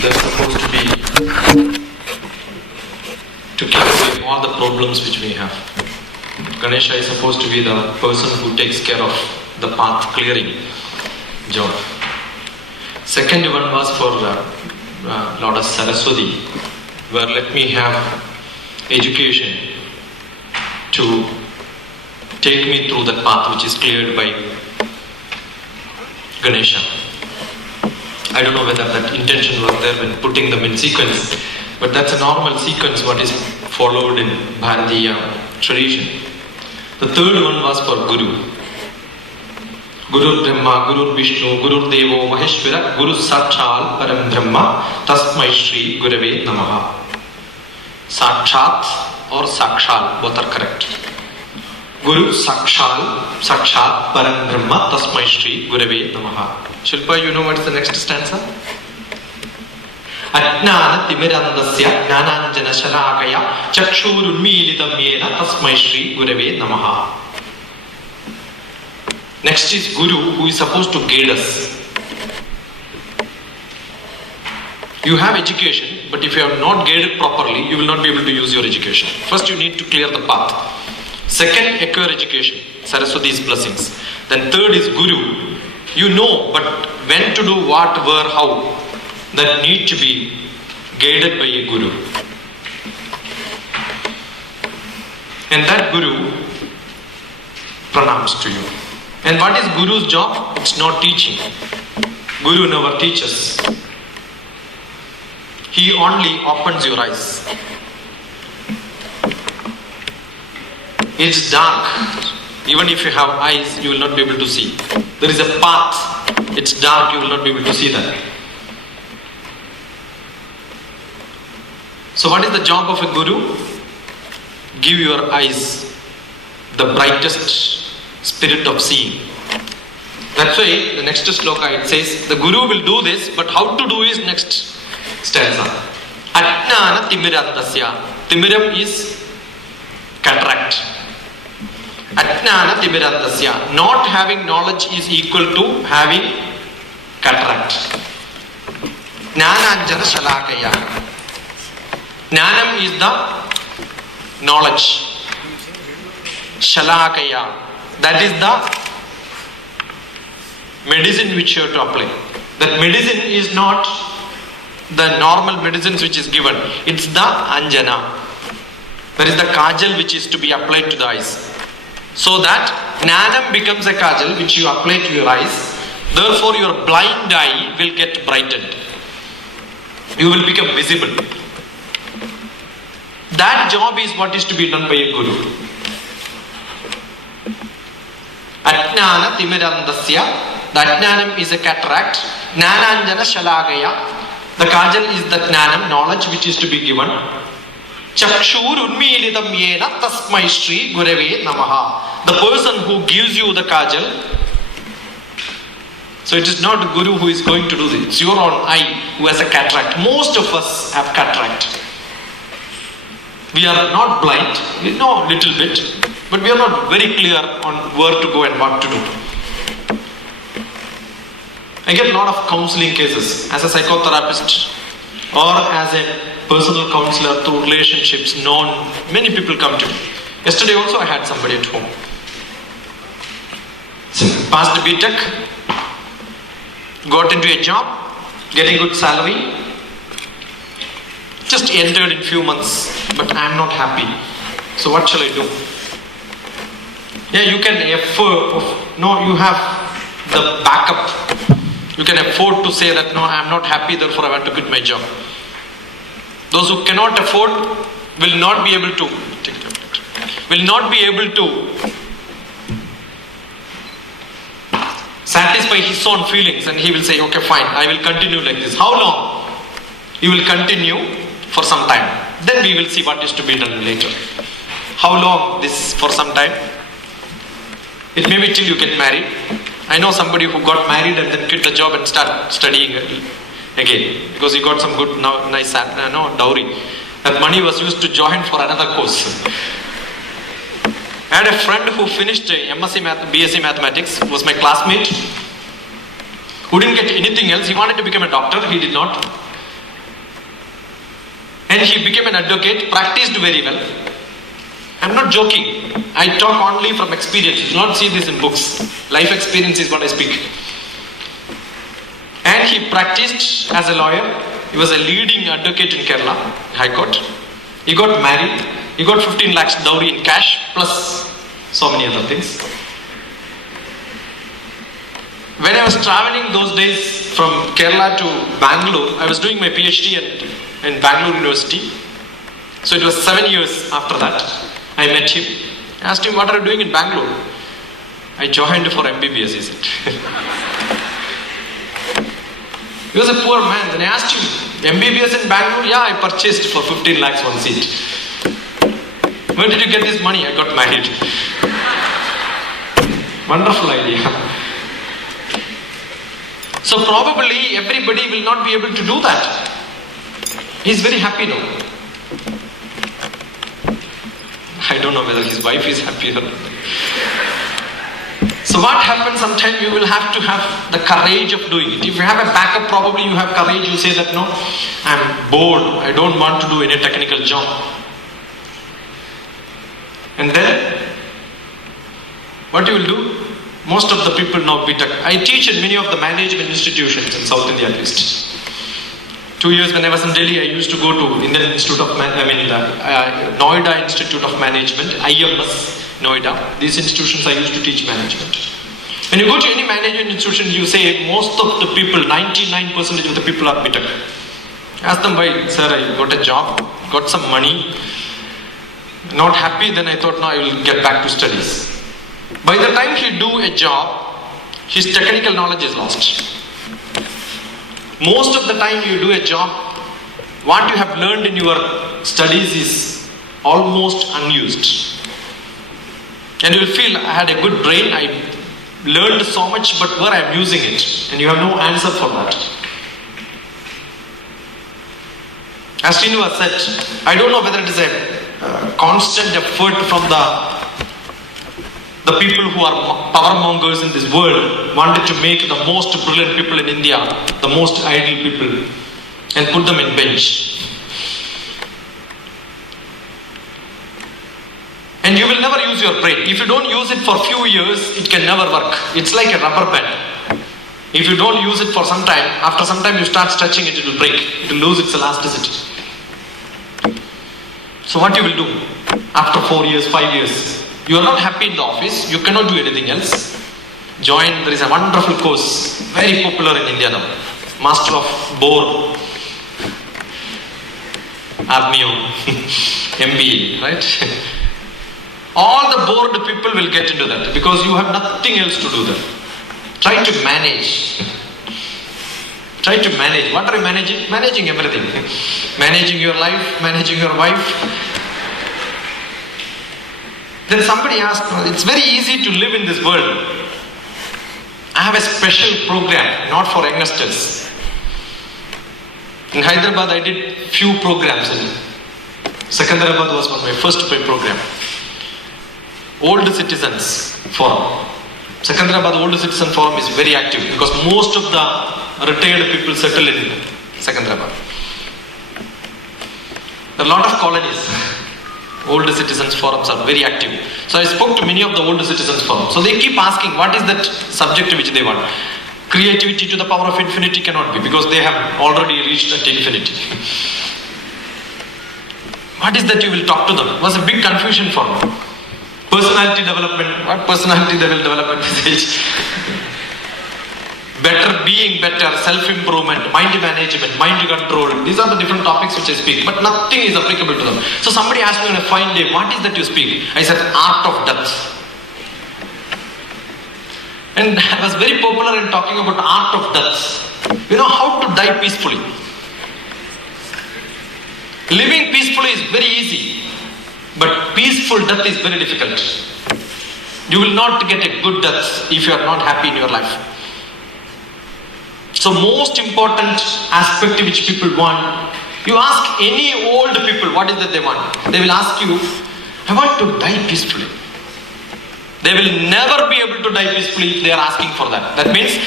they're supposed to be to keep away all the problems which we have. Ganesha is supposed to be the person who takes care of the path clearing job. Second one was for Lord Saraswati, where let me have education to take me through that path which is cleared by Ganesha. I don't know whether that intention was there when putting them in sequence, but that's a normal sequence what is followed in Bharatiya tradition. The third one was for Guru. Guru Brahma, Guru Vishnu, Guru Devo Maheshwara, Guru Sakshal Param Brahma, Tasmai Shri Gurave Namaha. Sakshat or Sakshal, both are correct. Guru Sakshal, Sakshat Param Brahma, Tasmai Shri Gurave Namaha. Shilpa, you know what is the next stanza? Ajnana Timirandasya Jnananjana Shalakaya Chakshurunmilidam Yena Tasmai Shri Gurave Namaha. Next is Guru, who is supposed to guide us. You have education, but if you have not guided properly, you will not be able to use your education. First you need to clear the path. Second, acquire education, Saraswati's blessings. Then third is Guru. You know, but when to do what, where, how, that need to be guided by a Guru. And that Guru pranams to you. And what is Guru's job? It's not teaching. Guru never teaches. He only opens your eyes. It's dark. Even if you have eyes, you will not be able to see. There is a path. It's dark, you will not be able to see that. So what is the job of a Guru? Give your eyes the brightest spirit of seeing. That's why the next sloka it says, the Guru will do this, but how to do is next stanza. Ajnana Timirandasya. Timiram is cataract. Ajnana Timirandasya. Not having knowledge is equal to having cataract. Jnananjana Shalakaya. Jnanam is the knowledge. Shalakaya. That is the medicine which you have to apply. That medicine is not the normal medicines which is given. It's the anjana. There is the kajal which is to be applied to the eyes. So that jnanam becomes a kajal which you apply to your eyes. Therefore your blind eye will get brightened. You will become visible. That job is what is to be done by a Guru. Ajnana Timirandasya. The Ajnanam is a cataract. Jnananjana Shalagaya. The kajal is the Jnanam, knowledge which is to be given. Chakshur Unmilidam Yena Tasmai Shri Gurave Namaha. The person who gives you the kajal. So it is not the Guru who is going to do this. It's your own eye who has a cataract. Most of us have cataract. We are not blind. We know a little bit. But we are not very clear on where to go and what to do. I get a lot of counseling cases as a psychotherapist or as a personal counselor through relationships, known. Many people come to me. Yesterday also I had somebody at home. Passed B.Tech, got into a job, getting good salary, just entered in few months, but I am not happy. So what shall I do? Yeah, you can afford, no, you have the backup. You can afford to say that, no, I am not happy, therefore I want to quit my job. Those who cannot afford will not be able to satisfy his own feelings, and he will say, okay, fine, I will continue like this. How long? You will continue for some time. Then we will see what is to be done later. How long? This for some time? It may be till you get married. I know somebody who got married and then quit the job and start studying again because he got some good, nice dowry. That money was used to join for another course. I had a friend who finished BSc Mathematics, was my classmate, who didn't get anything else. He wanted to become a doctor, he did not. And he became an advocate, practiced very well. I'm not joking. I talk only from experience. You do not see this in books. Life experience is what I speak. And he practiced as a lawyer. He was a leading advocate in Kerala, High Court. He got married. He got 15 lakhs dowry in cash, plus so many other things. When I was traveling those days from Kerala to Bangalore, I was doing my PhD in Bangalore University. So it was 7 years after that. I met him. I asked him, what are you doing in Bangalore? I joined for MBBS, he said. He was a poor man. Then I asked him, MBBS in Bangalore? Yeah, I purchased for 15 lakhs one seat. Where did you get this money? I got married. Wonderful idea. So probably everybody will not be able to do that. He's very happy now. I don't know whether his wife is happy or not. So what happens, sometimes you will have to have the courage of doing it. If you have a backup, probably you have courage, you say that no, I'm bored, I don't want to do any technical job. And then, what you will do? Most of the people now I teach in many of the management institutions in South India at least. 2 years when I was in Delhi, I used to go to Indian Institute of Noida Institute of Management, IMS, Noida. These institutions I used to teach management. When you go to any management institution, you say most of the people, 99% of the people are bitter. Ask them why, sir, I got a job, got some money, not happy, then I thought, no, I will get back to studies. By the time he do a job, his technical knowledge is lost. Most of the time you do a job, what you have learned in your studies is almost unused. And you will feel, I had a good brain, I learned so much, but where I am using it? And you have no answer for that. As Srinivas said, I don't know whether it is a constant effort from the people who are power mongers in this world, wanted to make the most brilliant people in India, the most ideal people, and put them in bench. And you will never use your brain. If you don't use it for a few years, it can never work. It's like a rubber band. If you don't use it for some time, after some time you start stretching it, it will break. It will lose its elasticity. So what you will do after 4 years, 5 years? You are not happy in the office, you cannot do anything else. Join, there is a wonderful course, very popular in India now. Master of Board, Armio, MBA, right? All the bored people will get into that because you have nothing else to do there. Try to manage. Try to manage. What are you managing? Managing everything. Managing your life, managing your wife. Then somebody asked, it's very easy to live in this world. I have a special program, not for youngsters. In Hyderabad, I did few programs. Secunderabad was one of my first program. Old Citizens Forum. Secunderabad Old Citizen Forum is very active because most of the retired people settle in Secunderabad. There are a lot of colonies. Old Citizens Forums are very active. So I spoke to many of the Old Citizens Forums. So they keep asking, what is that subject which they want? Creativity to the power of infinity cannot be because they have already reached at infinity. What is that you will talk to them? It was a big confusion for me. Personality development. What personality they will develop at this age? Better being better, self-improvement, mind management, mind control. These are the different topics which I speak, but nothing is applicable to them. So somebody asked me on a fine day, what is that you speak? I said, art of death. And I was very popular in talking about art of death. You know how to die peacefully. Living peacefully is very easy, but peaceful death is very difficult. You will not get a good death if you are not happy in your life. So most important aspect which people want, you ask any old people what is that they want. They will ask you, I want to die peacefully. They will never be able to die peacefully if they are asking for that. That means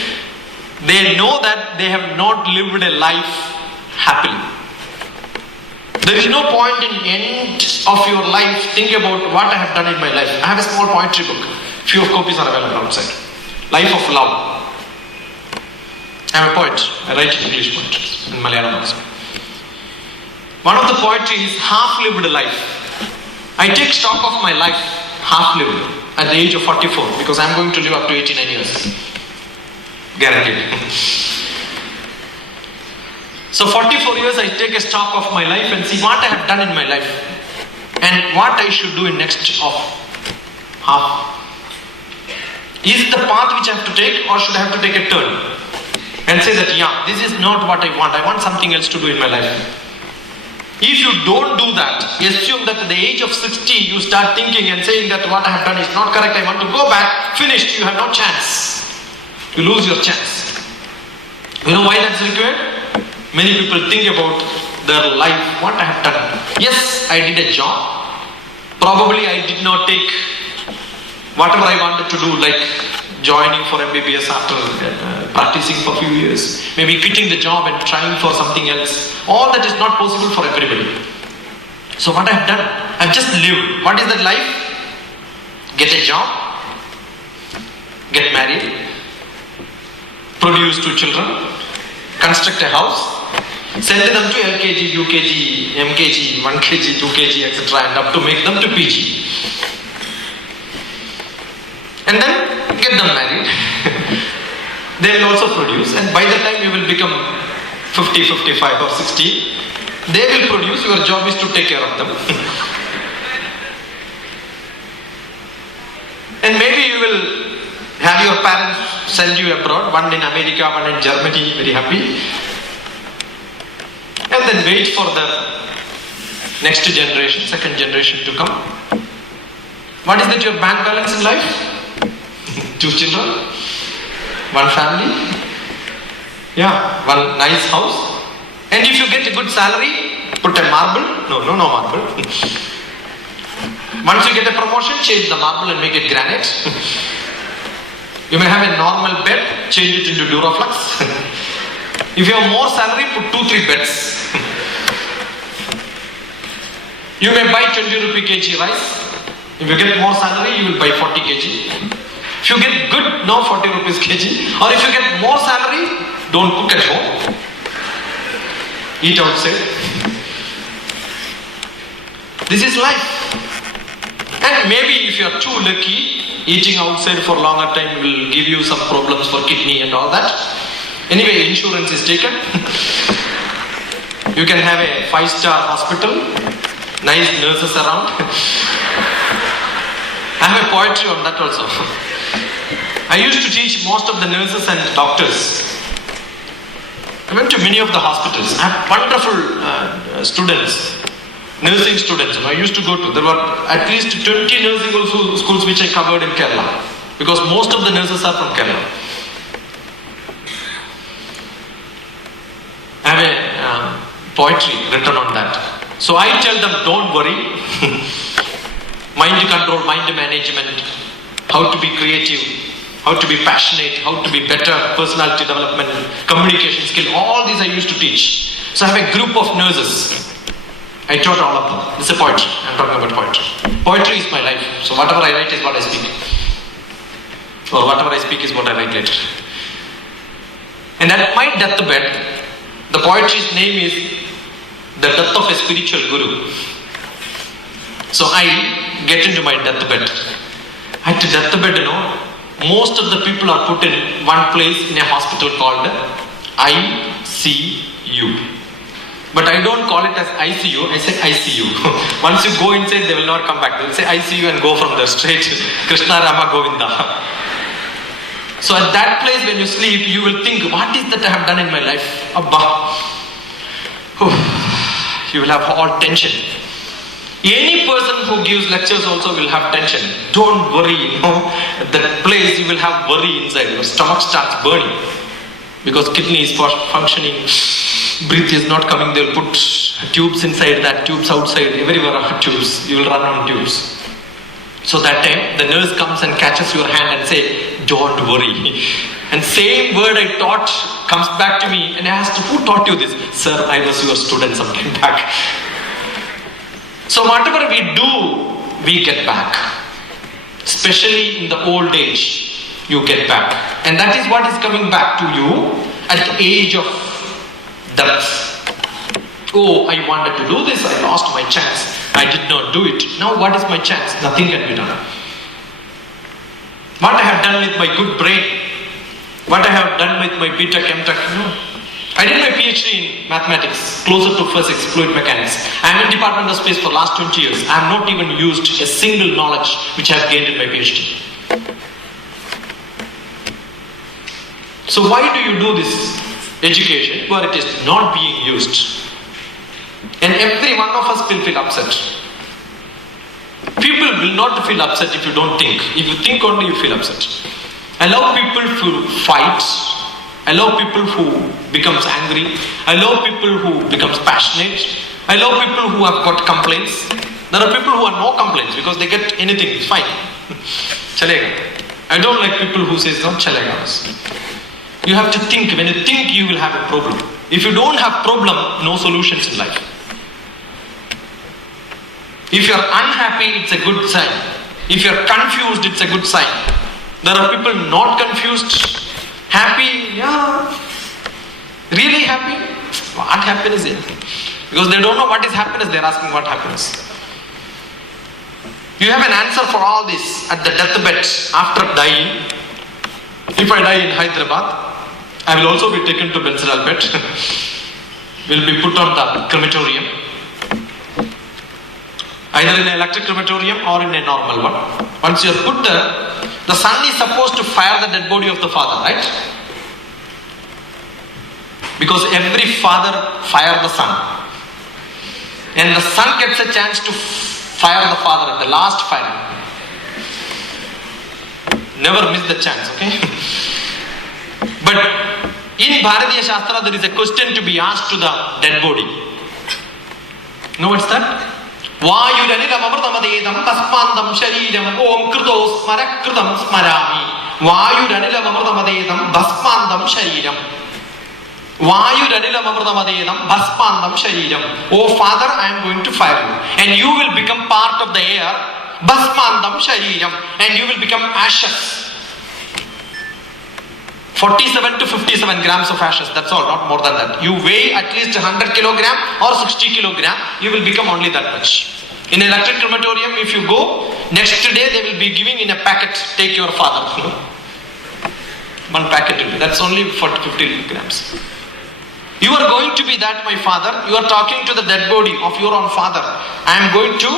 they know that they have not lived a life happily. There is no point in end of your life think about what I have done in my life. I have a small poetry book. Few of copies are available outside. Life of Love. I am a poet. I write English poetry in Malayalam also. One of the poetry is half-lived life. I take stock of my life, half-lived, at the age of 44, because I am going to live up to 89 years. Guaranteed. So 44 years I take a stock of my life and see what I have done in my life and what I should do in next of half. Is it the path which I have to take, or should I have to take a turn and say that, yeah, this is not what I want something else to do in my life. If you don't do that, assume that at the age of 60 you start thinking and saying that what I have done is not correct, I want to go back, finished, you have no chance. You lose your chance. You know why that's required? Many people think about their life, what I have done. Yes, I did a job. Probably I did not take whatever I wanted to do, like joining for MBBS after practicing for a few years. Maybe quitting the job and trying for something else. All that is not possible for everybody. So what I have done, I have just lived. What is that life? Get a job, get married, produce 2 children, construct a house, send them to LKG, UKG, MKG, 1 kg, 2 kg, etc. and up to make them to PG. And then get them married. They will also produce, and by the time you will become 50, 55 or 60, they will produce. Your job is to take care of them. And maybe you will have your parents send you abroad, one in America, one in Germany, very happy. And then wait for the next generation, second generation to come. What is that your bank balance in life? 2 children, 1 family, yeah, 1 nice house. And if you get a good salary, put a marble. No marble. Once you get a promotion, change the marble and make it granite. You may have a normal bed, change it into Duraflux. If you have more salary, put 2-3 beds. You may buy 20 rupee kg rice. If you get more salary, you will buy 40 kg. If you get good, no 40 rupees kg. Or if you get more salary, don't cook at home. Eat outside. This is life. And maybe if you are too lucky, eating outside for longer time will give you some problems for kidney and all that. Anyway, insurance is taken. You can have a 5-star hospital, nice nurses around. I have a poetry on that also. I used to teach most of the nurses and doctors. I went to many of the hospitals. I have wonderful students, nursing students. I used to go to. There were at least 20 nursing schools which I covered in Kerala, because most of the nurses are from Kerala. I have a poetry written on that. So I tell them, don't worry. Mind control, mind management, how to be creative, how to be passionate, how to be better, personality development, communication skill, all these I used to teach. So I have a group of nurses. I taught all of them. This is a poetry. I'm talking about poetry. Poetry is my life. So whatever I write is what I speak. Or whatever I speak is what I write later. And at my deathbed, the poetry's name is The Death of a Spiritual Guru. So I get into my deathbed. At the deathbed, most of the people are put in one place in a hospital called ICU. But I don't call it as ICU, I say ICU. Once you go inside, they will not come back. They will say ICU and go from there straight. Krishna Rama Govinda. So at that place when you sleep, you will think, what is that I have done in my life? Abba. You will have all tension. Any person who gives lectures also will have tension. Don't worry, at that place you will have worry inside. Your stomach starts burning. Because kidney is functioning, breath is not coming, they will put tubes inside that, tubes outside, everywhere are tubes. You will run on tubes. So that time, the nurse comes and catches your hand and say, don't worry. And same word I taught comes back to me and I asked, who taught you this? Sir, I was your student some time back. So whatever we do, we get back. Especially in the old age, you get back. And that is what is coming back to you at the age of death. Oh, I wanted to do this, I lost my chance. I did not do it. Now what is my chance? Nothing can be done. What I have done with my good brain, what I have done with my BTech, MTech, no. I did my PhD in mathematics, closer to physics, fluid mechanics. I am in Department of Space for last 20 years. I have not even used a single knowledge which I have gained in my PhD. So why do you do this education where it is not being used? And every one of us will feel upset. People will not feel upset if you don't think. If you think only, you feel upset. Allow people to fight. Allow people who becomes angry. Allow people who becomes passionate. Allow people who have got complaints. There are people who have no complaints because they get anything, it's fine. Chalega. I don't like people who says no chalegas. You have to think. When you think, you will have a problem. If you don't have problem, no solutions in life. If you are unhappy, it's a good sign. If you are confused, it's a good sign. There are people not confused, happy, yeah, really happy. What happiness is? Because they don't know what is happiness, they are asking what happiness. You have an answer for all this at the deathbed after dying. If I die in Hyderabad, I will also be taken to Bensalal bed. Will be put on the crematorium. Either in an electric crematorium or in a normal one. Once you are put there, the son is supposed to fire the dead body of the father, right? Because every father fires the son. And the son gets a chance to fire the father at the last fire. Never miss the chance, okay? But in Bharatiya Shastra, there is a question to be asked to the dead body. Know what's that? Vayuranilam amrutamadedam basmandam shariram om kritos smarakritam smarami. Vayuranilam amrutamadedam basmandam shariram. Vayuranilam amrutamadedam basmandam shariram. Oh Father, I am going to fire you. And you will become part of the air. Basmandam shariram. And you will become ashes. 47 to 57 grams of ashes, that's all, not more than that. You weigh at least 100 kilogram or 60 kilogram, you will become only that much. In an electric crematorium, if you go, next day they will be giving in a packet, take your father. One packet will be, that's only 50 grams. You are going to be that, my father. You are talking to the dead body of your own father. I am going to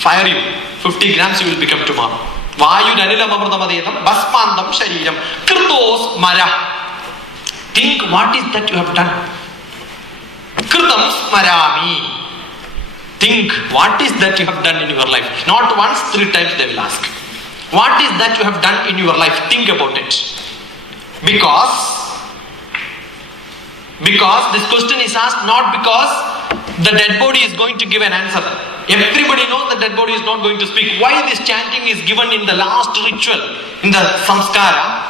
fire you. 50 grams you will become tomorrow. Vayudanilam amrutamadedam basmandam shariram kritos mara. Think what is that you have done. Kritam smarami. Think what is that you have done in your life. Not once, 3 times they will ask. What is that you have done in your life? Think about it. Because this question is asked not because the dead body is going to give an answer. Everybody knows the dead body is not going to speak. Why this chanting is given in the last ritual, in the samskara?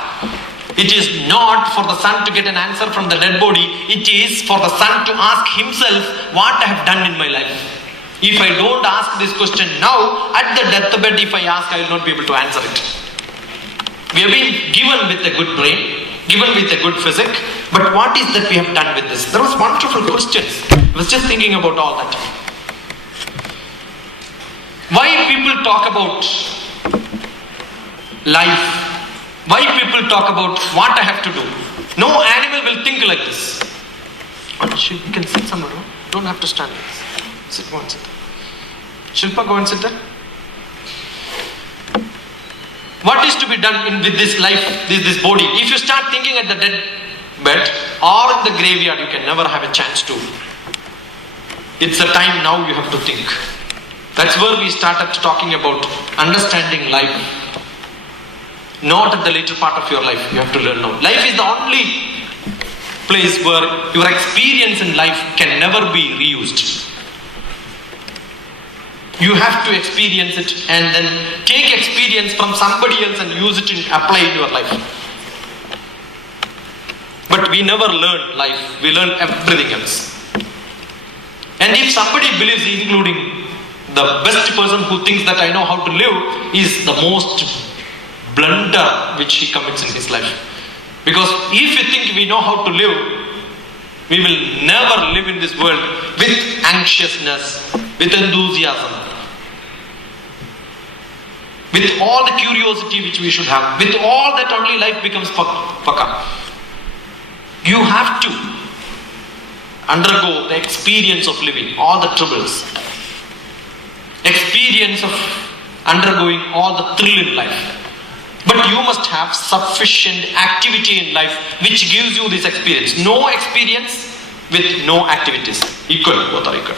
It is not for the son to get an answer from the dead body. It is for the son to ask himself what I have done in my life. If I don't ask this question now, at the deathbed if I ask, I will not be able to answer it. We have been given with a good brain, given with a good physics, but what is that we have done with this? There was wonderful questions. I was just thinking about all that. Why people talk about life? Why people talk about what I have to do? No animal will think like this. You can sit somewhere, no? Don't have to stand like this. Sit, go and sit there. Shilpa, go and sit there. What is to be done with this life, this body? If you start thinking at the dead bed or in the graveyard, you can never have a chance to. It's the time now you have to think. That's where we started talking about understanding life. Not at the later part of your life. You have to learn now. Life is the only place where your experience in life can never be reused. You have to experience it and then take experience from somebody else and use it and apply in your life. But we never learn life. We learn everything else. And if somebody believes, including The best person who thinks that I know how to live is the most blunder which he commits in his life. Because if we think we know how to live, we will never live in this world with anxiousness, with enthusiasm, with all the curiosity which we should have. With all that only life becomes paka. You have to undergo the experience of living, all the troubles. Experience of undergoing all the thrill in life. But you must have sufficient activity in life which gives you this experience. No experience with no activities. Equal, both are equal.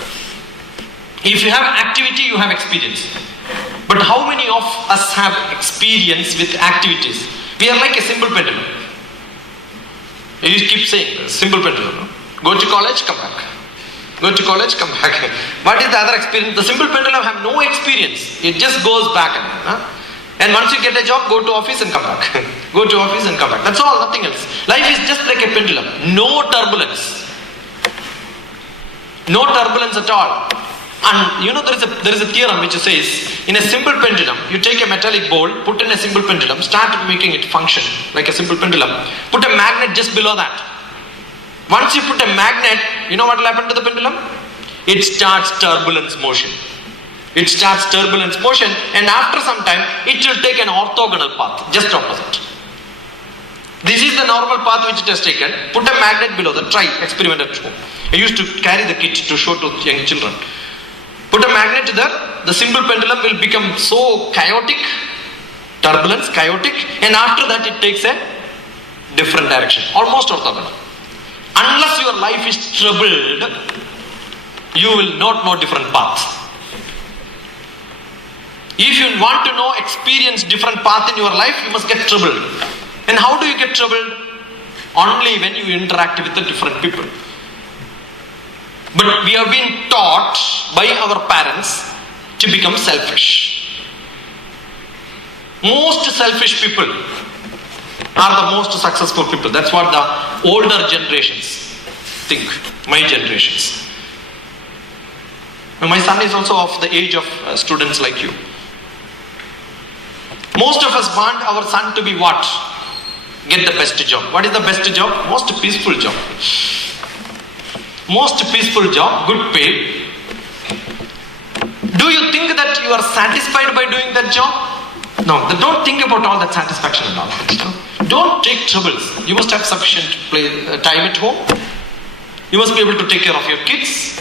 If you have activity, you have experience. But how many of us have experience with activities? We are like a simple pendulum. You keep saying this, simple pendulum. No? Go to college, come back. Go to college, come back. What is the other experience? The simple pendulum have no experience. It just goes back. And once you get a job, go to office and come back. Go to office and come back. That's all, nothing else. Life is just like a pendulum. No turbulence. No turbulence at all. And you know there is a theorem which says, in a simple pendulum, you take a metallic bowl, put in a simple pendulum, start making it function like a simple pendulum. Put a magnet just below that. Once you put a magnet, you know what will happen to the pendulum? It starts turbulence motion. It starts turbulence motion, and after some time, it will take an orthogonal path, just opposite. This is the normal path which it has taken. Put a magnet below that. Try, experiment at home. I used to carry the kit to show to young children. Put a magnet there, the simple pendulum will become so chaotic, turbulence, chaotic, and after that it takes a different direction, almost orthogonal. Unless your life is troubled, you will not know different paths. If you want to know, experience different path in your life, you must get troubled. And how do you get troubled? Only when you interact with the different people. But we have been taught by our parents to become selfish. Most selfish people are the most successful people. That's what the older generations think. My generations. My son is also of the age of students like you. Most of us want our son to be what? Get the best job. What is the best job? Most peaceful job. Most peaceful job, good pay. Do you think that you are satisfied by doing that job? No, don't think about all that satisfaction and all that. Don't take troubles. You must have sufficient time at home. You must be able to take care of your kids.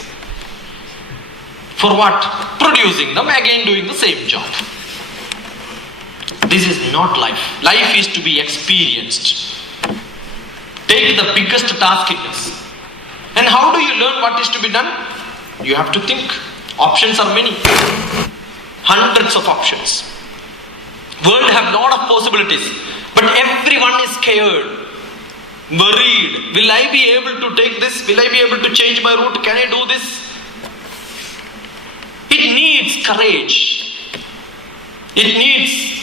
For what? Producing them, again doing the same job. This is not life. Life is to be experienced. Take the biggest task in us. And how do you learn what is to be done? You have to think. Options are many. Hundreds of options. World have lot of possibilities. But everyone is scared. Worried. Will I be able to take this? Will I be able to change my route? Can I do this? It needs courage. It needs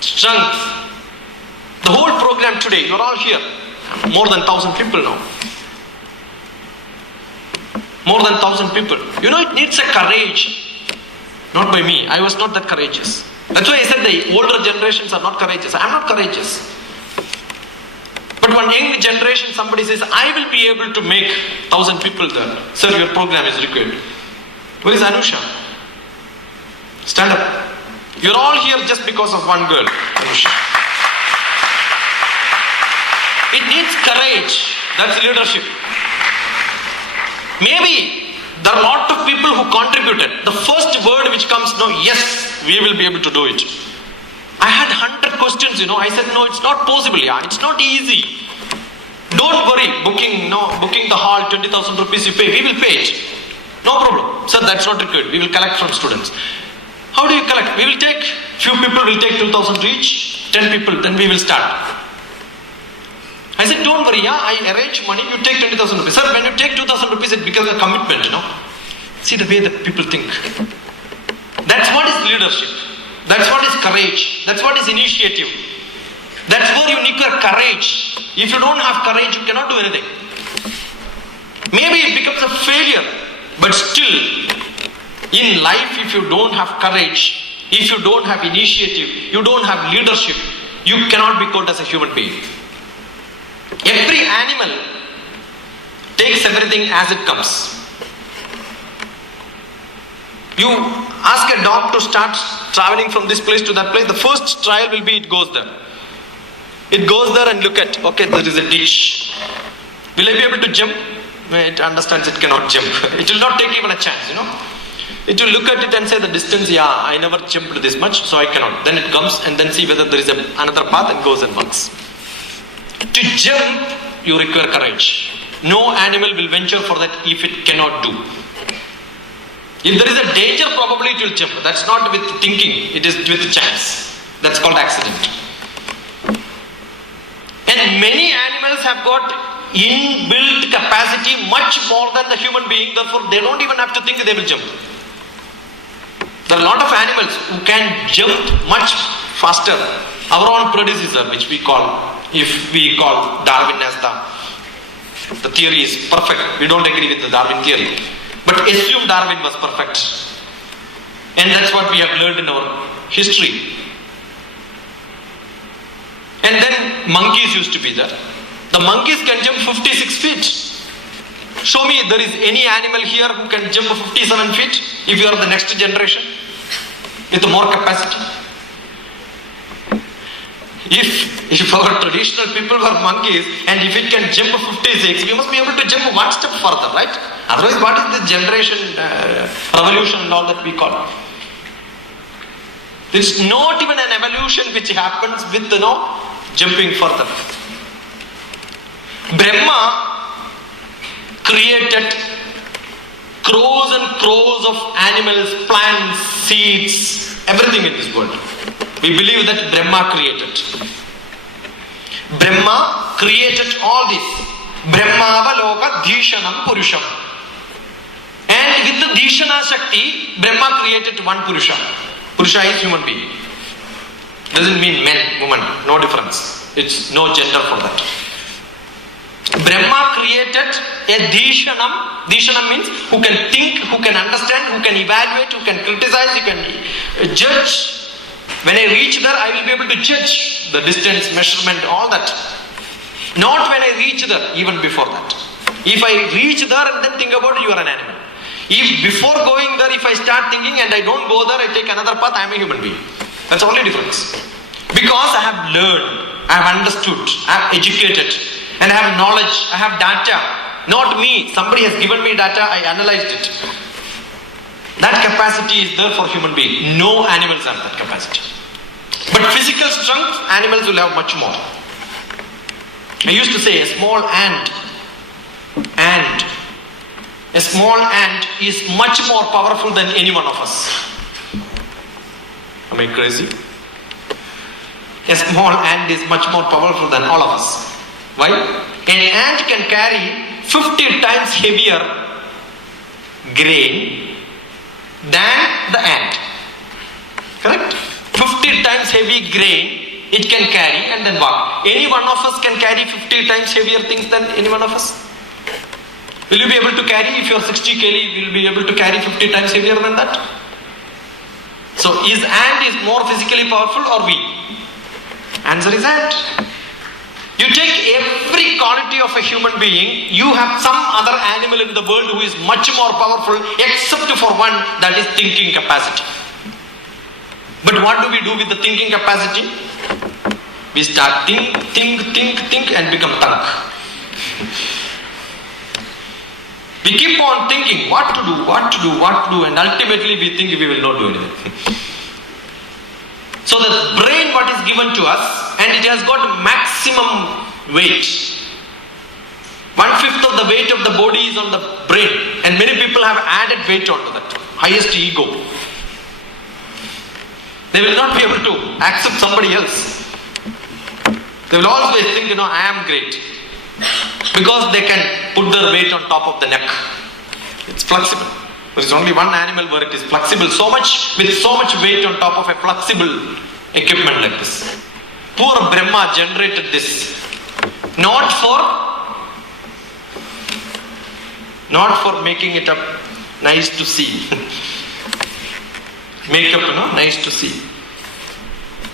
strength. The whole program today, you are all here. More than 1,000 people now. More than 1,000 people. You know, it needs a courage. Not by me. I was not that courageous. That's why I said the older generations are not courageous. I am not courageous. But one young generation, somebody says, I will be able to make 1,000 people there. Sir, your program is required. Where is Anusha? Stand up. You're all here just because of one girl, Anusha. It needs courage. That's leadership. Maybe there are a lot of people who contributed. The first word which comes, no, yes, we will be able to do it. I had 100 questions, I said, no, it's not possible. Yeah, it's not easy. Don't worry, booking the hall, 20,000 rupees you pay, we will pay it. No problem. Sir, that's not required. We will collect from students. How do you collect? We will take, few people will take 2,000 each, 10 people, then we will start. I said, don't worry, I arrange money, you take 20,000 rupees. Sir, when you take 2,000 rupees, it becomes a commitment, See the way that people think. That's what is leadership. That's what is courage. That's what is initiative. That's where you need courage. If you don't have courage, you cannot do anything. Maybe it becomes a failure, but still, In life, if you don't have courage, if you don't have initiative, you don't have leadership, you cannot be called as a human being. Every animal takes everything as it comes. You ask a dog to start traveling from this place to that place, the first trial will be it goes there. It goes there and look at, okay, there is a ditch. Will I be able to jump? It understands it cannot jump. It will not take even a chance, It will look at it and say the distance, yeah, I never jumped this much, so I cannot. Then it comes and then see whether there is another path and goes and works. To jump, you require courage. No animal will venture for that if it cannot do. If there is a danger, probably it will jump. That's not with thinking, it is with chance. That's called accident. And many animals have got inbuilt capacity much more than the human being, therefore they don't even have to think they will jump. There are a lot of animals who can jump much faster. Our own predecessor, which we call, if we call Darwin as the theory is perfect. We don't agree with the Darwin theory. But assume Darwin was perfect. And that's what we have learned in our history. And then monkeys used to be there. The monkeys can jump 56 feet. Show me there is any animal here who can jump 57 feet if you are the next generation with more capacity. If our traditional people were monkeys and if it can jump 56, we must be able to jump one step further, right? Otherwise, what is the generation revolution and all that we call? It's not even an evolution which happens with jumping further. Brahma created crores and crores of animals, plants, seeds, everything in this world. We believe that Brahma created. Brahma created all this. Brahmavaloka Dhishanam Purusham. And with the Dhishana Shakti, Brahma created one Purusha. Purusha is human being. Doesn't mean men, woman, no difference. It's no gender for that. Brahma created a Dhishanam. Dhishanam means who can think, who can understand, who can evaluate, who can criticize, who can judge. When I reach there, I will be able to judge the distance, measurement, all that. Not when I reach there, even before that. If I reach there and then think about it, you are an animal. If before going there, if I start thinking and I don't go there, I take another path, I am a human being. That's the only difference. Because I have learned, I have understood, I have educated, and I have knowledge, I have data. Not me, somebody has given me data, I analyzed it. That capacity is there for human being. No animals have that capacity. But physical strength, animals will have much more. I used to say a small ant is much more powerful than any one of us. Am I crazy? A small ant is much more powerful than all of us. Why? An ant can carry 50 times heavier grain than the ant. Correct? 50 times heavy grain it can carry and then walk. Any one of us can carry 50 times heavier things than any one of us. Will you be able to carry, if you are 60 kg, will you be able to carry 50 times heavier than that? So is ant is more physically powerful or we? Answer is ant. You take every quality of a human being, you have some other animal in the world who is much more powerful except for one, that is thinking capacity. But what do we do with the thinking capacity? We start think and become tank. We keep on thinking what to do and ultimately we think we will not do anything. So the brain what is given to us and it has got maximum weight. 1/5 of the weight of the body is on the brain and many people have added weight onto that. Highest ego. They will not be able to accept somebody else. They will always think, I am great. Because they can put their weight on top of the neck. It's flexible. There is only one animal where it is flexible so much, with so much weight on top of a flexible equipment like this. Poor Brahma generated this. Not for making it up nice to see. Makeup, nice to see.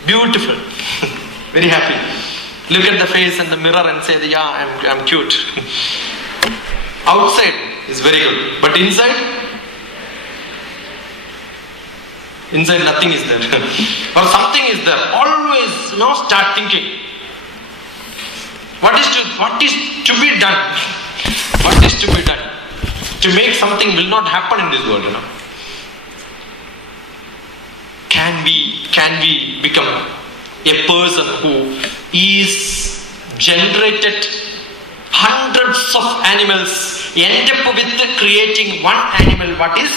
Beautiful. Very happy. Look at the face in the mirror and say, yeah, I'm cute. Outside is very good. But inside nothing is there. Or something is there. Always, start thinking. What is to be done? What is to be done? To make something will not happen in this world, Can we become a person who is generated hundreds of animals, end up with creating one animal, what is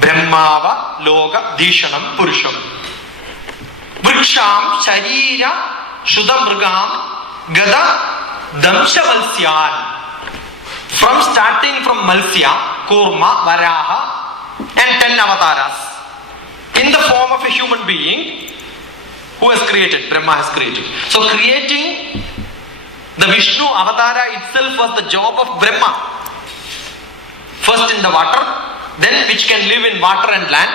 Brahmava Loga Dishanam Purusham. Vriksham Sharira Shudamrgam Gada Damshavalsyan. From starting from Malsya, Kurma, Varaha and 10 avatars. In the form of a human being who has created, Brahma has created. So creating the Vishnu avatara itself was the job of Brahma. First in the water, then which can live in water and land,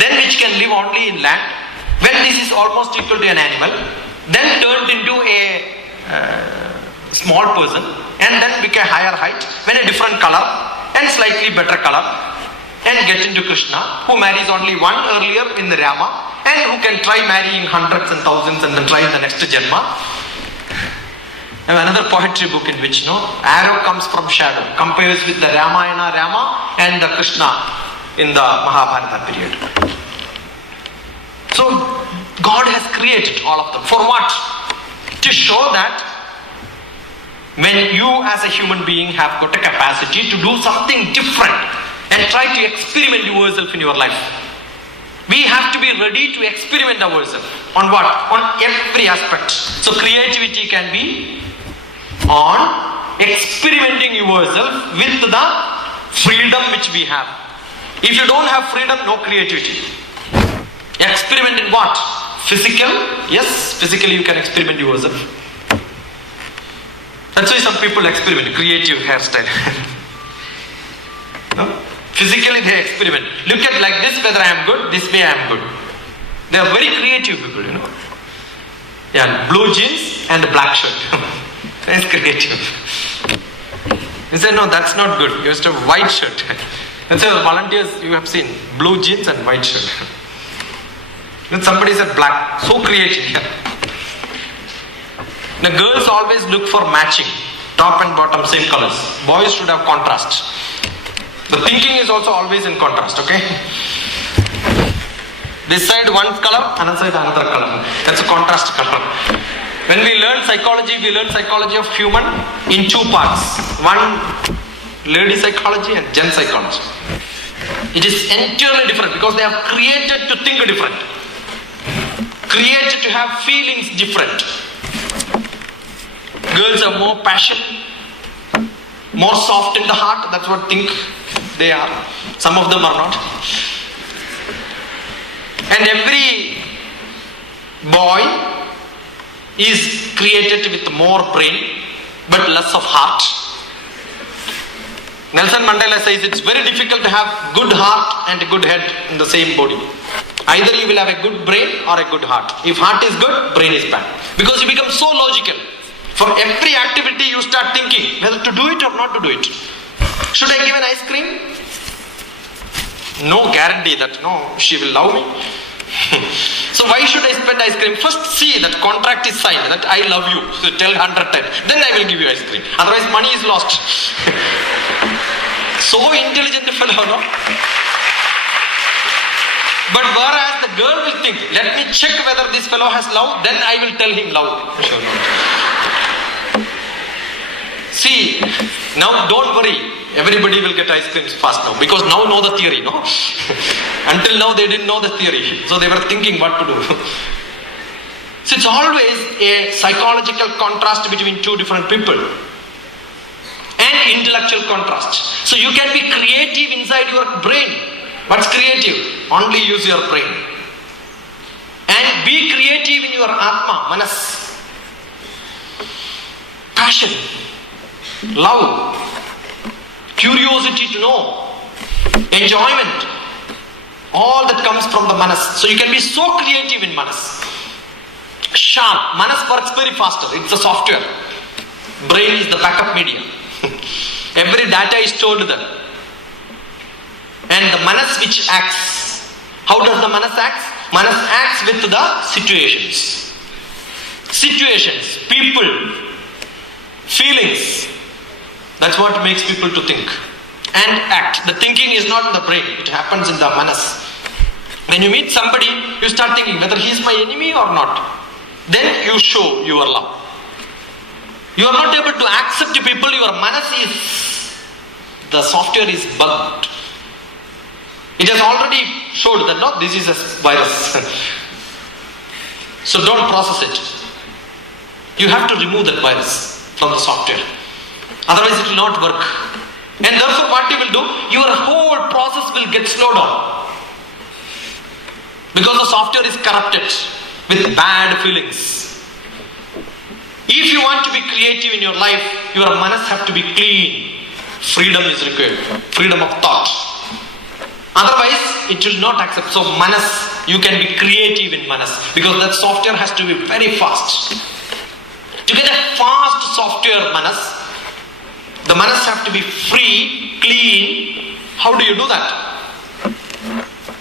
then which can live only in land. When this is almost equal to an animal, then turned into a small person, and then became higher height, when a different color and slightly better color. And get into Krishna, who marries only one earlier in the Rama, and who can try marrying hundreds and thousands and then try in the next Janma. I have another poetry book in which arrow comes from shadow, compares with the Ramayana Rama and the Krishna in the Mahabharata period. So God has created all of them. For what? To show that when you as a human being have got a capacity to do something different, and try to experiment yourself in your life. We have to be ready to experiment ourselves. On what? On every aspect. So creativity can be on experimenting yourself with the freedom which we have. If you don't have freedom, no creativity. Experiment in what? Physical? Yes, physically you can experiment yourself. That's why some people experiment creative hairstyle. No? Physically they experiment. Look at like this whether I am good, this way I am good. They are very creative people, Yeah, blue jeans and a black shirt. That's creative. They say, no, that's not good. You have to have white shirt. And so volunteers you have seen blue jeans and white shirt. Then somebody said black. So creative. The girls always look for matching. Top and bottom same colors. Boys should have contrast. The thinking is also always in contrast, okay? This side one color, another side another color. That's a contrast color. When we learn psychology of human in two parts. One, lady psychology and gent psychology. It is entirely different because they are created to think different. Created to have feelings different. Girls have more passion, more soft in the heart, that's what think they are. Some of them are not. And every boy is created with more brain but less of heart. Nelson Mandela says it's very difficult to have good heart and a good head in the same body. Either you will have a good brain or a good heart. If heart is good, brain is bad. Because you become so logical. For every activity you start thinking whether to do it or not to do it. Should I give an ice cream? No guarantee that she will love me. So why should I spend ice cream? First see that contract is signed that I love you. So tell 100 times. Then I will give you ice cream. Otherwise money is lost. So intelligent fellow, no? But whereas the girl will think, let me check whether this fellow has love, then I will tell him love. Sure, no. See, now don't worry. Everybody will get ice creams fast now because now know the theory, no? Until now they didn't know the theory. So they were thinking what to do. So it's always a psychological contrast between two different people. And intellectual contrast. So you can be creative inside your brain. What's creative? Only use your brain. And be creative in your Atma, Manas. Passion. Love. Curiosity to know. Enjoyment. All that comes from the manas. So you can be so creative in manas. Sharp. Manas works very faster. It's a software. Brain is the backup media. Every data is stored there. And the manas which acts. How does the manas act? Manas acts with the situations. Situations, people, feelings. That's what makes people to think and act. The thinking is not in the brain. It happens in the manas. When you meet somebody, you start thinking whether he is my enemy or not. Then you show your love. You are not able to accept people. Your manas is, the software is bugged. It has already showed that no, this is a virus. So don't process it. You have to remove that virus from the software. Otherwise it will not work. And therefore what you will do, your whole process will get slowed down. Because the software is corrupted with bad feelings. If you want to be creative in your life, your manas have to be clean. Freedom is required. Freedom of thought. Otherwise, it will not accept. So manas, you can be creative in manas. Because that software has to be very fast. To get a fast software manas, the manas have to be free, clean. How do you do that?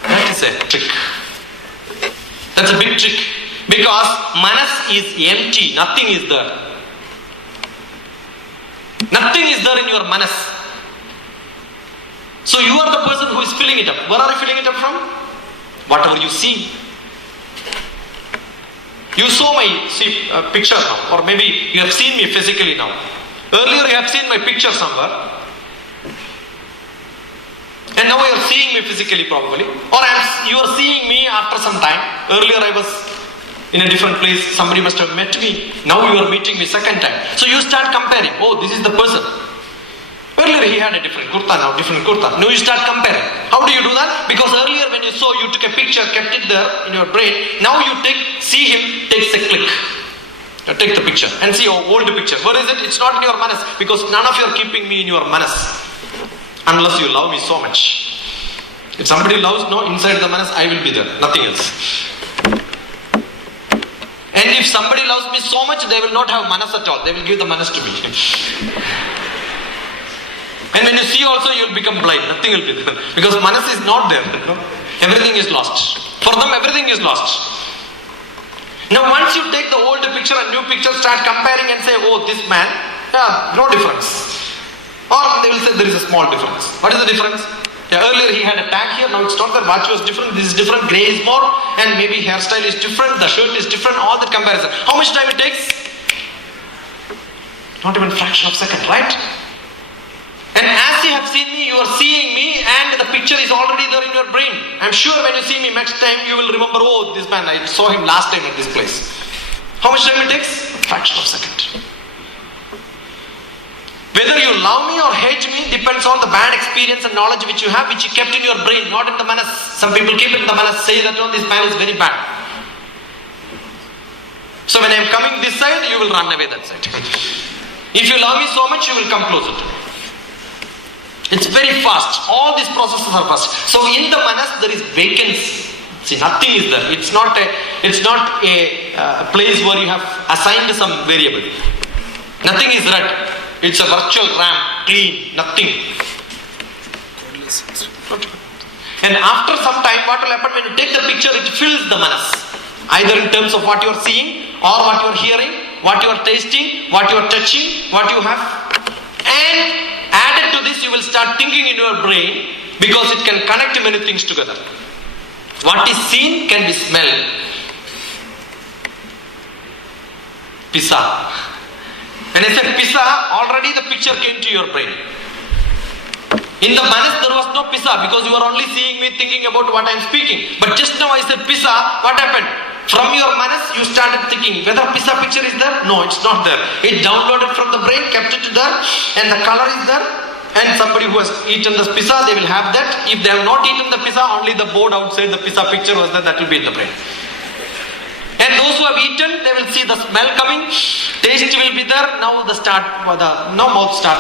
That is a trick. That's a big trick. Because manas is empty. Nothing is there. Nothing is there in your manas. So you are the person who is filling it up. Where are you filling it up from? Whatever you see. You saw my picture now, or maybe you have seen me physically now. Earlier you have seen my picture somewhere. And now you are seeing me physically probably. Or you are seeing me after some time. Earlier I was in a different place. Somebody must have met me. Now you are meeting me second time. So you start comparing. Oh, this is the person. Earlier he had a different kurta, now different kurta. Now you start comparing. How do you do that? Because earlier when you saw, you took a picture, kept it there in your brain. Now you see him, takes a click. Take the picture and see your old picture. Where is it? It's not in your manas. Because none of you are keeping me in your manas. Unless you love me so much. If somebody loves, no, inside the manas I will be there. Nothing else. And if somebody loves me so much, they will not have manas at all. They will give the manas to me. And when you see also, you will become blind. Nothing will be there. Because manas is not there. Everything is lost. For them, everything is lost. Now once you take the old picture and new picture, start comparing and say, oh, this man, yeah, no difference. Or they will say there is a small difference. What is the difference? Yeah, earlier he had a tag here, now it's not that watch was different, this is different, grey is more, and maybe hairstyle is different, the shirt is different, all that comparison. How much time it takes? Not even a fraction of a second, right? And as you have seen me, you are seeing me and the picture is already there in your brain. I'm sure when you see me next time, you will remember, oh, this man, I saw him last time at this place. How much time it takes? A fraction of a second. Whether you love me or hate me depends on the bad experience and knowledge which you have, which you kept in your brain, not in the manas. Some people keep it in the manas, say that, oh, this man is very bad. So when I am coming this side, you will run away that side. If you love me so much, you will come closer to me. It's very fast. All these processes are fast. So in the manas there is vacancy. See, nothing is there. It's not a place where you have assigned some variable. Nothing is red. It's a virtual RAM, clean, nothing. And after some time, what will happen when you take the picture? It fills the manas. Either in terms of what you are seeing, or what you are hearing, what you are tasting, what you are touching, what you have. And added to this, you will start thinking in your brain, because it can connect many things together. What is seen can be smelled. Pizza. When I said pizza, already the picture came to your brain. In the manas there was no pizza, because you are only seeing me thinking about what I am speaking. But just now I said pizza, what happened? From your manas you started thinking whether pizza picture is there? No, it's not there. It downloaded from the brain, kept it there, and the color is there. And somebody who has eaten the pizza, they will have that. If they have not eaten the pizza, only the board outside the pizza picture was there, that will be in the brain. And those who have eaten, they will see the smell coming, taste will be there, now mouth start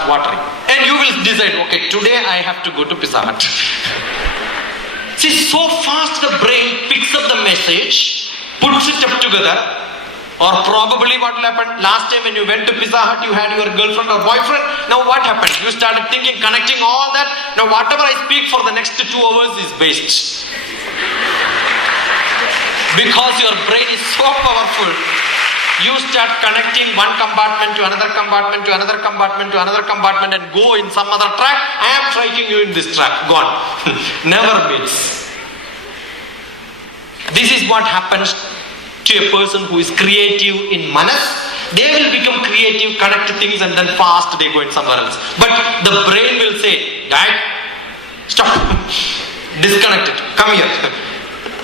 watering. And you will decide, okay, today I have to go to Pizza Hut. See, so fast the brain picks up the message, puts it up together, or probably what will happen, last time when you went to Pizza Hut, you had your girlfriend or boyfriend, now what happened? You started thinking, connecting all that, now whatever I speak for the next 2 hours is waste. Because your brain is so powerful, you start connecting one compartment to another compartment to another compartment to another compartment and go in some other track. I am striking you in this track. Gone. Never meets. This is what happens to a person who is creative in manas. They will become creative, connect things, and then fast they go in somewhere else. But the brain will say, Dad, stop. Disconnect it. Come here.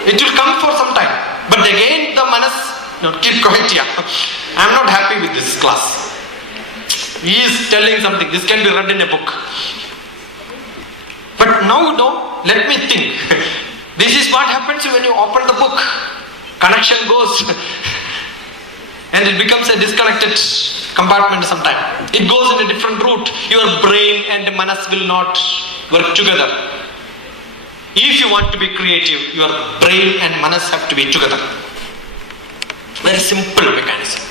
It will come for some time. But again the manas, no, keep quiet here. I am not happy with this class. He is telling something. This can be read in a book. But now, no, let me think. This is what happens when you open the book. Connection goes and it becomes a disconnected compartment sometime. It goes in a different route. Your brain and manas will not work together. If you want to be creative, your brain and manas have to be together. Very simple mechanism.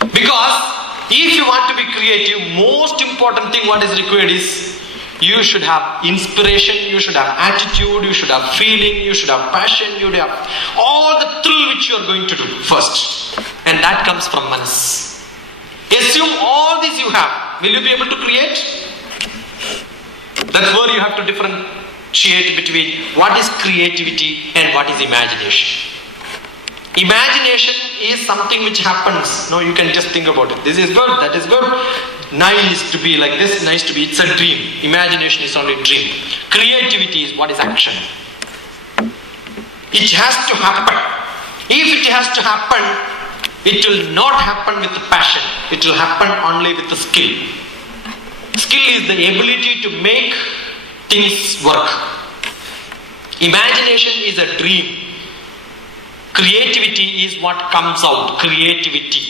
Because if you want to be creative, most important thing what is required is you should have inspiration, you should have attitude, you should have feeling, you should have passion, you should have all the thrill which you are going to do first. And that comes from manas. Assume all this you have. Will you be able to create? That's where you have to differentiate between what is creativity and what is imagination. Imagination is something which happens. No, you can just think about it. This is good, that is good. Nice to be like this, nice to be. It's a dream. Imagination is only dream. Creativity is what is action. It has to happen. If it has to happen, it will not happen with passion. It will happen only with the skill. Skill is the ability to make things work. Imagination is a dream. Creativity is what comes out. Creativity.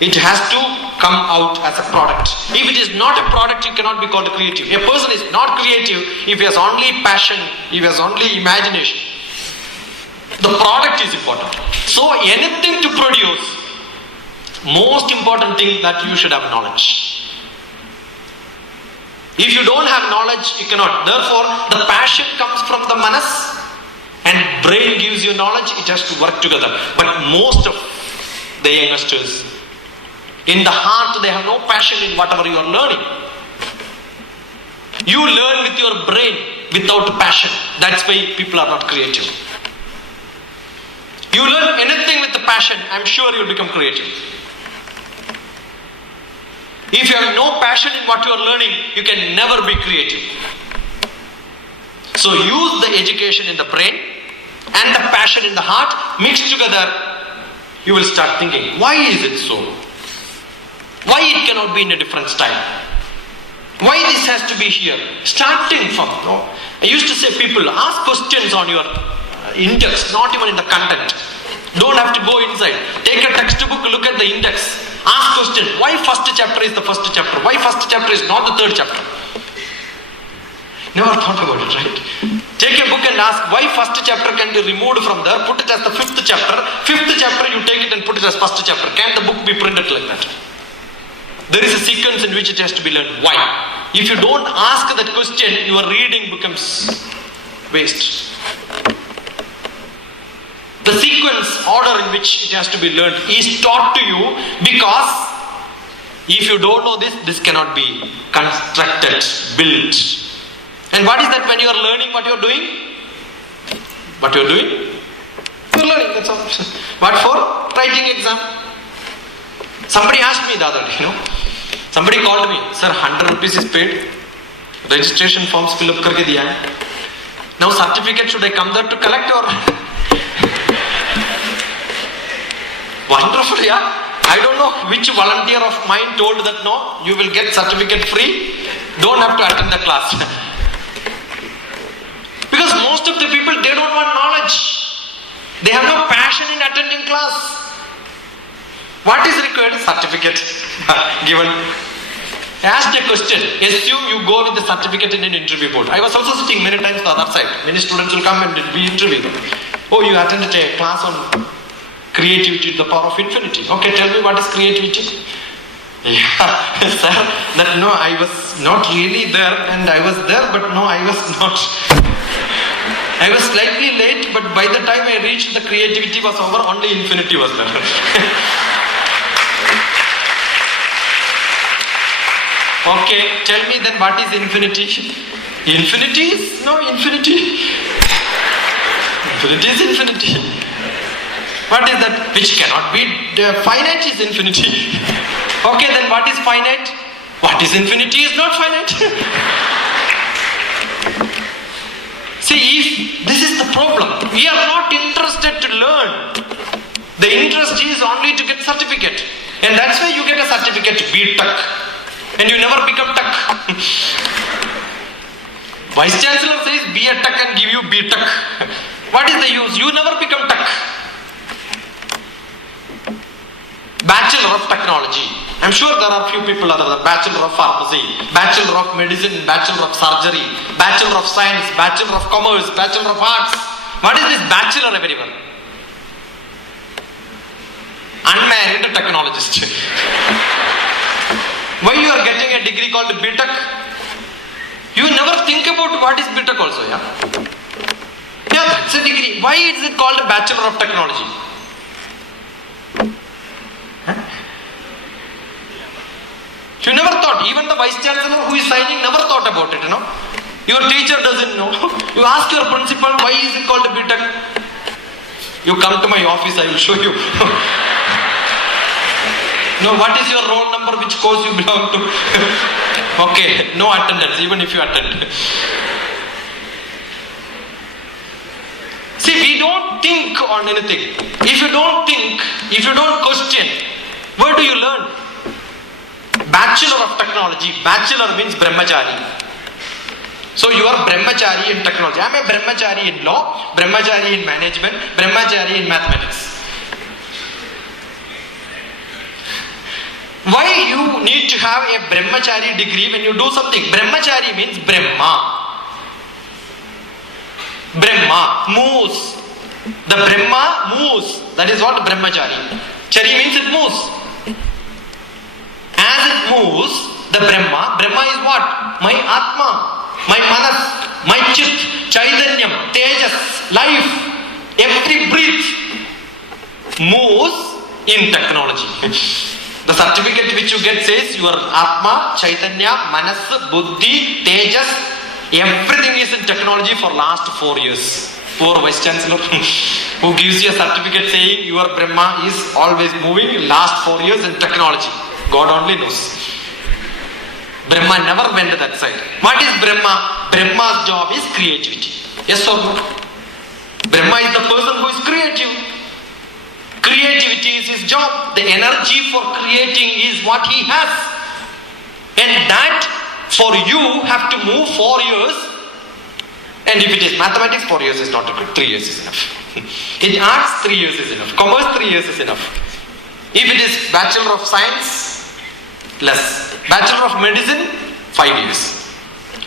It has to come out as a product. If it is not a product, it cannot be called creative. A person is not creative if he has only passion, if he has only imagination. The product is important. So anything to produce, most important thing that you should have knowledge. If you don't have knowledge, you cannot. Therefore, the passion comes from the manas and brain gives you knowledge. It has to work together. But most of the youngsters, in the heart, they have no passion in whatever you are learning. You learn with your brain without passion. That's why people are not creative. You learn anything with the passion, I'm sure you'll become creative. If you have no passion in what you are learning, you can never be creative. So use the education in the brain and the passion in the heart, mixed together, you will start thinking, why is it so? Why it cannot be in a different style? Why this has to be here? Starting from, no? I used to say people, ask questions on your index, not even in the content. Don't have to go inside. Take a textbook, look at the index. Ask question, why first chapter is the first chapter? Why first chapter is not the third chapter? Never thought about it, right? Take a book and ask, why first chapter can be removed from there, put it as the fifth chapter. Fifth chapter you take it and put it as first chapter. Can the book be printed like that? There is a sequence in which it has to be learned. Why? If you don't ask that question, your reading becomes waste. The sequence, order in which it has to be learned is taught to you, because if you don't know this, this cannot be constructed, built. And what is that when you are learning what you are doing? What you are doing? You are learning, that's all. What for? Writing exam. Somebody asked me the other day, somebody called me, sir, 100 rupees is paid, registration forms fill up karke diya hai. Now certificate should I come there to collect or? Wonderful, yeah. I don't know which volunteer of mine told that no, you will get certificate free, don't have to attend the class. Because most of the people, they don't want knowledge. They have no passion in attending class. What is required? Certificate given. Asked a question. Assume you go with the certificate in an interview board. I was also sitting many times the other side. Many students will come and be interviewed. Oh, you attended a class on creativity, the power of infinity. Okay, tell me what is creativity? Yeah, sir. That no, I was not really there, and I was there, but no, I was not. I was slightly late, but by the time I reached, the creativity was over. Only infinity was there. Okay, tell me then what is infinity? Infinity is no infinity. Infinity is infinity. What is that? Which cannot be finite is infinity. Okay, then what is finite? What is infinity is not finite. See, if this is the problem, we are not interested to learn. The interest is only to get certificate, and that's why you get a certificate B.Tech. And you never become tech. Vice Chancellor says be a tech and give you B.Tech. What is the use? You never become tech. Bachelor of Technology. I'm sure there are few people other than Bachelor of Pharmacy, Bachelor of Medicine, Bachelor of Surgery, Bachelor of Science, Bachelor of Commerce, Bachelor of Arts. What is this Bachelor everyone? Unmarried technologist. Why you are getting a degree called B.Tech? You never think about what is B.Tech also, yeah? Yeah, that's a degree. Why is it called a Bachelor of Technology? Huh? You never thought, even the Vice Chancellor who is signing never thought about it, you know? Your teacher doesn't know. You ask your principal, why is it called a B.Tech? You come to my office, I will show you. No, what is your roll number, which course you belong to? Okay, no attendance, even if you attend. See, we don't think on anything. If you don't think, if you don't question, where do you learn? Bachelor of Technology. Bachelor means Brahmachari. So you are Brahmachari in technology. I am a Brahmachari in law, Brahmachari in management, Brahmachari in mathematics. Why you need to have a Brahmachari degree when you do something? Brahmachari means Brahma. Brahma moves. The Brahma moves. That is what Brahmachari. Chari means it moves. As it moves, the Brahma is what? My Atma, my Manas, my Chit, Chaitanyam, Tejas, life, every breath moves in technology. The certificate which you get says your Atma, Chaitanya, Manas, Buddhi, Tejas, everything is in technology for last 4 years. Poor Vice Chancellor who gives you a certificate saying your Brahma is always moving last 4 years in technology. God only knows. Brahma never went to that side. What is Brahma? Brahma's job is creativity. Yes or no? Brahma is the person who is creative. Creativity is his job. The energy for creating is what he has. And that for you have to move 4 years. And if it is mathematics, 4 years is not good. 3 years is enough. In arts, 3 years is enough. Commerce, 3 years is enough. If it is Bachelor of Science, less. Bachelor of Medicine, 5 years.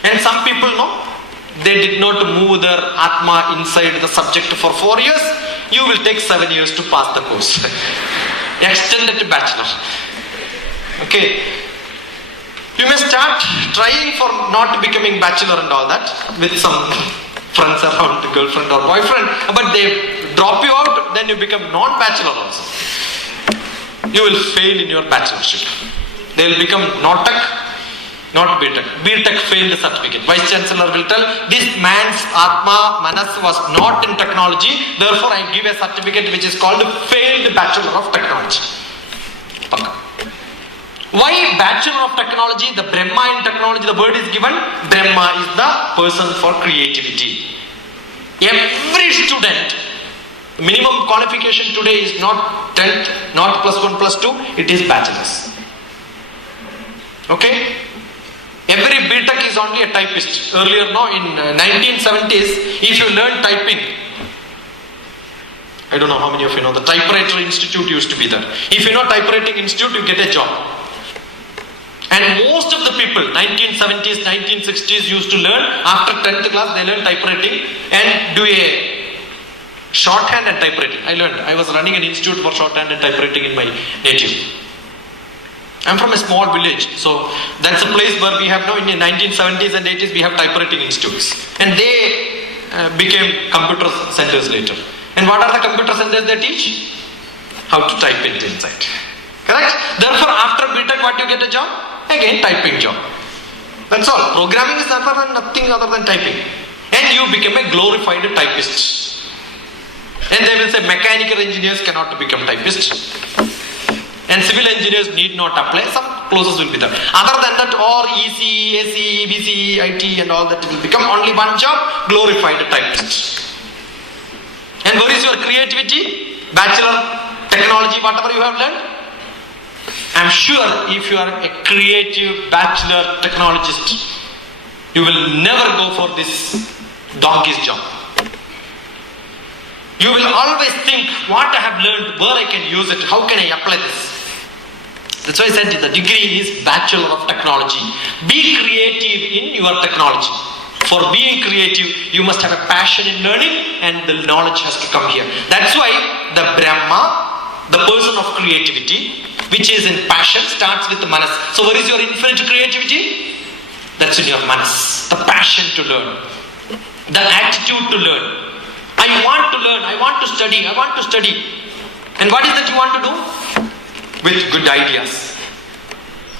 And some people know, they did not move their Atma inside the subject for 4 years. You will take 7 years to pass the course. Extended bachelor. Okay. You may start trying for not becoming bachelor and all that with some friends around, girlfriend or boyfriend, but they drop you out, then you become non-bachelor also. You will fail in your bachelorship. They will become not tech, not B.Tech. B.Tech failed certificate. Vice Chancellor will tell, this man's Atma, Manas was not in technology, therefore I give a certificate which is called failed Bachelor of Technology. Okay. Why Bachelor of Technology? The Brahma in technology, the word is given. Brahma is the person for creativity. Every student, minimum qualification today is not 10th, not +1, +2, it is bachelor's. Okay? Every B.Tech is only a typist. Earlier, no, in 1970s, if you learn typing, I don't know how many of you know, the typewriter institute used to be there. If you know typewriting institute, you get a job. And most of the people, 1970s, 1960s used to learn, after 10th class they learn typewriting and do a shorthand and typewriting. I was running an institute for shorthand and typewriting in my native. I'm from a small village, so that's a place where we have now in the 1970s and 80s we have typewriting institutes. And they became computer centers later. And what are the computer centers they teach? How to type it inside. Correct? Therefore, after BTech, what you get a job? Again, typing job. That's all. Programming is nothing other than typing. And you become a glorified typist. And they will say mechanical engineers cannot become typists. And civil engineers need not apply. Some clauses will be there. Other than that, or EC, AC, BC, IT and all that will become only one job, glorified typist. And where is your creativity? Bachelor, technology, whatever you have learned? I'm sure if you are a creative bachelor technologist, you will never go for this donkey's job. You will always think what I have learned, where I can use it, how can I apply this. That's why I said the degree is Bachelor of Technology. Be creative in your technology. For being creative, you must have a passion in learning and the knowledge has to come here. That's why the Brahma, the person of creativity, which is in passion, starts with the manas. So where is your infinite creativity? That's in your manas. The passion to learn. The attitude to learn. I want to learn, I want to study, I want to study. And what is that you want to do? With good ideas.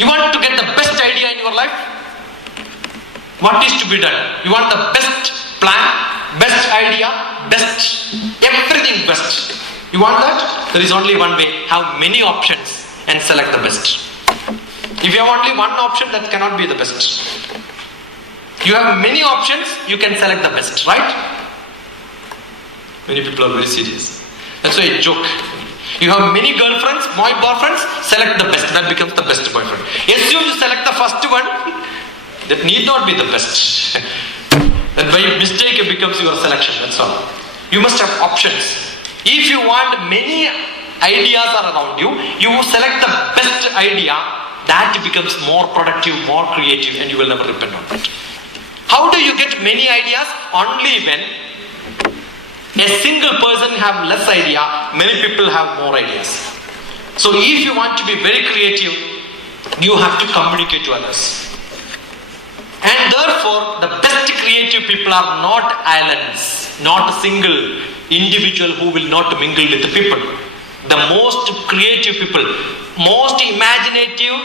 You want to get the best idea in your life? What is to be done? You want the best plan, best idea, best, everything best. You want that? There is only one way. Have many options and select the best. If you have only one option, that cannot be the best. You have many options, you can select the best, right? Many people are very serious. That's why I joke. You have many girlfriends, boyfriends, select the best. That becomes the best boyfriend. Assume you select the first one, that need not be the best. That by mistake it becomes your selection, that's all. You must have options. If you want many ideas are around you, you select the best idea, that becomes more productive, more creative, and you will never depend on it. How do you get many ideas? Only when a single person have less idea, many people have more ideas. So if you want to be very creative, you have to communicate to others. And therefore, the best creative people are not islands, not a single individual who will not mingle with the people. The most creative people, most imaginative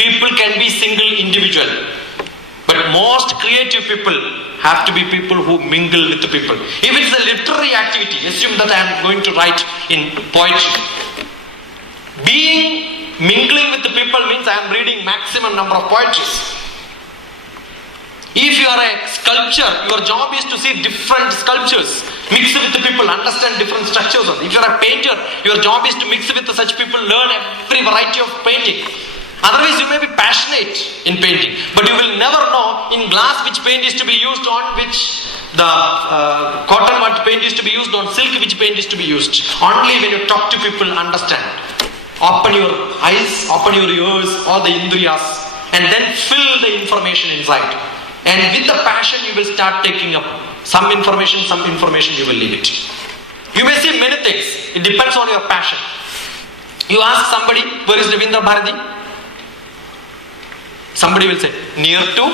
people can be single individual. But most creative people have to be people who mingle with the people. If it's a literary activity, assume that I am going to write in poetry. Mingling with the people means I am reading maximum number of poetries. If you are a sculptor, your job is to see different sculptures, mix with the people, understand different structures of it. If you are a painter, your job is to mix with such people, learn every variety of painting. Otherwise you may be passionate in painting, but you will never know in glass which paint is to be used on, which the cotton what paint is to be used on, silk which paint is to be used. Only when you talk to people, understand. Open your eyes, open your ears, all the indriyas, and then fill the information inside. And with the passion you will start taking up some information you will leave it. You may see many things, it depends on your passion. You ask somebody, where is Ravindra Bharati? Somebody will say, near to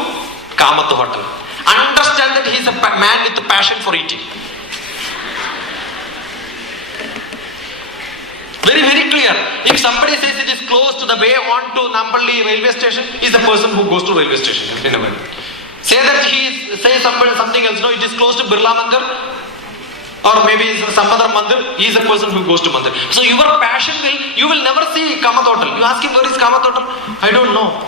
Kamath Hotel. Understand that he is a man with a passion for eating. Very, very clear. If somebody says it is close to the way on to Nampalli railway station, he is the person who goes to railway station. Say that he says something else, no, it is close to Birla Mandir, or maybe some other Mandir, he is a person who goes to Mandir. So your passion you will never see Kamath Hotel. You ask him, where is Kamath Hotel? I don't know.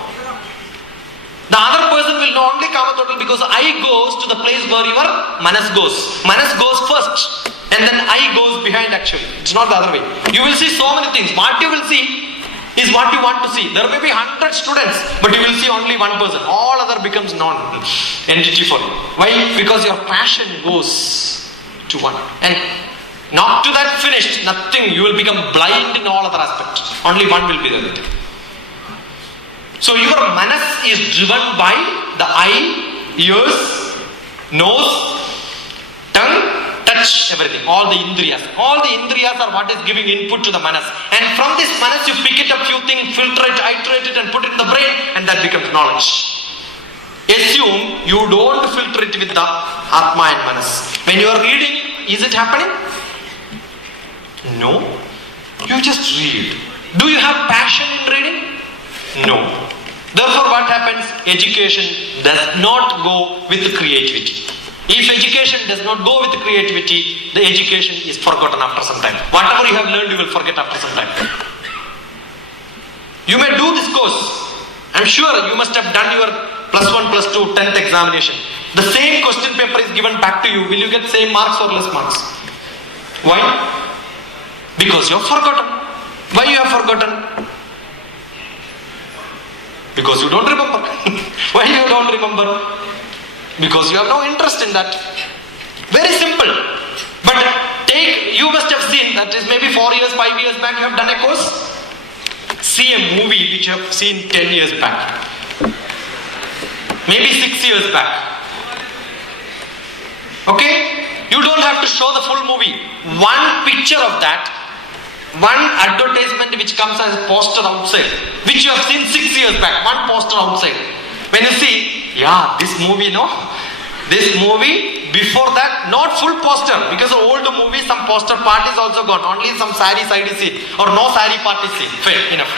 The other person will know only Kamath Hotel because I goes to the place where your manas goes. Manas goes first and then I goes behind actually. It's not the other way. You will see so many things. What you will see is what you want to see. There may be 100 students, but you will see only one person. All other becomes non-entity for you. Why? Because your passion goes to one. And not to that finished, nothing. You will become blind in all other aspects. Only one will be there. So your manas is driven by the eye, ears, nose, tongue, touch, everything. All the indriyas. All the indriyas are what is giving input to the manas. And from this manas you pick it up few things, filter it, iterate it and put it in the brain, and that becomes knowledge. Assume you don't filter it with the Atma and Manas. When you are reading, is it happening? No. You just read. Do you have passion in reading? No. Therefore what happens? Education does not go with creativity. If education does not go with creativity, the education is forgotten after some time. Whatever you have learned, you will forget after some time. You may do this course. I'm sure you must have done your +1, +2, 10th examination. The same question paper is given back to you. Will you get same marks or less marks? Why? Because you have forgotten. Why you have forgotten? Because you don't remember. Why you don't remember? Because you have no interest in that. Very simple. But you must have seen, that is maybe 4 years, 5 years back you have done a course. See a movie which you have seen 10 years back. Maybe 6 years back. Okay? You don't have to show the full movie. One picture of that, one advertisement which comes as a poster outside, which you have seen 6 years back, one poster outside. When you see, yeah, this movie, no? This movie, before that, not full poster, because of old movie, some poster part is also gone. Only some sari side is seen, or no sari part is seen. Fair enough.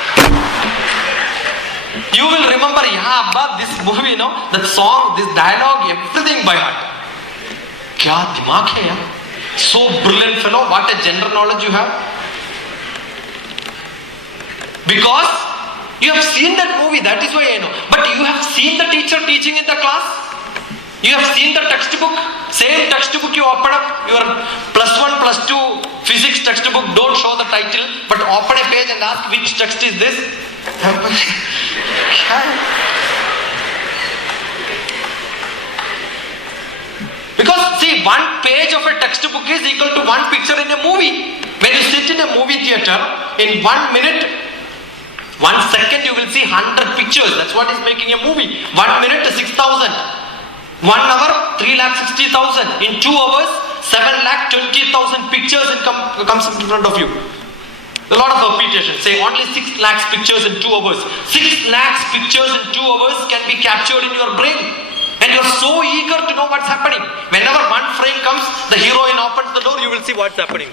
You will remember, yeah, but this movie, no? That song, this dialogue, everything by heart. Kya dimag hai, yeah? So brilliant fellow, what a general knowledge you have. Because you have seen that movie, that is why I know. But you have seen the teacher teaching in the class. You have seen the textbook. Same textbook you open up, your +1, +2 physics textbook, don't show the title, but open a page and ask which text is this. Because see, one page of a textbook is equal to one picture in a movie. When you sit in a movie theater, in 1 minute, 1 second you will see 100 pictures. That's what is making a movie. 1 minute 6,000. 1 hour 3,60,000. In 2 hours 7,20,000 pictures comes in front of you. A lot of repetition. Say only 6 lakhs pictures in 2 hours. 6 lakhs pictures in 2 hours can be captured in your brain. And you are so eager to know what's happening. Whenever one frame comes, the heroine opens the door, you will see what's happening.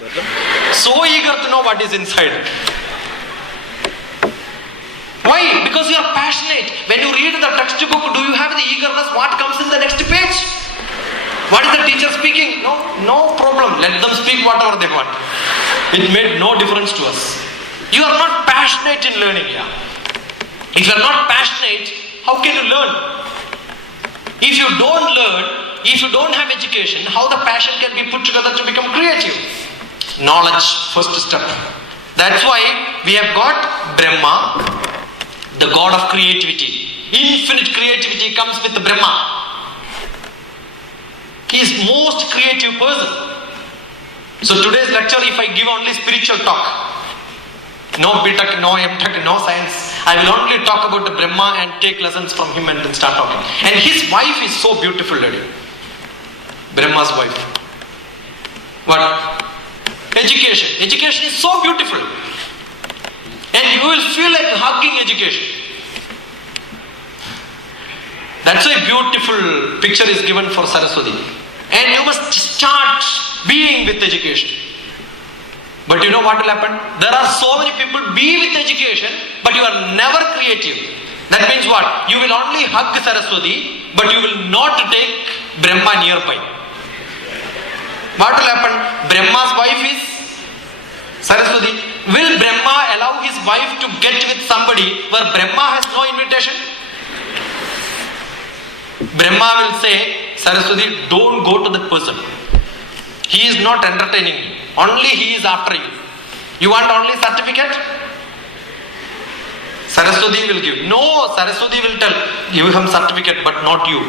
So eager to know what is inside. Why? Because you are passionate. When you read the textbook, do you have the eagerness what comes in the next page? What is the teacher speaking? No problem. Let them speak whatever they want. It made no difference to us. You are not passionate in learning here. If you are not passionate, how can you learn? If you don't learn, if you don't have education, how the passion can be put together to become creative? Knowledge, first step. That's why we have got Brahma, the god of creativity. Infinite creativity comes with Brahma. He is most creative person. So today's lecture, if I give only spiritual talk, no BTech, no MTech, no science, I will only talk about the Brahma and take lessons from him and then start talking. And his wife is so beautiful, lady. Brahma's wife. What? Education. Education is so beautiful. And you will feel like hugging education. That's why a beautiful picture is given for Saraswati. And you must start being with education. But you know what will happen? There are so many people be with education, but you are never creative. That means what? You will only hug Saraswati, but you will not take Brahma nearby. What will happen? Brahma's wife is Saraswati. Will Brahma allow his wife to get with somebody where Brahma has no invitation? Brahma will say, Saraswati, don't go to that person. He is not entertaining you. Only he is after you. You want only certificate? Saraswati will give. No, Saraswati will tell, give him certificate but not you.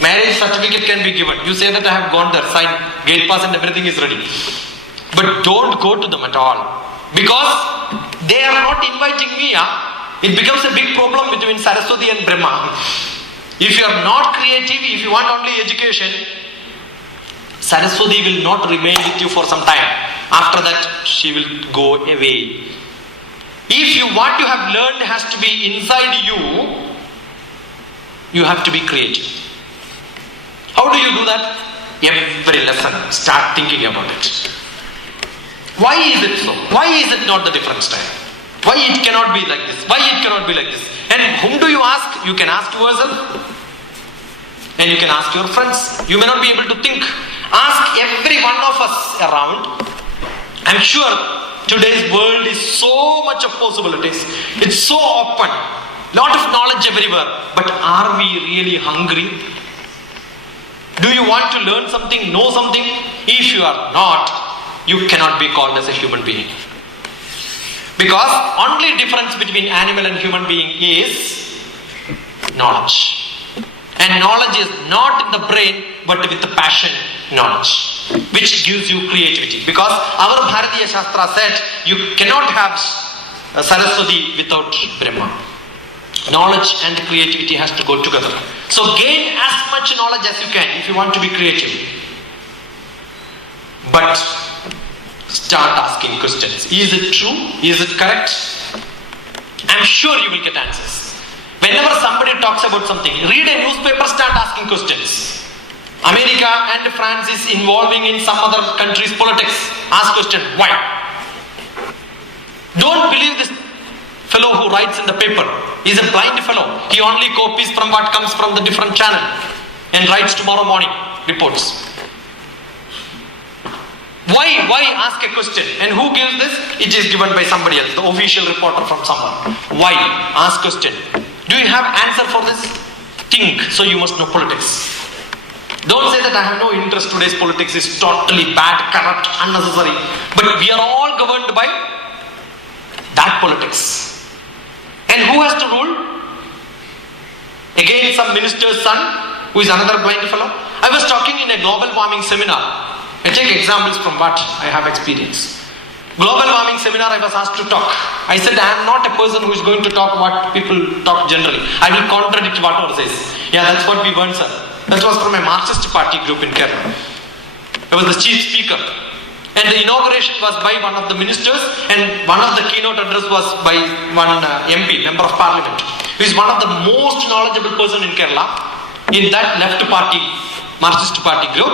Marriage certificate can be given. You say that I have gone there, sign, gate pass and everything is ready. But don't go to them at all. Because they are not inviting me. It becomes a big problem between Saraswati and Brahma. If you are not creative, if you want only education, Saraswati will not remain with you for some time. After that, she will go away. If what you have learned has to be inside you, you have to be creative. How do you do that? Every lesson, start thinking about it. Why is it so? Why is it not the different style? Why it cannot be like this? Why it cannot be like this? And whom do you ask? You can ask yourself. And you can ask your friends. You may not be able to think. Ask every one of us around. I'm sure today's world is so much of possibilities. It's so open. Lot of knowledge everywhere. But are we really hungry? Do you want to learn something, know something? If you are not, you cannot be called as a human being. Because only difference between animal and human being is knowledge. And knowledge is not in the brain, but with the passion knowledge, which gives you creativity. Because our Bharatiya Shastra said, you cannot have Saraswati without Brahma. Knowledge and creativity has to go together. So gain as much knowledge as you can if you want to be creative. But start asking questions. Is it true? Is it correct? I'm sure you will get answers. Whenever somebody talks about something, read a newspaper, start asking questions. America and France is involving in some other country's politics. Ask question, why? Don't believe this fellow who writes in the paper. He's a blind fellow. He only copies from what comes from the different channel and writes tomorrow morning reports. Why ask a question? And who gives this? It is given by somebody else, the official reporter from someone. Why? Ask question. Do you have answer for this? Think. So you must know politics. Don't say that I have no interest. Today's politics is totally bad, corrupt, unnecessary. But we are all governed by that politics. And who has to rule? Again, some minister's son, who is another blind fellow. I was talking in a global warming seminar. I take examples from what I have experienced. Global warming seminar, I was asked to talk. I said, I am not a person who is going to talk what people talk generally. I will contradict whatever says. Yeah, that's what we want, sir. That was from a Marxist party group in Kerala. I was the chief speaker. And the inauguration was by one of the ministers, and one of the keynote address was by one MP, member of parliament, who is one of the most knowledgeable person in Kerala, in that left party, Marxist party group.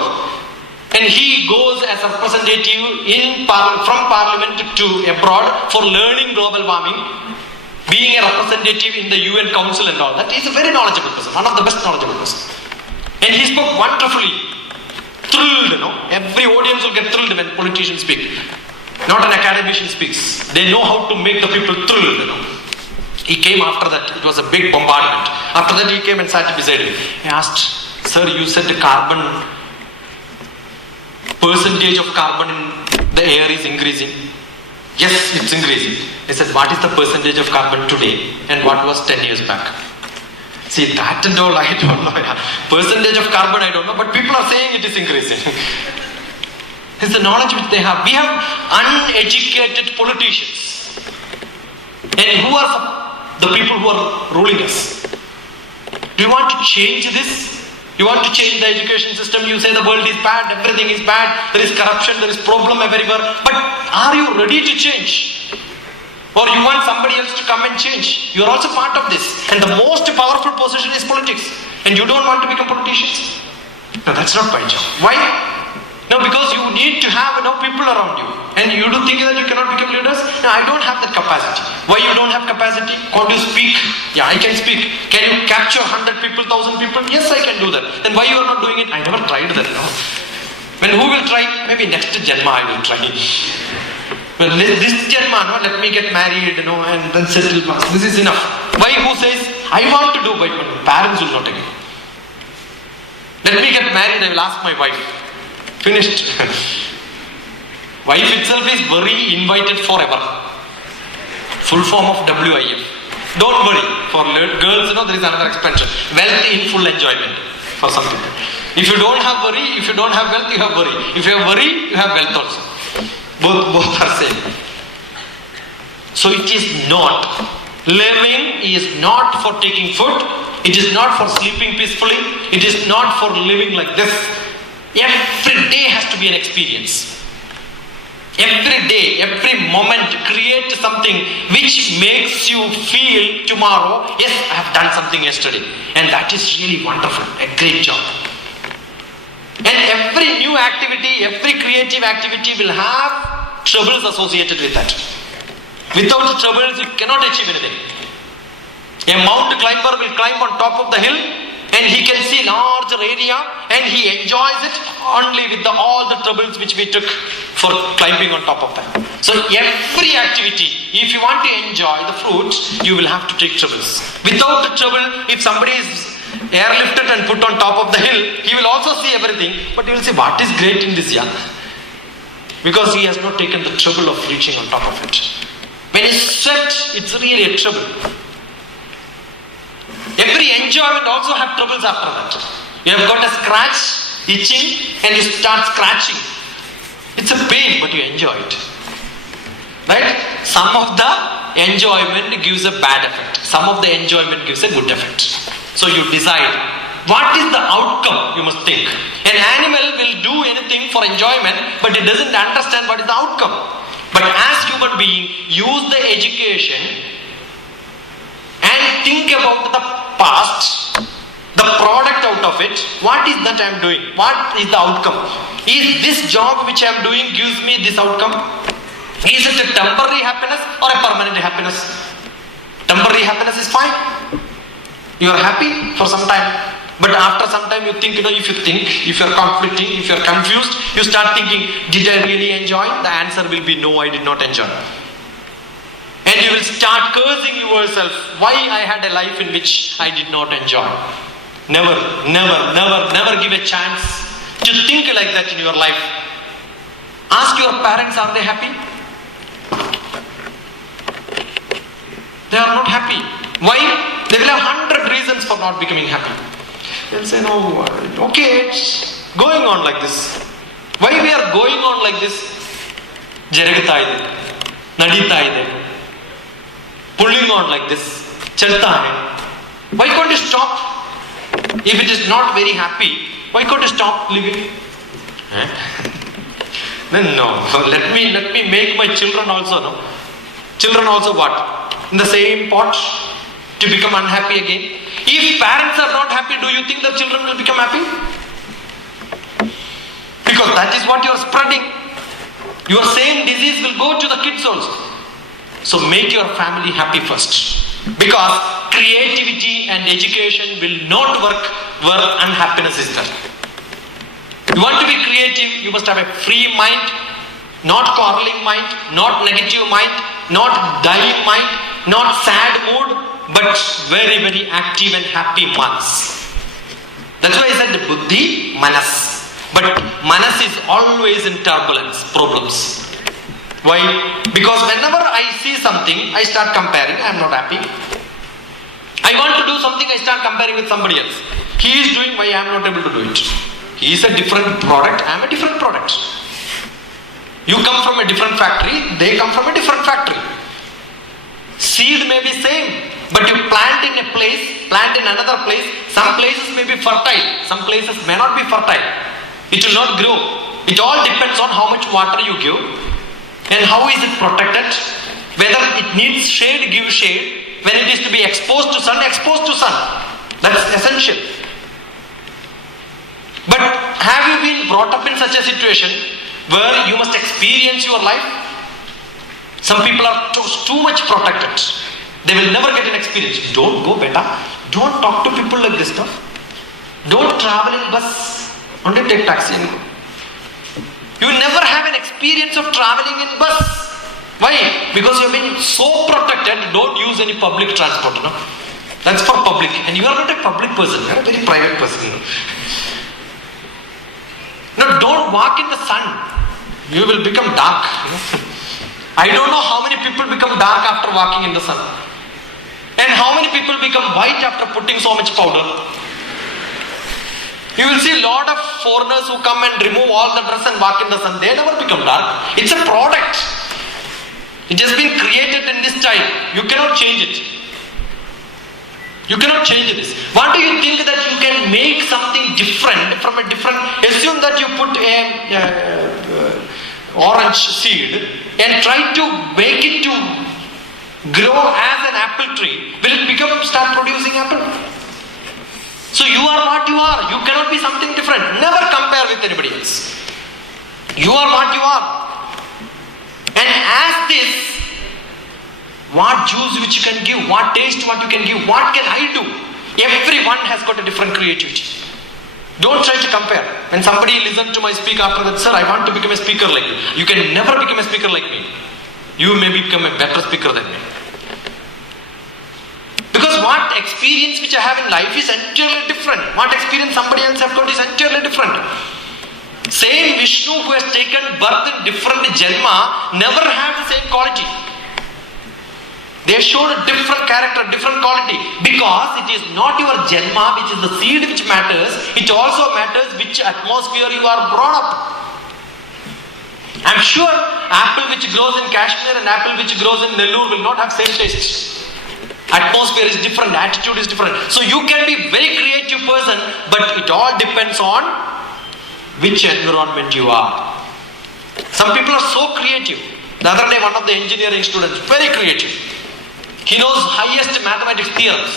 And he goes as a representative from parliament to abroad for learning global warming, being a representative in the UN Council and all that. He is a very knowledgeable person, one of the best knowledgeable person. And he spoke wonderfully, thrilled, Every audience will get thrilled when politicians speak. Not an academician speaks. They know how to make the people thrilled, He came after that. It was a big bombardment. After that he came and sat beside me. He asked, sir, you said the percentage of carbon in the air is increasing. Yes, it's increasing. He said, what is the percentage of carbon today and what was 10 years back? See, that and all I don't know. Percentage of carbon I don't know, but people are saying it is increasing. It's the knowledge which they have. We have uneducated politicians. And who are the people who are ruling us? Do you want to change this? You want to change the education system, you say the world is bad, everything is bad, there is corruption, there is problem everywhere. But are you ready to change? Or you want somebody else to come and change? You are also part of this. And the most powerful position is politics. And you don't want to become politicians? No, that's not my job. Why? No, because you need to have people around you. And you do think that you cannot become leaders? No, I don't have that capacity. Why you don't have capacity? Can't you speak? Yeah, I can speak. Can you capture 100 people, 1,000 people? Yes, I can do that. Then why you are not doing it? I never tried that, When who will try? Maybe next Janma I will try. Well, this Janma, let me get married, and then settle. This is enough. Why? Who says, I want to do, but my parents will not agree. Let me get married, I will ask my wife. Finished. Wife itself is very invited forever. Full form of WIF. Don't worry. For girls, there is another expansion. Wealth in full enjoyment for some people. If you don't have worry, if you don't have wealth, you have worry. If you have worry, you have wealth also. Both are same. So it is not Living is not for taking food. It is not for sleeping peacefully. It is not for living like this. Every day has to be an experience. Every day, every moment, create something which makes you feel tomorrow, yes, I have done something yesterday. And that is really wonderful. A great job. And every new activity, every creative activity will have troubles associated with that. Without troubles, you cannot achieve anything. A mountain climber will climb on top of the hill and he can see larger area and he enjoys it only with all the troubles which we took for climbing on top of that. So every activity, if you want to enjoy the fruits, you will have to take troubles. Without the trouble, if somebody is airlifted and put on top of the hill, he will also see everything, but he will say, what is great in this, because he has not taken the trouble of reaching on top of it. When he sweat, it's really a trouble. Every enjoyment also have troubles after that. You have got a scratch, itching, and you start scratching. It's a pain, but you enjoy it. Right? Some of the enjoyment gives a bad effect. Some of the enjoyment gives a good effect. So you decide, what is the outcome? You must think. An animal will do anything for enjoyment, but it doesn't understand what is the outcome. But as human being, use the education and think about the past, the product out of it. What is that I am doing? What is the outcome? Is this job which I am doing gives me this outcome? Is it a temporary happiness or a permanent happiness? Temporary happiness is fine. You are happy for some time. But after some time you think, if you are conflicting, if you are confused, you start thinking, did I really enjoy? The answer will be no, I did not enjoy. And you will start cursing yourself, why I had a life in which I did not enjoy. Never give a chance to think like that in your life. Ask your parents, are they happy? They are not happy. Why? They will have 100 reasons for not becoming happy. They'll say, no, okay, it's going on like this. Why we are going on like this? Jaragta ide, nadita ide, pulling on like this, chalta hai. Why can't you stop? If it is not very happy, why can't you stop living? Then no, let me make my children also, no? Children also what? In the same pot to become unhappy again. If parents are not happy, do you think the children will become happy? Because that is what you are spreading. Your same disease will go to the kids also. So make your family happy first. Because creativity and education will not work where unhappiness is there. You want to be creative, you must have a free mind, not quarreling mind, not negative mind, not dying mind, not sad mood, but very, very active and happy minds. That's why I said buddhi, manas. But manas is always in turbulence, problems. Why? Because whenever I see something, I start comparing. I am not happy. I want to do something, I start comparing with somebody else. He is doing, why I am not able to do it? He is a different product, I am a different product. You come from a different factory, they come from a different factory. Seed may be same, but you plant in a place, plant in another place. Some places may be fertile, some places may not be fertile. It will not grow. It all depends on how much water you give and how is it protected. Whether it needs shade, give shade. When it is to be exposed to sun, expose to sun. That's essential. But have you been brought up in such a situation where you must experience your life? Some people are too much protected. They will never get an experience. Don't go better. Don't talk to people like this stuff. Don't travel in bus. Only take taxi and go. You will never have an experience of traveling in bus. Why? Because you have been so protected. Don't use any public transport. No? That's for public. And you are not a public person. You are a very private person. No, don't walk in the sun. You will become dark. I don't know how many people become dark after walking in the sun. And how many people become white after putting so much powder. You will see a lot of foreigners who come and remove all the dress and walk in the sun. They never become dark. It's a product. It has been created in this time. You cannot change it. You cannot change this. What do you think that you can make something different from a different... Assume that you put a orange seed and try to make it to grow as an apple tree. Will it start producing apple? So you are what you are. You cannot be something different. Never compare with anybody else. You are what you are. And as this, what juice which you can give, what taste what you can give, what can I do? Everyone has got a different creativity. Don't try to compare. When somebody listened to my speak after that, sir, I want to become a speaker like you. You can never become a speaker like me. You may become a better speaker than me. Because what experience which I have in life is entirely different. What experience somebody else have got is entirely different. Same Vishnu who has taken birth in different Janma never had the same quality. They showed a different character, different quality. Because it is not your Janma which is the seed which matters. It also matters which atmosphere you are brought up. I'm sure apple which grows in Kashmir and apple which grows in Nellore will not have same taste. Atmosphere is different, attitude is different. So you can be very creative person, but it all depends on which environment you are. Some people are so creative. The other day one of the engineering students, very creative. He knows highest mathematics theorems.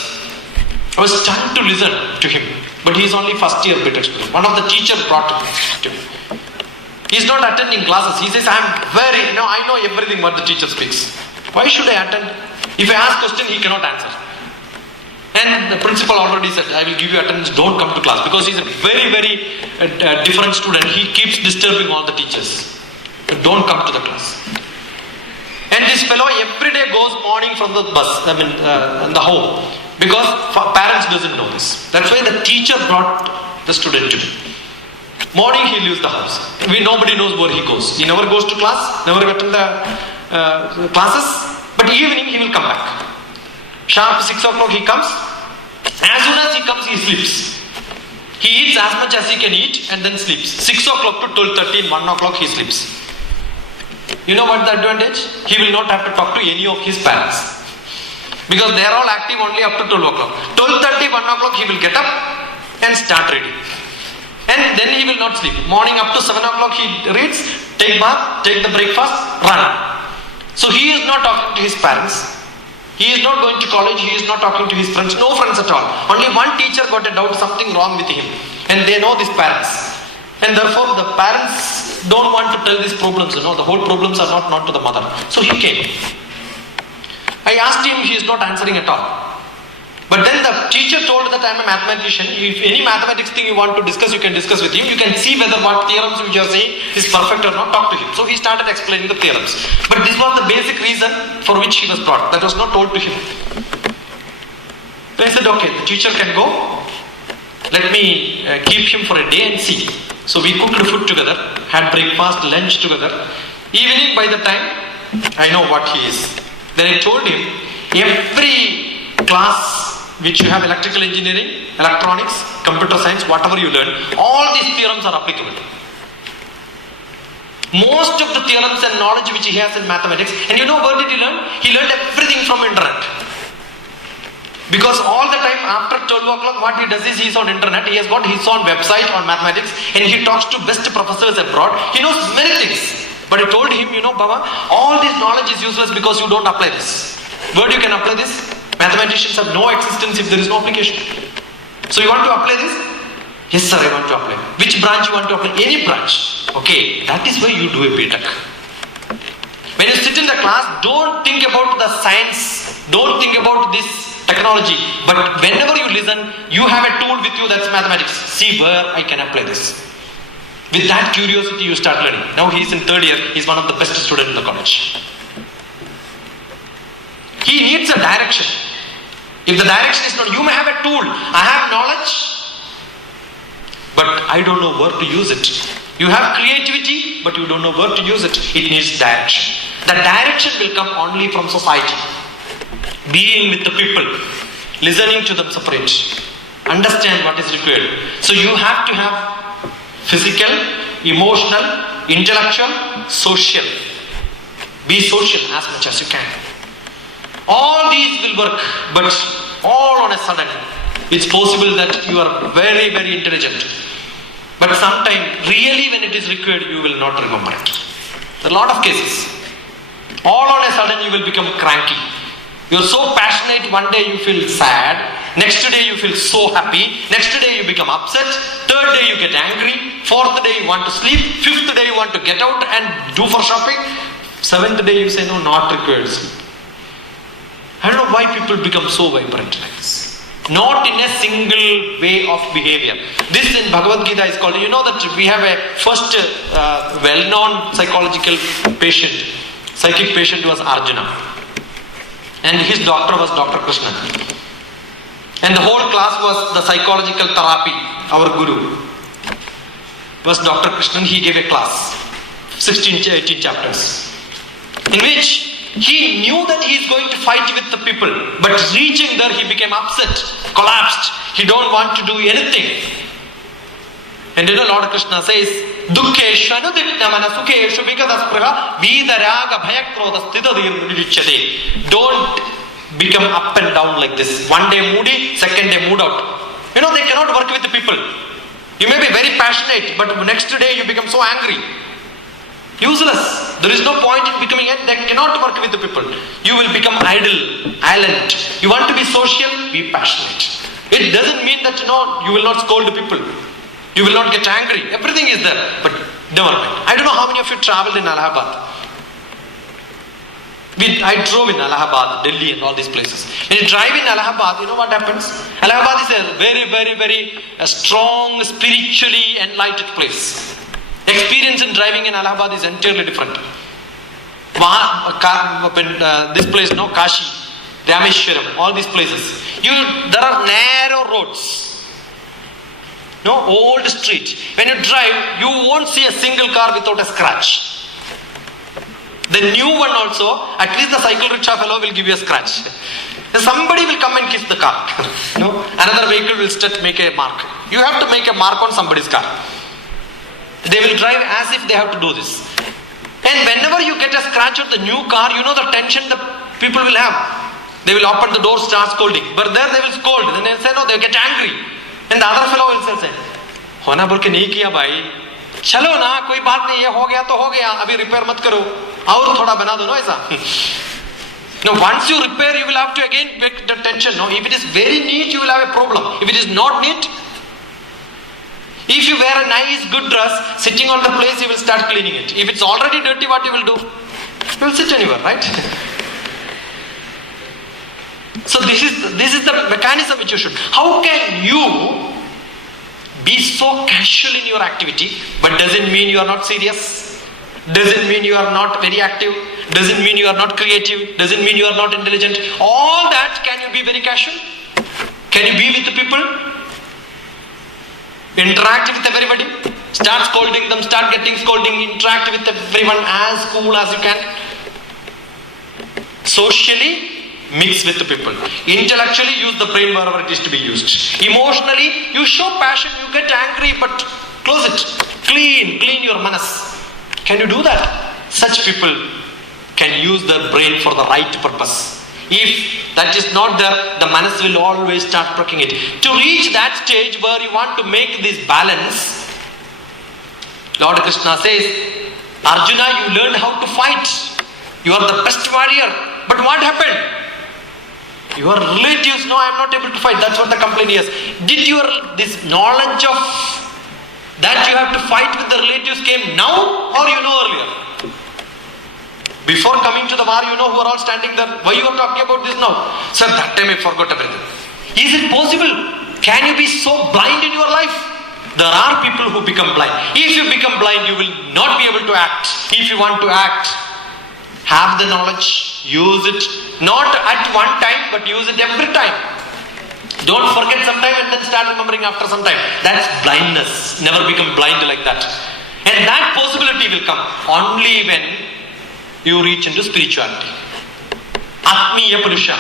I was stunned to listen to him. But he is only first year BTech student. One of the teachers brought him to me. He is not attending classes. He says, I know everything what the teacher speaks. Why should I attend? If I ask question, he cannot answer. And the principal already said, I will give you attendance, don't come to class. Because he is a very, very different student. He keeps disturbing all the teachers. Don't come to the class. And this fellow every day goes morning from the bus, in the home. Because parents doesn't know this. That's why the teacher brought the student to me. Morning he leaves the house. Nobody knows where he goes. He never goes to class, never attend the classes. But evening he will come back. Sharp 6 o'clock he comes. As soon as he comes, he sleeps. He eats as much as he can eat and then sleeps. 6 o'clock to 12:30, 1 o'clock he sleeps. You know what the advantage? He will not have to talk to any of his parents. Because they are all active only up to 12 o'clock. 12:30, 1 o'clock he will get up and start reading. And then he will not sleep. Morning up to 7 o'clock he reads, take bath, take the breakfast, run. So he is not talking to his parents. He is not going to college. He is not talking to his friends. No friends at all. Only one teacher got a doubt, something wrong with him. And they know these parents. And therefore the parents don't want to tell these problems. The whole problems are not to the mother. So he came. I asked him, he is not answering at all. But then the teacher told that I am a mathematician. If any mathematics thing you want to discuss, you can discuss with him. You can see whether what theorems which you are saying is perfect or not. Talk to him. So he started explaining the theorems. But this was the basic reason for which he was brought. That was not told to him. So I said, okay, the teacher can go. Let me keep him for a day and see. So we cooked food together, had breakfast, lunch together. Evening by the time, I know what he is. Then I told him, every class which you have electrical engineering, electronics, computer science, whatever you learn, all these theorems are applicable. Most of the theorems and knowledge which he has in mathematics, and you know where did he learn? He learned everything from internet. Because all the time after 12 o'clock what he does is he is on internet, he has got his own website on mathematics and he talks to best professors abroad. He knows many things. But I told him, Baba, all this knowledge is useless because you don't apply this. Where you can apply this? Mathematicians have no existence if there is no application. So you want to apply this? Yes sir, I want to apply. Which branch you want to apply? Any branch. Okay, that is why you do a BTech. When you sit in the class, don't think about the science, don't think about this technology, but whenever you listen, you have a tool with you, that's mathematics. See where I can apply this. With that curiosity you start learning. Now he is in 3rd year, he is one of the best students in the college. He needs a direction. If the direction is not, you may have a tool. I have knowledge, but I don't know where to use it. You have creativity, but you don't know where to use it. It needs direction. The direction will come only from society. Being with the people, listening to them separate, understand what is required. So you have to have physical, emotional, intellectual, social. Be social as much as you can. All these will work, but all on a sudden, it's possible that you are very, very intelligent. But sometimes, really when it is required, you will not remember it. There are a lot of cases. All on a sudden, you will become cranky. You are so passionate, one day you feel sad, next day you feel so happy, next day you become upset, third day you get angry, fourth day you want to sleep, fifth day you want to get out and do for shopping, seventh day you say, no, not required sleep. I don't know why people become so vibrant like this. Not in a single way of behavior. This in Bhagavad Gita is called, you know that we have a first well-known psychological patient, psychic patient was Arjuna. And his doctor was Dr. Krishna. And the whole class was the psychological therapy. Our guru was Dr. Krishnan. He gave a class, 18 chapters, in which he knew that he is going to fight with the people, but reaching there he became upset, collapsed. He don't want to do anything. And you know Lord Krishna says, Dukkeshu anuditnamana sukheshu vikadaspraha vidaraga bhayakrodha stitadirnidichyate. Don't become up and down like this. One day moody, second day mood out. You know, they cannot work with the people. You may be very passionate, but next day you become so angry. Useless. There is no point in becoming it. They cannot work with the people. You will become idle, island. You want to be social, be passionate. It doesn't mean that you will not scold the people. You will not get angry. Everything is there. But never mind. I don't know how many of you traveled in Allahabad. I drove in Allahabad, Delhi and all these places. When you drive in Allahabad, you know what happens? Allahabad is a very, very, very strong, spiritually enlightened place. Experience in driving in Allahabad is entirely different. This place, Kashi, Rameshwaram, all these places. There are narrow roads. Old street. When you drive, you won't see a single car without a scratch. The new one also, at least the cycle rickshaw fellow will give you a scratch. Somebody will come and kiss the car. Another vehicle will make a mark. You have to make a mark on somebody's car. They will drive as if they have to do this. And whenever you get a scratch on the new car, you know the tension the people will have. They will open the door, start scolding. But there they will scold. Then they will say, no, they will get angry. And the other fellow will say, होना बोल के नहीं किया भाई, चलो ना, कोई बात नहीं, ये हो गया तो हो गया, अभी रिपेयर मत करो, और थोड़ा बना दो, ऐसा. Now once you repair, you will have to again make the tension. If it is very neat, you will have a problem. If it is not neat, if you wear a nice good dress, sitting on the place, you will start cleaning it. If it's already dirty, what you will do? You will sit anywhere, right? So this is the mechanism which you should. How can you be so casual in your activity, but doesn't mean you are not serious? Doesn't mean you are not very active? Doesn't mean you are not creative? Doesn't mean you are not intelligent? All that, can you be very casual? Can you be with the people? Interact with everybody? Start scolding them, start getting scolding, interact with everyone as cool as you can. Socially, mix with the people. Intellectually, use the brain wherever it is to be used. Emotionally, you show passion, you get angry, but close it. Clean your manas. Can you do that? Such people can use their brain for the right purpose. If that is not there, the manas will always start working it. To reach that stage where you want to make this balance, Lord Krishna says, Arjuna, you learned how to fight. You are the best warrior. But what happened? Your relatives, no, I am not able to fight. That's what the complaint is. Did this knowledge of that you have to fight with the relatives came now or you know earlier? Before coming to the war, you know who are all standing there. Why you are talking about this now? Sir, that time I forgot everything. Is it possible? Can you be so blind in your life? There are people who become blind. If you become blind, you will not be able to act. If you want to act, have the knowledge, use it. Not at one time, but use it every time. Don't forget sometime and then start remembering after some time. That's blindness. Never become blind like that. And that possibility will come only when you reach into spirituality. Atmiya Purusha.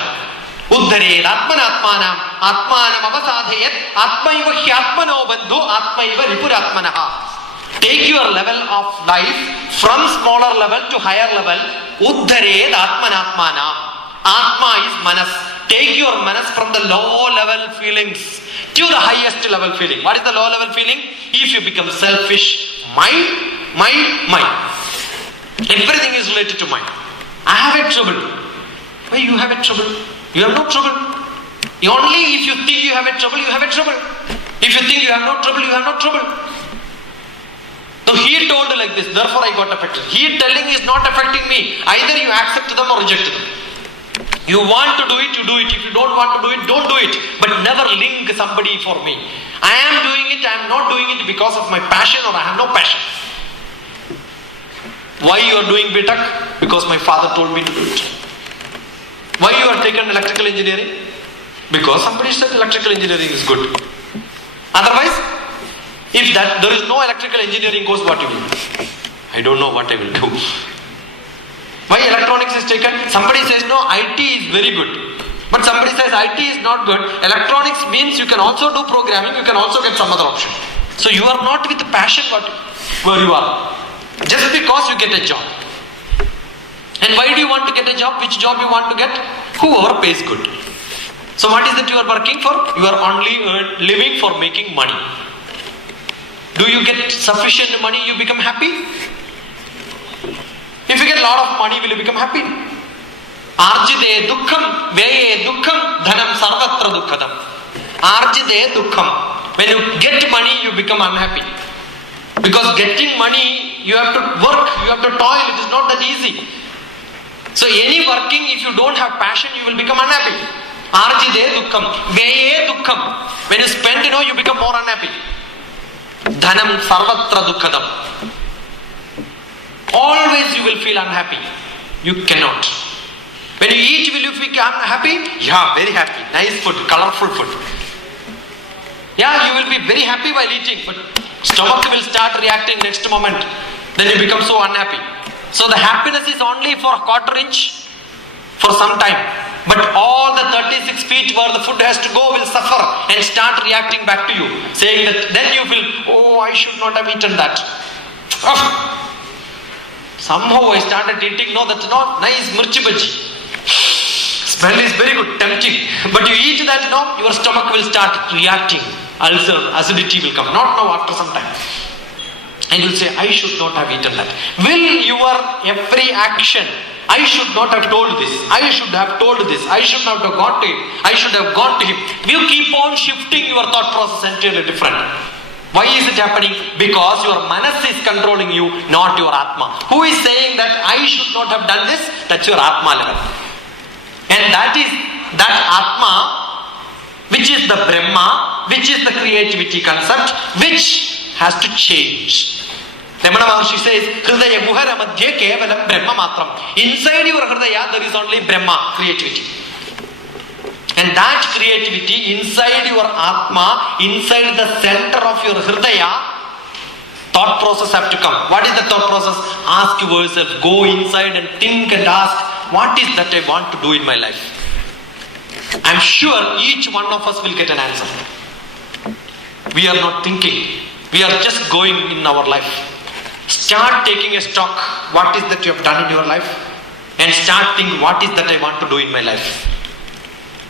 Uddhared Atmanatmanam Atmanam Avasadhayat Atmaiva Hyatmano Bandhu Atmaiva Ripuratmanaha. Take your level of life from smaller level to higher level. Uddared Atmanatmanam. Atma is manas. Take your manas from the low level feelings to the highest level feeling. What is the low level feeling? If you become selfish, mind. Everything is related to mind. I have a trouble. Why you have a trouble? You have no trouble. Only if you think you have a trouble, you have a trouble. If you think you have no trouble, you have no trouble. So he told like this, therefore I got affected. He telling is not affecting me. Either you accept them or reject them. You want to do it, you do it. If you don't want to do it, don't do it. But never link somebody for me. I am doing it, I am not doing it because of my passion or I have no passion. Why you are doing BTech? Because my father told me to do it. Why you are taken electrical engineering? Because somebody said electrical engineering is good. Otherwise, if that there is no electrical engineering course, what you will do? I don't know what I will do. Why electronics is taken? Somebody says no, IT is very good. But somebody says IT is not good. Electronics means you can also do programming, you can also get some other option. So you are not with the passion where you are. Just because you get a job. And why do you want to get a job? Which job you want to get? Whoever pays good. So what is that you are working for? You are only living for making money. Do you get sufficient money, you become happy? If you get a lot of money, will you become happy? Arjide dukkham, veye dukkham, dhanam sarvatra dukkadam. Arjide dukkham. When you get money, you become unhappy. Because getting money, you have to work, you have to toil, it is not that easy. So any working, if you don't have passion, you will become unhappy. Arjide dukkham, veye dukkham. When you spend, you become more unhappy. Dhanam sarvatra dukkadam. Always you will feel unhappy. You cannot. When you eat, will you feel unhappy? Yeah, very happy. Nice food, colorful food. Yeah, you will be very happy while eating, but stomach will start reacting next moment. Then you become so unhappy. So the happiness is only for a quarter inch for some time. But all the 36 feet where the food has to go will suffer and start reacting back to you. Saying that then you feel, oh, I should not have eaten that. Oh. Somehow I started eating, no, that's not nice mirchi bhaji. Smell is very good, tempting. But you eat that, your stomach will start reacting. Ulcer, acidity will come. Not now, after some time. And you'll say, I should not have eaten that. Will your every action, I should not have told this. I should have told this. I should not have gone to him. I should have gone to him. You keep on shifting your thought process entirely different. Why is it happening? Because your manas is controlling you, not your atma. Who is saying that I should not have done this? That's your atma level. And that is that atma, which is the Brahma, which is the creativity concept, which has to change. Ramana Maharshi says, Hridaya Guhara Madhye Kevalam Brahma Matram. Inside your Hridaya there is only Brahma, creativity. And that creativity inside your Atma, inside the center of your Hridaya, thought process have to come. What is the thought process? Ask yourself, go inside and think and ask, what is that I want to do in my life? I am sure each one of us will get an answer. We are not thinking. We are just going in our life. Start taking a stock. What is that you have done in your life? And start thinking, what is that I want to do in my life?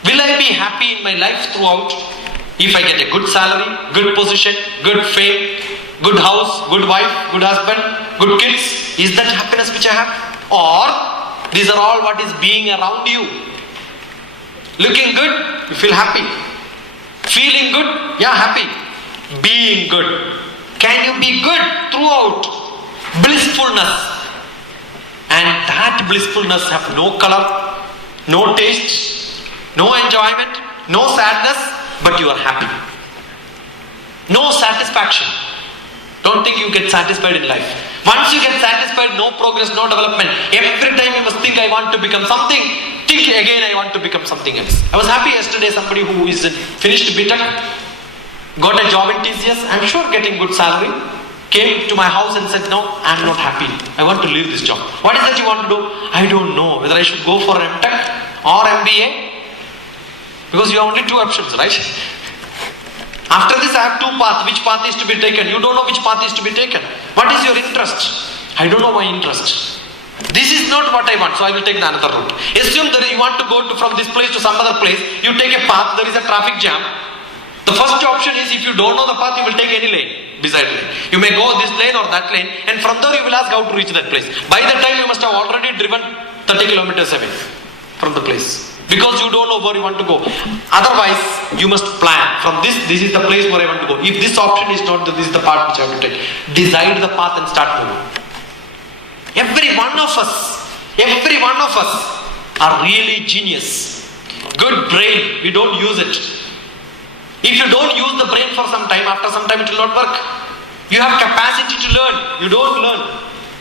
Will I be happy in my life throughout? If I get a good salary, good position, good fame, good house, good wife, good husband, good kids, is that happiness which I have? Or these are all what is being around you? Looking good, you feel happy. Feeling good, yeah, happy. Being good. Can you be good throughout? Blissfulness. And that blissfulness have no color, no taste, no enjoyment, no sadness, but you are happy. No satisfaction. Don't think you get satisfied in life. Once you get satisfied, no progress, no development. Every time you must think, I want to become something. Think again, I want to become something else. I was happy yesterday, somebody who is finished BTech, got a job in TCS, I'm sure getting good salary, came to my house and said, no, I'm not happy. I want to leave this job. What is that you want to do? I don't know whether I should go for MTech or MBA. Because you have only two options, right? After this I have two paths. Which path is to be taken? You don't know which path is to be taken. What is your interest? I don't know my interest. This is not what I want, so I will take the another route. Assume that you want to go from this place to some other place, you take a path, there is a traffic jam. The first option is, if you don't know the path, you will take any lane, beside lane. You may go this lane or that lane, and from there you will ask how to reach that place. By the time you must have already driven 30 kilometers away from the place, because you don't know where you want to go. Otherwise, you must plan. From this is the place where I want to go. If this option is not, this is the path which I have to take. Decide the path and start moving. Every one of us are really genius. Good brain, we don't use it. If you don't use the brain for some time, after some time it will not work. You have capacity to learn, you don't learn.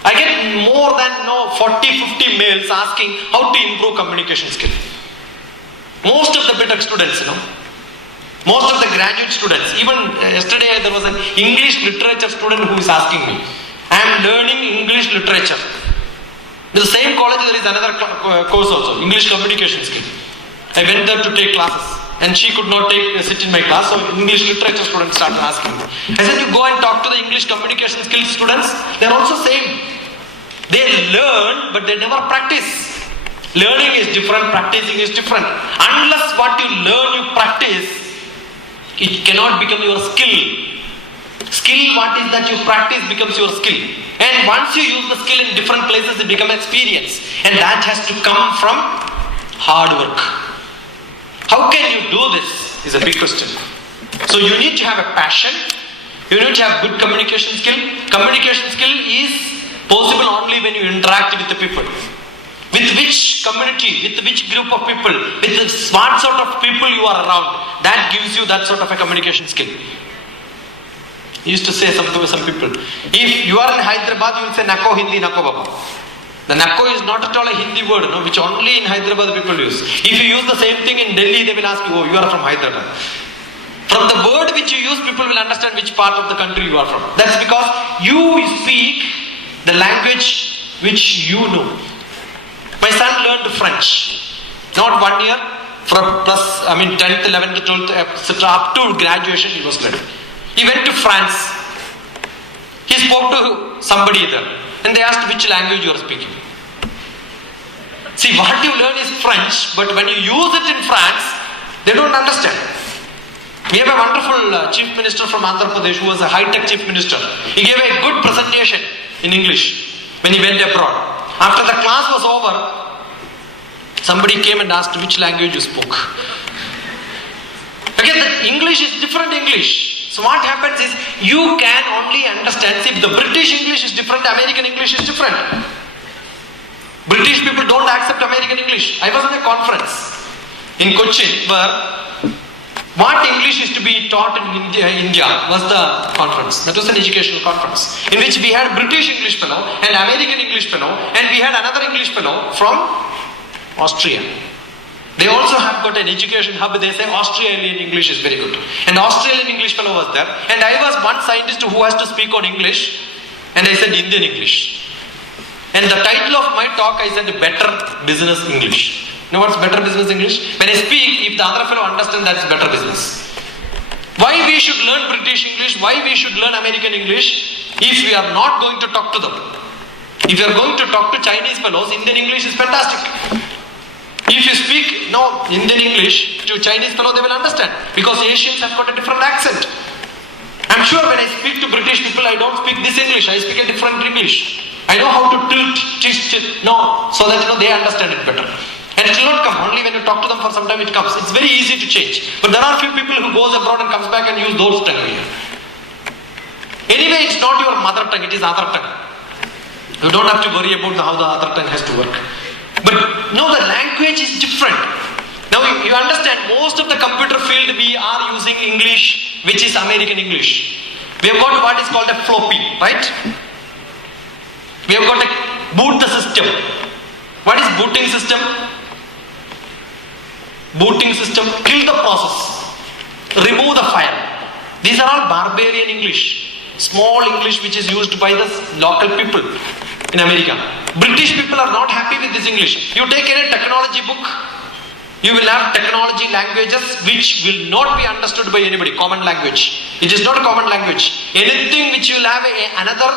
I get more than 40-50 mails asking how to improve communication skill. Most of the BTech students, most of the graduate students, even yesterday there was an English literature student who is asking me, I am learning English literature. In the same college there is another course also, English communication skill. I went there to take classes and she could not sit in my class, so English literature students started asking me. I said, you go and talk to the English communication skills students, they are also same. They learn but they never practice. Learning is different, practicing is different. Unless what you learn you practice, it cannot become your skill. Skill, what is that you practice becomes your skill. And once you use the skill in different places, it becomes experience. And that has to come from hard work. How can you do this is a big question. So you need to have a passion. You need to have good communication skill. Communication skill is possible only when you interact with the people. With which community, with which group of people, with what sort of people you are around, that gives you that sort of a communication skill. He used to say some people, if you are in Hyderabad, you will say Nako Hindi, Nako Baba. The Nako is not at all a Hindi word, which only in Hyderabad people use. If you use the same thing in Delhi, they will ask you, oh, you are from Hyderabad. From the word which you use, people will understand which part of the country you are from. That's because you speak the language which you know. My son learned French. Not 1 year, from 10th, 11th, 12th, etc. Up to graduation he was learning. He went to France. He spoke to somebody there. And they asked which language you are speaking. See, what you learn is French, but when you use it in France, they don't understand. We have a wonderful chief minister from Andhra Pradesh who was a high-tech chief minister. He gave a good presentation in English when he went abroad. After the class was over, somebody came and asked which language you spoke. Again, the English is different English. So what happens is, you can only understand, see, the British English is different, American English is different. British people don't accept American English. I was at a conference in Cochin where what English is to be taught in India was the conference. That was an educational conference in which we had British English fellow and American English fellow, and we had another English fellow from Austria. They also have got an education hub. They say Australian English is very good. And Australian English fellow was there. And I was one scientist who has to speak on English. And I said Indian English. And the title of my talk, I said Better Business English. You know what's better business English? When I speak, if the other fellow understands, that's better business. Why we should learn British English? Why we should learn American English? If we are not going to talk to them. If you are going to talk to Chinese fellows, Indian English is fantastic. If you speak Indian English to Chinese fellow, they will understand, because Asians have got a different accent. I'm sure when I speak to British people, I don't speak this English, I speak a different English. I know how to twist, so that they understand it better. And it will not come, only when you talk to them for some time it comes. It's very easy to change. But there are few people who goes abroad and comes back and use those tongue here. Anyway, it's not your mother tongue, it is other tongue. You don't have to worry about how the other tongue has to work. But no, the language is different. Now you understand, most of the computer field we are using English, which is American English. We have got what is called a floppy, right? We have got to boot the system. What is booting system? Booting system, kill the process, remove the file. These are all barbarian English, small English which is used by the local people in America. British people are not happy with this English. You take any technology book, you will have technology languages which will not be understood by anybody, common language. It is not a common language. Anything which will have another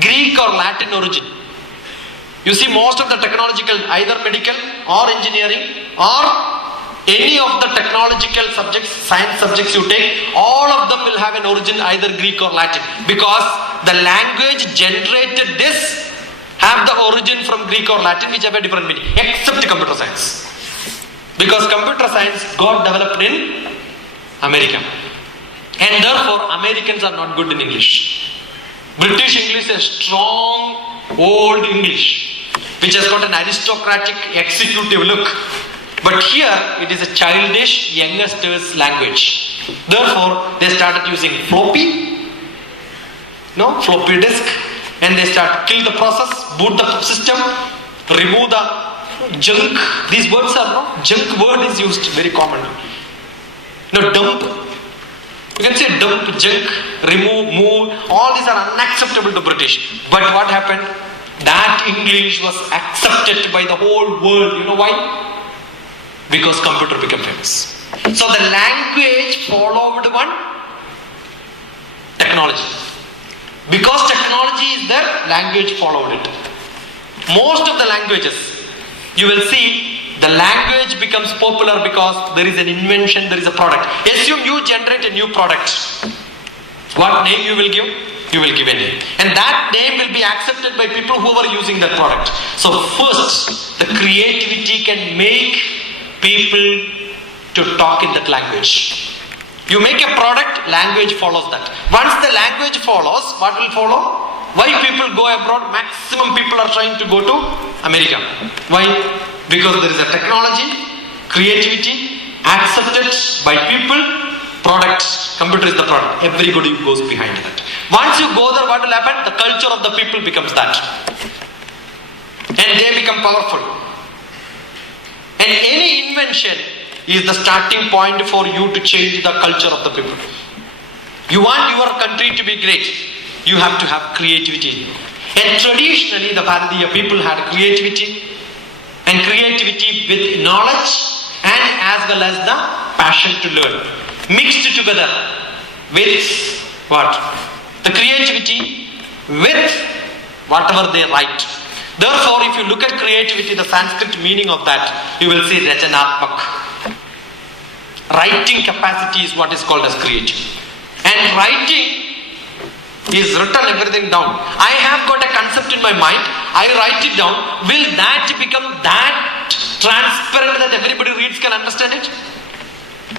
Greek or Latin origin, You see most of the technological, either medical or engineering or any of the technological subjects, science subjects you take, all of them will have an origin either Greek or Latin, because the language generated this have the origin from Greek or Latin, which have a different meaning, except computer science. Because computer science got developed in America. And therefore, Americans are not good in English. British English is strong, old English, which has got an aristocratic, executive look. But here, it is a childish, youngsters' language. Therefore, they started using floppy disk, and they start kill the process, boot the system, remove the junk. These words are junk word is used very commonly. Dump. You can say dump, junk, remove, move. All these are unacceptable to British. But what happened? That English was accepted by the whole world. You know why? Because computer became famous. So the language followed one technology. Because technology is there, language followed it. Most of the languages, you will see the language becomes popular because there is an invention, there is a product. Assume you generate a new product. What name you will give? You will give a name. And that name will be accepted by people who are using that product. So first, the creativity can make people to talk in that language. You make a product, language follows that. Once the language follows, what will follow? Why people go abroad? Maximum people are trying to go to America. Why? Because there is a technology, creativity, accepted by people, product, computer is the product. Everybody goes behind that. Once you go there, what will happen? The culture of the people becomes that. And they become powerful. And any invention is the starting point for you to change the culture of the people. You want your country to be great, you have to have creativity. And traditionally the Bharatiya people had creativity, and creativity with knowledge and as well as the passion to learn. Mixed together with what? The creativity with whatever they write. Therefore, if you look at creativity, the Sanskrit meaning of that, you will see Rachanatmak. Writing capacity is what is called as creative. And writing is written everything down. I have got a concept in my mind, I write it down. Will that become that transparent that everybody reads can understand it?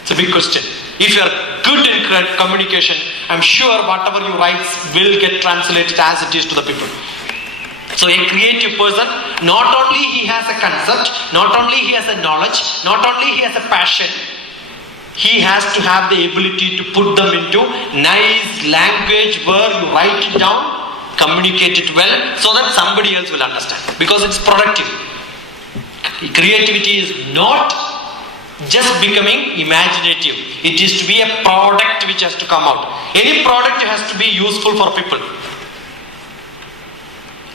It's a big question. If you are good in communication, I'm sure whatever you write will get translated as it is to the people. So a creative person, not only he has a concept, not only he has a knowledge, not only he has a passion, he has to have the ability to put them into nice language where you write it down, communicate it well, so that somebody else will understand. Because it's productive. Creativity is not just becoming imaginative. It is to be a product which has to come out. Any product has to be useful for people.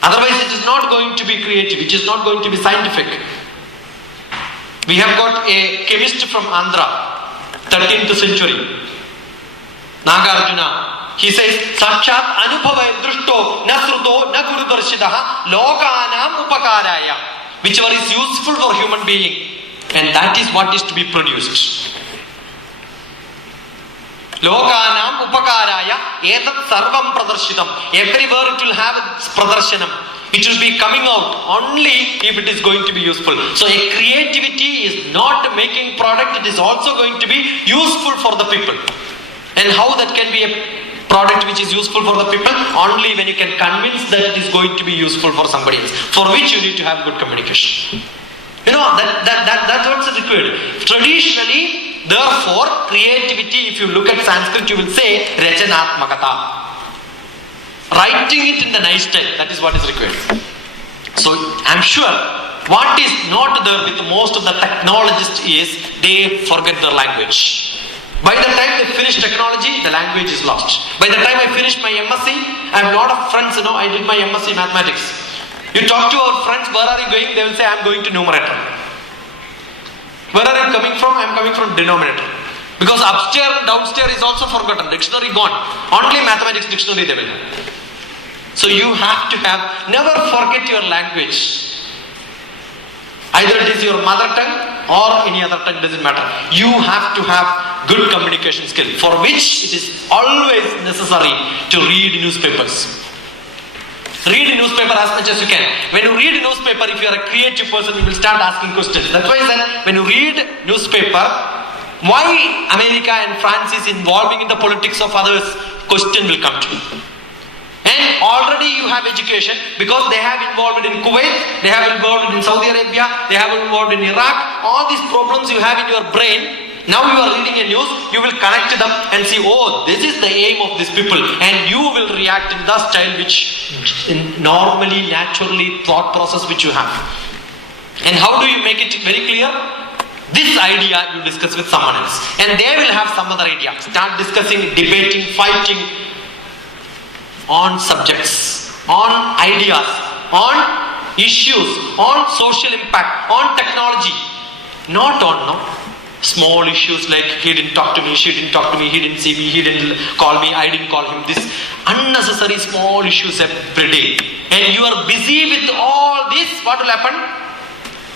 Otherwise it is not going to be creative, it is not going to be scientific. We have got a chemist from Andhra, 13th century, Nagarjuna. He says, Sakshat anubhava drushto nasruto nagurudarshidaha lokanam upakaraya. Whichever is useful for human being, and that is what is to be produced. Lokanam upakaraya etat sarvam pradarshitam. Everywhere it will have its pradarshanam. It will be coming out only if it is going to be useful. So a creativity is not making product, it is also going to be useful for the people. And how that can be a product which is useful for the people? Only when you can convince that it is going to be useful for somebody else. For which you need to have good communication. You know, that's what's required. Traditionally, therefore, creativity, if you look at Sanskrit, you will say Rachanatmakata. Writing it in the nice style, that is what is required. So, I'm sure what is not there with most of the technologists is they forget their language. By the time they finish technology, the language is lost. By the time I finish my MSc, I have a lot of friends, I did my MSc mathematics. You talk to our friends, where are you going? They will say, I am going to numerator. Where are you coming from? I am coming from denominator. Because upstairs and downstairs is also forgotten. Dictionary gone. Only mathematics dictionary they will have. So you have to have, never forget your language. Either it is your mother tongue or any other tongue, doesn't matter. You have to have good communication skill, for which it is always necessary to read newspapers. Read newspaper as much as you can. When you read newspaper, if you are a creative person, you will start asking questions. That's why I said, when you read newspaper, why America and France is involving in the politics of others, question will come to you. And already you have education, because they have involved in Kuwait, they have involved in Saudi Arabia, they have involved in Iraq. All these problems you have in your brain. Now you are reading a news, you will connect them and see, oh, this is the aim of these people, and you will react in the style which normally, naturally, thought process which you have. And how do you make it very clear? This idea you discuss with someone else, and they will have some other idea. Start discussing, debating, fighting on subjects, on ideas, on issues, on social impact, on technology, not on small issues like he didn't talk to me, she didn't talk to me, he didn't see me, he didn't call me, I didn't call him. This unnecessary small issues every day. And you are busy with all this, what will happen?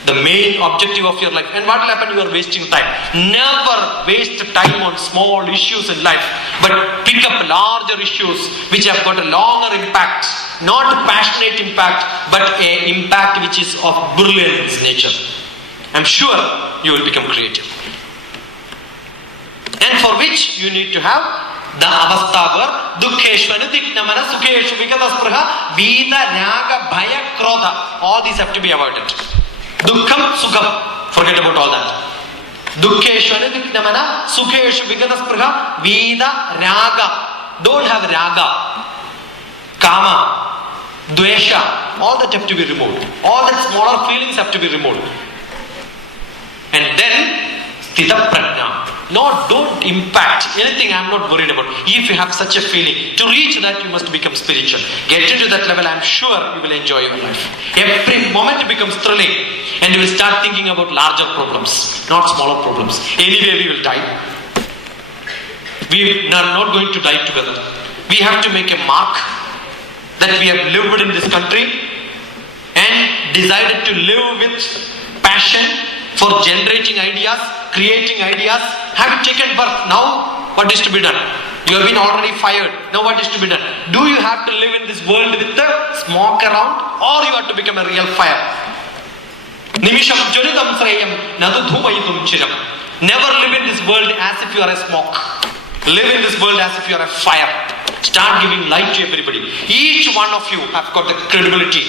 The main objective of your life. And what will happen? You are wasting time. Never waste time on small issues in life, but pick up larger issues which have got a longer impact. Not passionate impact, but an impact which is of brilliance nature. I'm sure you will become creative. And for which you need to have the avastha, dukheshvanu diknamana sukheshu vikadaspruha vita raga bhaya krodha. All these have to be avoided. Dukkham sukham, forget about all that. Dukheshvanu diknamana sukheshu vikadaspruha vita raga. Don't have raga, kama, dvesha. All that have to be removed. All that smaller feelings have to be removed. And then sthita prajna. No, don't impact anything. I'm not worried about. If you have such a feeling, to reach that you must become spiritual. Get into that level, I'm sure you will enjoy your life. Every moment becomes thrilling, and you will start thinking about larger problems, not smaller problems. Anyway, we will die. We are not going to die together. We have to make a mark that we have lived in this country and decided to live with passion for generating ideas, creating ideas. Have you taken birth? Now what is to be done? You have been already fired. Now what is to be done? Do you have to live in this world with the smoke around, or you have to become a real fire? Nimisham jolidam sreyam nadu dhumayitum chiram. Never live in this world as if you are a smoke. Live in this world as if you are a fire. Start giving light to everybody. Each one of you have got the credibility.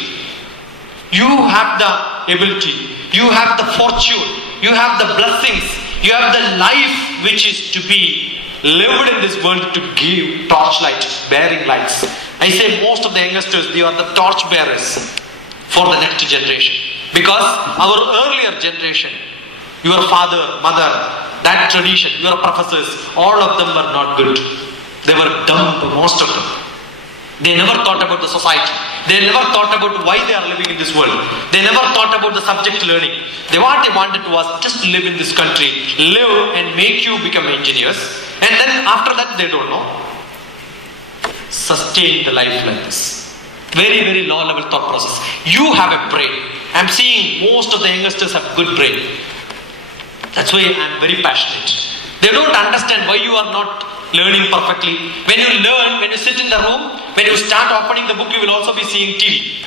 You have the ability. You have the fortune. You have the blessings. You have the life which is to be lived in this world to give torchlight, bearing lights. I say most of the youngsters, they are the torch bearers for the next generation. Because our earlier generation, your father, mother, that tradition, your professors, all of them were not good. They were dumb, most of them. They never thought about the society. They never thought about why they are living in this world. They never thought about the subject learning. What they wanted was just live in this country, live and make you become engineers. And then after that they don't know. Sustain the life like this. Very, very low level thought process. You have a brain. I'm seeing most of the youngsters have good brain. That's why I'm very passionate. They don't understand why you are not learning perfectly. When you learn, when you sit in the room, when you start opening the book, you will also be seeing TV.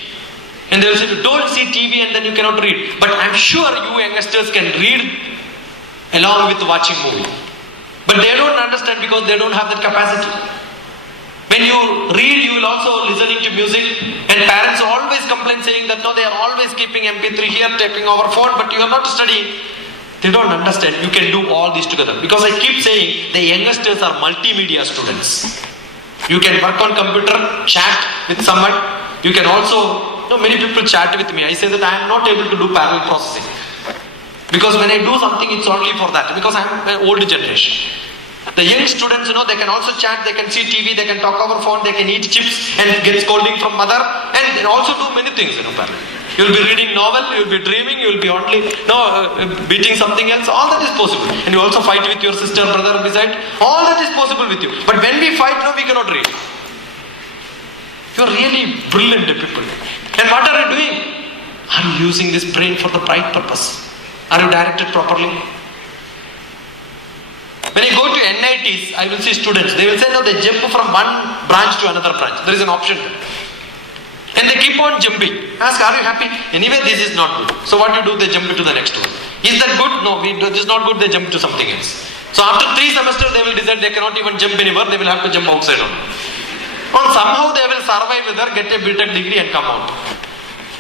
And they will say, don't see TV and then you cannot read. But I'm sure you youngsters can read along with watching movie. But they don't understand because they don't have that capacity. When you read, you will also listening to music, and parents always complain saying that no, they are always keeping MP3 here, taking our phone, but you are not studying. They don't understand. You can do all these together. Because I keep saying the youngsters are multimedia students. You can work on computer, chat with someone. You can also, many people chat with me. I say that I am not able to do parallel processing. Because when I do something, it's only for that. Because I am an old generation. The young students, they can also chat, they can see TV, they can talk over phone, they can eat chips and get scolding from mother, and they also do many things, parallel. You will be reading novel, you will be dreaming, you will be only beating something else. All that is possible. And you also fight with your sister, brother beside. All that is possible with you. But when we fight, we cannot read. You are really brilliant people. And what are you doing? Are you using this brain for the right purpose? Are you directed properly? When I go to NITs, I will see students. They will say, no, they jump from one branch to another branch. There is an option. And they keep on jumping. Ask, are you happy? Anyway, this is not good. So what do? They jump to the next one. Is that good? No, this is not good. They jump to something else. So after 3 semesters, they will decide they cannot even jump anywhere. They will have to jump outside only. And somehow they will survive with her, get a BTech degree and come out.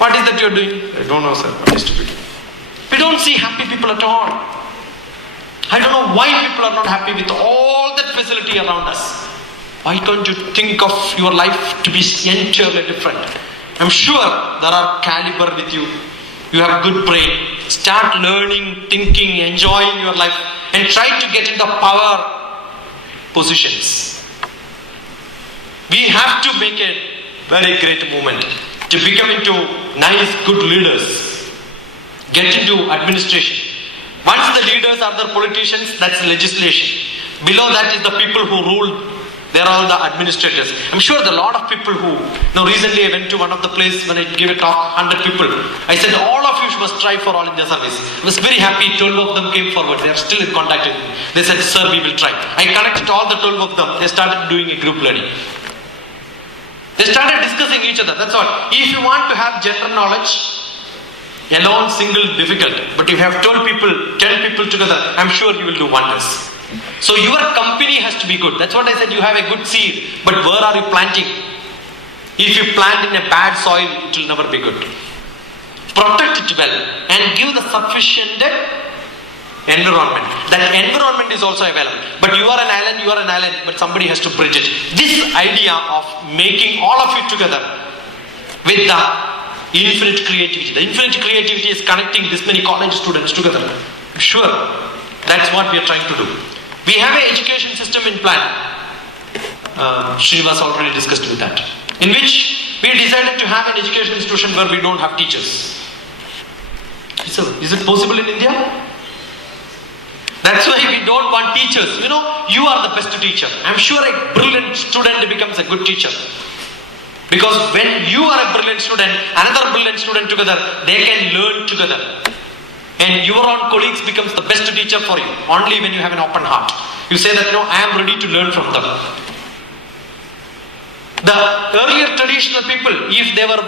What is that you are doing? I don't know, sir. What is to be? We don't see happy people at all. I don't know why people are not happy with all that facility around us. Why can't you think of your life to be entirely different? I'm sure there are caliber with you. You have good brain. Start learning, thinking, enjoying your life and try to get into power positions. We have to make a very great movement to become into nice, good leaders. Get into administration. Once the leaders are the politicians, that's legislation. Below that is the people who rule. They are all the administrators. I'm sure there are a lot of people who... Now recently I went to one of the places when I gave a talk, 100 people. I said, all of you must try for All India Service. I was very happy, 12 of them came forward. They are still in contact with me. They said, sir, we will try. I connected all the 12 of them. They started doing a group learning. They started discussing each other, that's all. If you want to have general knowledge, alone, single, difficult. But if you have 12 people, 10 people together, I'm sure you will do wonders. So your company has to be good. That's what I said, you have a good seed. But where are you planting? If you plant in a bad soil, it will never be good. Protect it well and give the sufficient environment. That environment is also available. But you are an island, but somebody has to bridge it. This idea of making all of you together with the infinite creativity. The infinite creativity is connecting this many college students together. I'm sure that's what we are trying to do. We have an education system in plan. Srinivas already discussed with that. In which we decided to have an education institution where we don't have teachers. So, is it possible in India? That's why we don't want teachers. You know, you are the best teacher. I'm sure a brilliant student becomes a good teacher. Because when you are a brilliant student, another brilliant student together, they can learn together. And your own colleagues becomes the best teacher for you. Only when you have an open heart. You say that, no, I am ready to learn from them. The earlier traditional people, if they were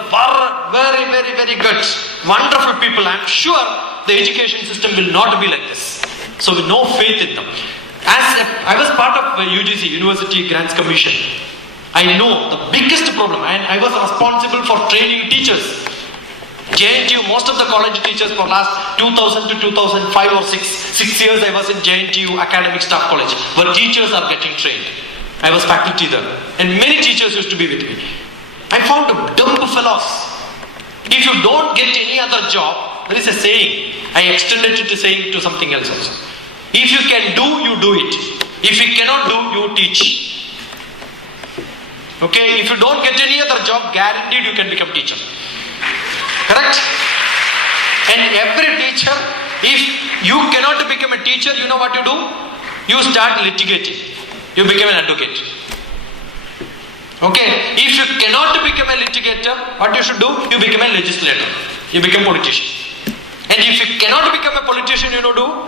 very, very, very good, wonderful people, I am sure the education system will not be like this. So with no faith in them. I was part of UGC, University Grants Commission. I know the biggest problem, and I was responsible for training teachers. JNTU, most of the college teachers for last 2000 to 2005 or 6 years I was in JNTU Academic Staff College, where teachers are getting trained. I was faculty there, and many teachers used to be with me. I found dumb fellows. If you don't get any other job, there is a saying. I extended it to saying to something else also. If you can do, you do it. If you cannot do, you teach. Okay, if you don't get any other job, guaranteed you can become teacher. Correct? And every teacher, if you cannot become a teacher, you know what you do? You start litigating. You become an advocate. Okay, if you cannot become a litigator, what you should do? You become a legislator. You become a politician. And if you cannot become a politician, you know do?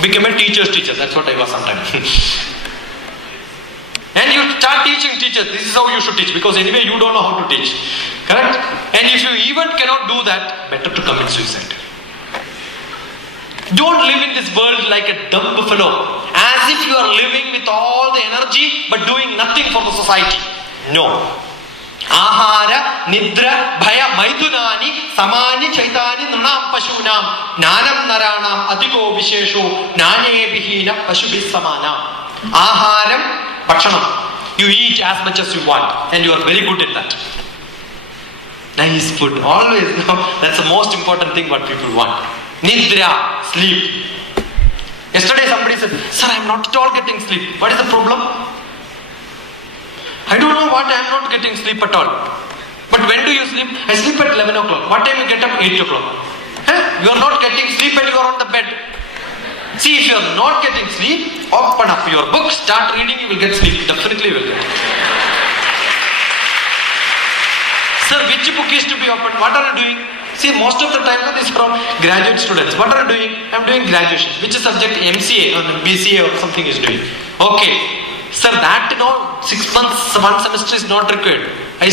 Become a teacher's teacher. That's what I was sometimes. And you start teaching teachers. This is how you should teach, because anyway you don't know how to teach. Correct? And if you even cannot do that, better to commit suicide. Don't live in this world like a dumb fellow, as if you are living with all the energy but doing nothing for the society. No. Ahara, Nidra, Bhaya, Maidunani, Samani, Chaitani, Nunam Pashunam, Nanam Naranam, Adiko Vishesho, Nane Bihina, Pashubis Samana. Aharam, Pakshanam. You eat as much as you want, and you are very good at that. Nice food, always. No, that's the most important thing what people want. Nidra, sleep. Yesterday somebody said, sir, I am not at all getting sleep. What is the problem? I don't know what, I am not getting sleep at all. But when do you sleep? I sleep at 11 o'clock. What time you get up? 8 o'clock. You are not getting sleep and you are on the bed. See, if you are not getting sleep, open up your book, start reading, you will get sleep. Definitely you will get. Sir, which book is to be opened? What are you doing? See, most of the time this is from graduate students. What are you doing? I'm doing graduation. Which subject? MCA or BCA or something is doing. Okay. Sir, that 6 months, 1 semester is not required. I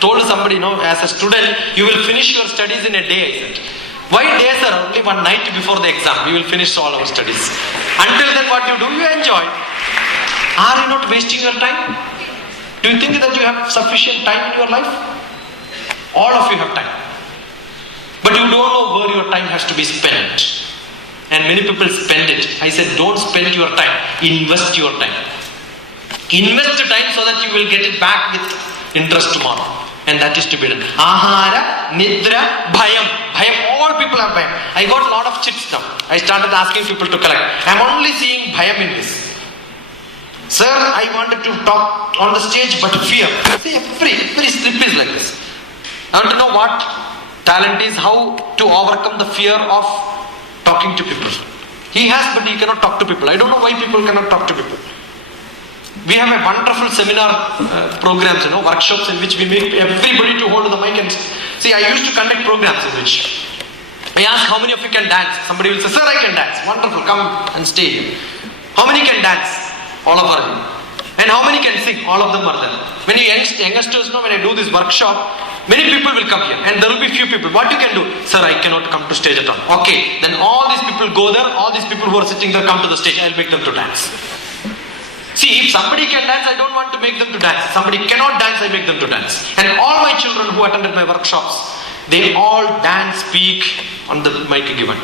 told somebody, as a student, you will finish your studies in a day, I said. Why day, sir? Only one night before the exam. We will finish all our studies. Until then, what you do? You enjoy. Are you not wasting your time? Do you think that you have sufficient time in your life? All of you have time. But you don't know where your time has to be spent. And many people spend it. I said, don't spend your time. Invest your time. Invest the time so that you will get it back with interest tomorrow. And that is to be done. Ahara, Nidra, Bhayam. Bhayam, all people have Bhayam. I got a lot of chits now. I started asking people to collect. I'm only seeing Bhayam in this. Sir, I wanted to talk on the stage, but fear. See, every slip is like this. I want to know what talent is, how to overcome the fear of talking to people. He has, but he cannot talk to people. I don't know why people cannot talk to people. We have a wonderful seminar programs, workshops in which we make everybody to hold the mic and see. I used to conduct programs in which I ask how many of you can dance. Somebody will say, sir, I can dance. Wonderful, come and stay here. How many can dance? All of them. And how many can sing? All of them are there. When you youngsters know, when I do this workshop, many people will come here and there will be few people. What you can do? Sir, I cannot come to stage at all. Okay, then all these people go there. All these people who are sitting there come to the stage. I'll make them to dance. See, if somebody can dance, I don't want to make them to dance. Somebody cannot dance, I make them to dance. And all my children who attended my workshops, they all dance, speak on the mic given.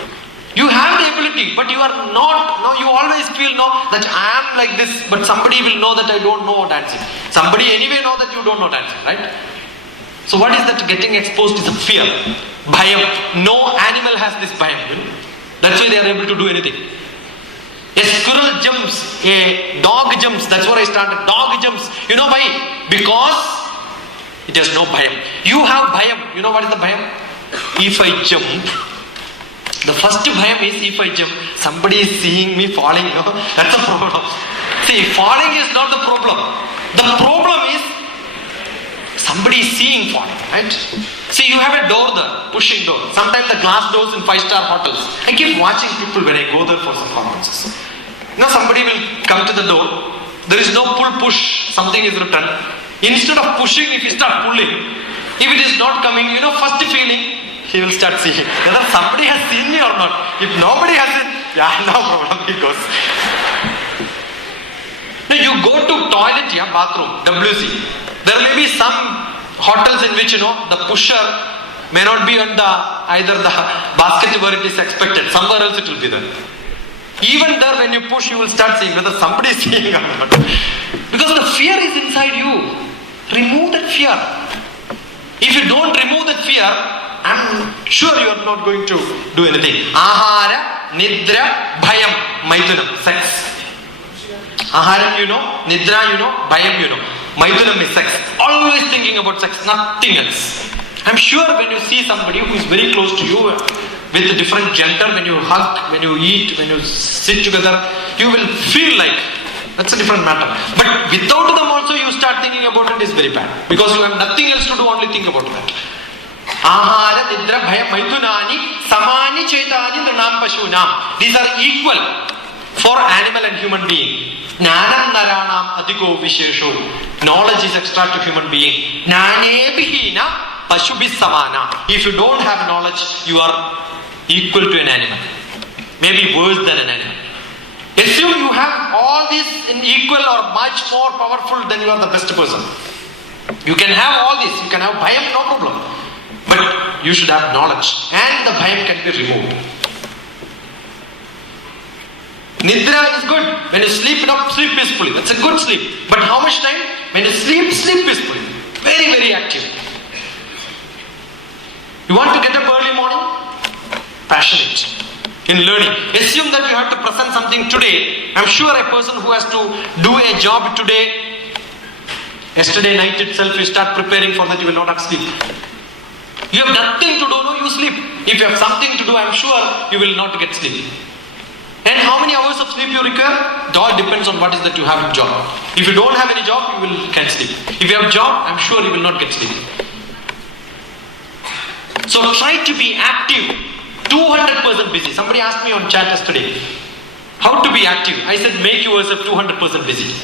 You have the ability, but you are not, you always feel that I am like this, but somebody will know that I don't know dancing. Somebody anyway know that you don't know dancing, right? So what is that getting exposed is a fear. Bhayam. No animal has this bhayam. That's why they are able to do anything. A squirrel jumps, a dog jumps. That's what I started. Dog jumps. You know why? Because it has no bhayam. You have bhayam. You know what is the bhayam? If I jump, the first bhayam is if I jump, somebody is seeing me falling. That's a problem. See, falling is not the problem. The problem is somebody is seeing falling, right? See, you have a door there, pushing door. Sometimes the glass doors in 5-star hotels. I keep watching people when I go there for some conferences. Somebody will come to the door. There is no pull push. Something is written. Instead of pushing, if you start pulling, if it is not coming, first feeling, he will start seeing whether somebody has seen me or not. If nobody has it, no problem, he goes. Now you go to toilet, bathroom, WC. There may be some hotels in which, the pusher may not be on either the basket where it is expected. Somewhere else it will be there. Even there when you push, you will start seeing whether somebody is seeing or not. Because the fear is inside you. Remove that fear. If you don't remove that fear, I'm sure you are not going to do anything. Ahara, Nidra, Bhayam, Maithunam, sex. Aharam Nidra Bhayam Maithunam is sex. Always thinking about sex, nothing else. I'm sure when you see somebody who is very close to you, with a different gender, when you hug, when you eat, when you sit together, you will feel like that's a different matter. But without them also you start thinking about it is very bad. Because you have nothing else to do, only think about that. Ahara, Nidra, Bhayam, Maithunani, Samani, Chaitani, Nranam, Pashunam. These are equal for animal and human being. Jnanam Naranam Adhiko Vishesho. Knowledge is extra to human being. Jnane Bhina Pashubhi Samana. If you don't have knowledge, you are equal to an animal. Maybe worse than an animal. Assume you have all this in equal or much more powerful, then you are the best person. You can have all this. You can have bhayam, no problem. But you should have knowledge. And the bhayam can be removed. Nidra is good. When you sleep, sleep peacefully. That's a good sleep. But how much time? When you sleep, sleep peacefully. Very, very active. You want to get up early morning? Passionate in learning. Assume that you have to present something today. I'm sure a person who has to do a job today, yesterday night itself you start preparing for that, you will not have sleep. You have nothing to do, you sleep. If you have something to do, I'm sure you will not get sleep. And how many hours of sleep you require? It all depends on what is that you have in job. If you don't have any job, you can't sleep. If you have a job, I'm sure you will not get sleep. So try to be active, 200% busy. Somebody asked me on chat yesterday, how to be active? I said, make yourself 200% busy.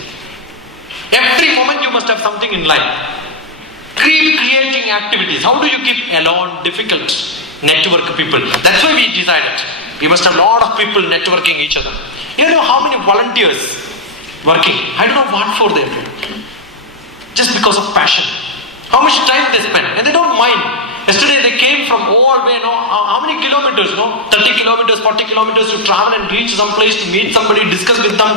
Every moment you must have something in life. Keep creating activities. How do you keep alone, difficult network people? That's why we decided. We must have a lot of people networking each other. You know how many volunteers working? I don't know what for them. Just because of passion. How much time they spend. And they don't mind. Yesterday they came from all the way, how many kilometers, 30 kilometers, 40 kilometers to travel and reach some place to meet somebody, discuss with them.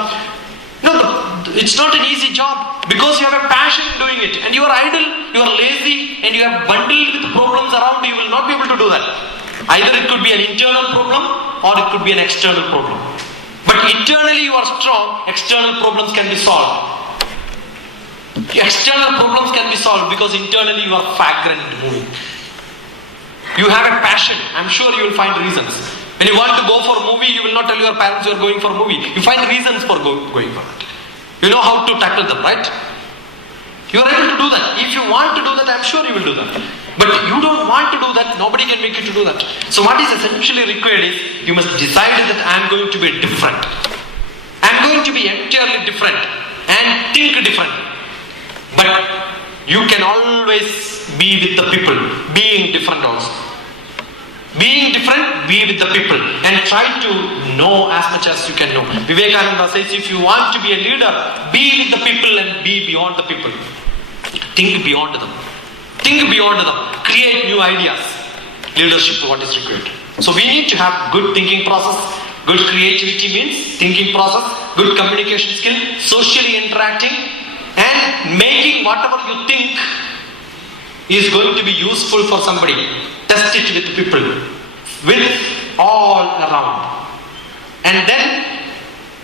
It's not an easy job because you have a passion doing it and you are idle, you are lazy and you are bundled with problems around you will not be able to do that. Either it could be an internal problem or it could be an external problem. But internally you are strong, external problems can be solved. External problems can be solved because internally you are fragrant moving. You have a passion, I'm sure you will find reasons. When you want to go for a movie, you will not tell your parents you are going for a movie. You find reasons for going for it. You know how to tackle them, right? You are able to do that. If you want to do that, I'm sure you will do that. But you don't want to do that, nobody can make you to do that. So what is essentially required is, you must decide that I'm going to be different. I'm going to be entirely different and think different. But you can always be with the people, being different also. Being different, be with the people and try to know as much as you can know. Vivekananda says, if you want to be a leader, be with the people and be beyond the people. Think beyond them. Think beyond them. Create new ideas. Leadership, what is required. So we need to have good thinking process. Good creativity means thinking process, good communication skill, socially interacting and making whatever you think is going to be useful for somebody. Test it with people, with all around. And then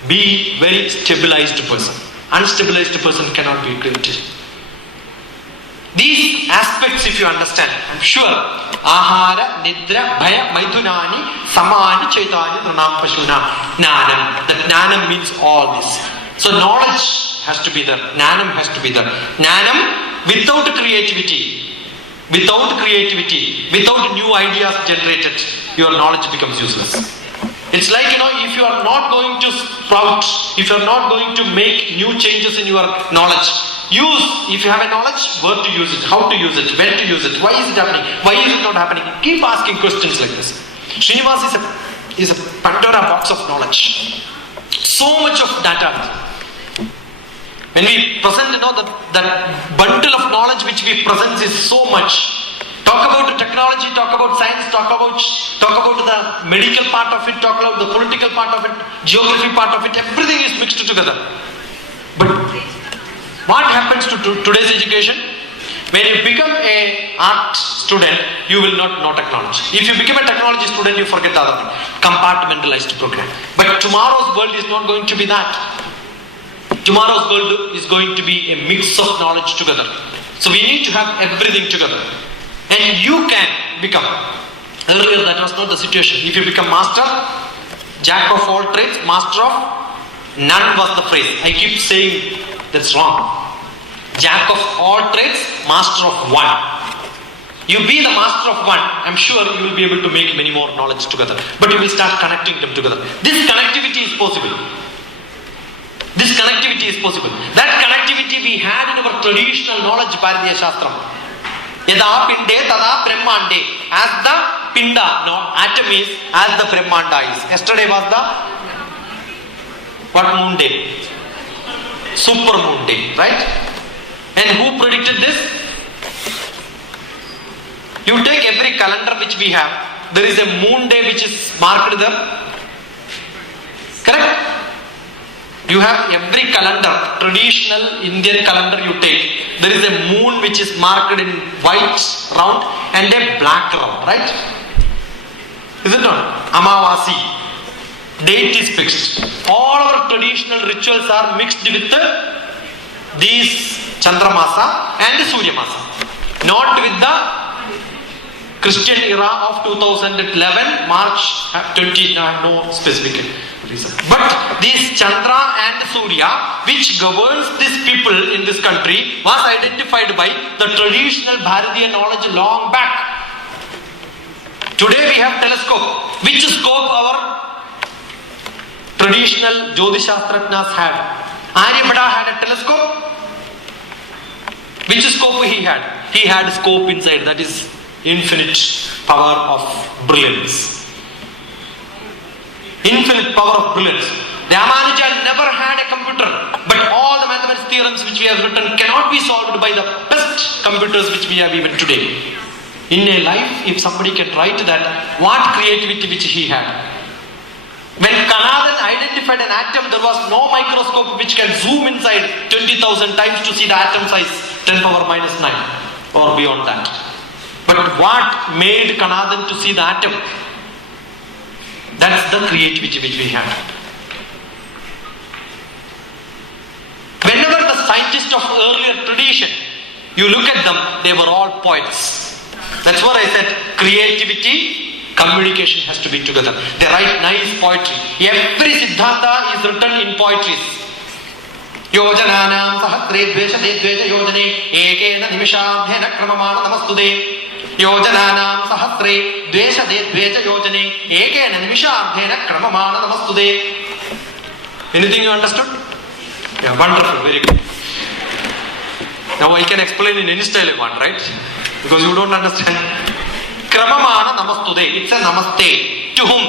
be very stabilized person. Unstabilized person cannot be created. These aspects if you understand, I'm sure, ahara, nidra, bhaya, maithunani, samani, chaitanya, pranam, pashuna, nanam. That nanam means all this. So knowledge has to be there. Nanam has to be there. Nanam without creativity. Without new ideas generated, your knowledge becomes useless. It's like, if you are not going to sprout, if you are not going to make new changes in your knowledge, if you have a knowledge, where to use it, how to use it, when to use it, why is it happening, why is it not happening? Keep asking questions like this. Srinivas is a Pandora box of knowledge. So much of data. When we present, that bundle of knowledge which we present is so much. Talk about the technology, talk about science, talk about the medical part of it, talk about the political part of it, geography part of it, everything is mixed together. But what happens to today's education? When you become an art student, you will not know technology. If you become a technology student, you forget the other thing. Compartmentalized program. But tomorrow's world is not going to be that. Tomorrow's world is going to be a mix of knowledge together. So we need to have everything together. And you can become. Earlier that was not the situation. If you become master, jack of all trades, master of none was the phrase. I keep saying that's wrong. Jack of all trades, master of one. You be the master of one, I'm sure you will be able to make many more knowledge together. But you will start connecting them together. This connectivity is possible. This connectivity is possible. That connectivity we had in our traditional knowledge, Bharatiya Shastram. Yada pinde tada brahmande. As the pinda, atom is, as the brahmanda is. Yesterday was the what moon day? Super moon day, right? And who predicted this? You take every calendar which we have. There is a moon day which is marked there. Correct? You have every calendar, traditional Indian calendar you take. There is a moon which is marked in white round and a black round, right? Is it not? Amavasi. Date is fixed. All our traditional rituals are mixed with these Chandramasa and Suryamasa. Not with the Christian era of 2011, March 20, no specific reason. But this Chandra and Surya, which governs these people in this country, was identified by the traditional Bharatiya knowledge long back. Today we have telescope. Which scope our traditional Jyotishastrajnas had? Aryabhata had a telescope. Which scope he had? He had a scope inside, that is infinite power of brilliance. Infinite power of brilliance. Ramanuja never had a computer, but all the mathematics theorems which we have written cannot be solved by the best computers which we have even today. In a life, if somebody can write that, what creativity which he had. When Kanadhan identified an atom, there was no microscope which can zoom inside 20,000 times to see the atom size 10 power minus 9 or beyond that. But what made Kanadhan to see the atom? That's the creativity which we have. Whenever the scientists of earlier tradition, you look at them, they were all poets. That's what I said, creativity, communication has to be together. They write nice poetry. Every Siddhanta is written in poetries. Yojananam sahasre dvesha de dveja yojane ekena nimishadhena kramamana namastude. Yojananam sahasre dvesha de dveja yojane ekena nimishadhena kramamana namastude. Anything you understood? Yeah, wonderful, very good. Now I can explain in any style you want, right? Because you don't understand. Kramamana namastude. It's a namaste. To whom?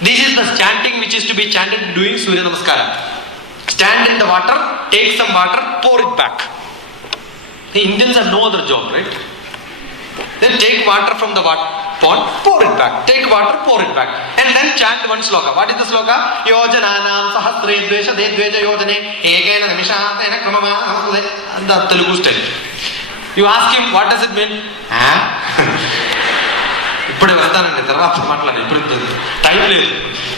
This is the chanting which is to be chanted doing Surya Namaskara. Stand in the water, take some water, pour it back. The Indians have no other job, right? Then take water from the pot, pour it back. Take water, pour it back. And then chant one sloka. What is the sloka? Yojananam sahasre dvesha de dveja yojane ekena nimishadhena kramamana namastude. The Telugu style. You ask him, what does it mean? ఇప్పుడే వస్తానండి తర్వాత మాట్లాడి ఇప్పుడు time లేదు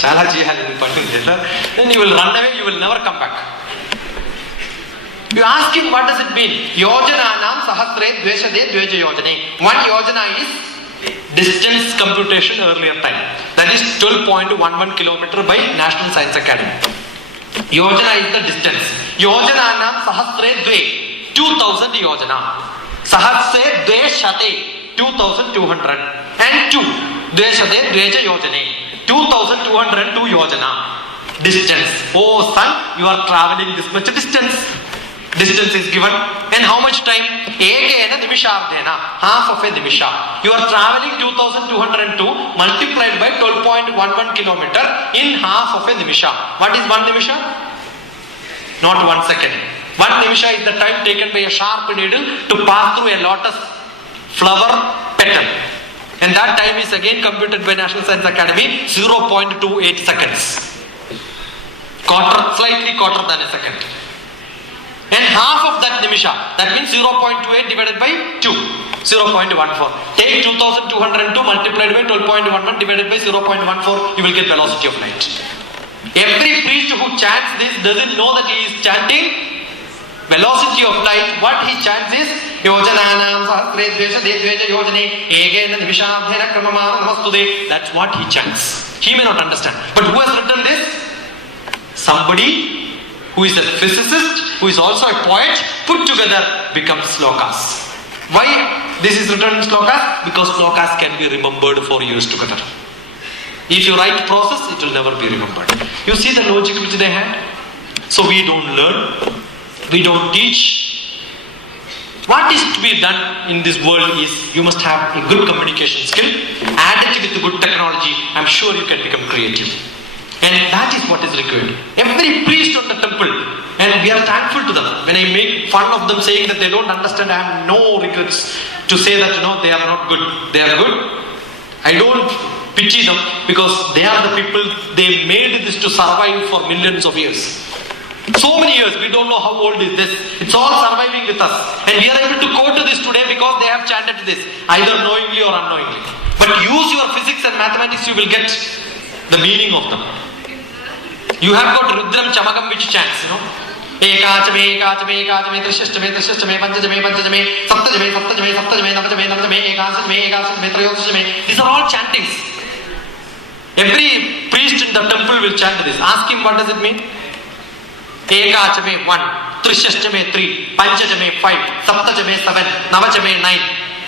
చాలా చేయాలి పని then you will run away, you will never come back. You ask him, what does it mean? Yojananam sahasre dvesha de dveja yojane. One yojana is distance computation earlier time. That is 12.11 kilometer by National Science Academy. Yojana is the distance. Yojananam sahasre dve, 2000 yojana. Sahasre dveshate, 2200. And 2, dveshate dveja yojane, 2202 yojana. Distance. Oh son, you are traveling this much distance. Distance is given. And how much time? Ekena nimishardhena, half of a nimisha. You are traveling 2202 multiplied by 12.11 kilometer in half of a nimisha. What is 1 nimisha? Not 1 second. 1 nimisha is the time taken by a sharp needle to pass through a lotus flower petal. And that time is again computed by National Science Academy, 0.28 seconds. Slightly quarter than a second. And half of that nimisha, that means 0.28 divided by 2, 0.14. Take 2202 multiplied by 12.11 divided by 0.14, you will get velocity of light. Every priest who chants this doesn't know that he is chanting velocity of light. What he chants is Yojananam sahasre dvesha de dveja yojane ekena nimishadhena kramamana namastude. That's what he chants. He may not understand. But who has written this? Somebody who is a physicist, who is also a poet, put together becomes slokas. Why this is written in slokas? Because slokas can be remembered for years together. If you write process, it will never be remembered. You see the logic which they had? So we don't learn, we don't teach. What is to be done in this world is you must have a good communication skill, added with good technology. I'm sure you can become creative. And that is what is required. Every priest on the temple, and we are thankful to them. When I make fun of them saying that they don't understand, I have no regrets to say that they are not good. They are good. I don't pity them because they are the people, they made this to survive for millions of years. So many years, we don't know how old is this. It's all surviving with us. And we are able to quote this today because they have chanted this, either knowingly or unknowingly. But use your physics and mathematics, you will get the meaning of them. You have got Rudram Chamakam which chants, Ekachame, Ekachame, Ekachame, Trishastame, Trishastame, Panchajame, Panchajame, Saptajame, Saptajame, Saptajame, Navajame, Navajame, Ekachame, Ekachame, Trayosajame. These are all chantings. Every priest in the temple will chant this. Ask him what does it mean? Ekachame 1, Trishastame 3, Panchajame 5, Saptajame 7, Navajame 9.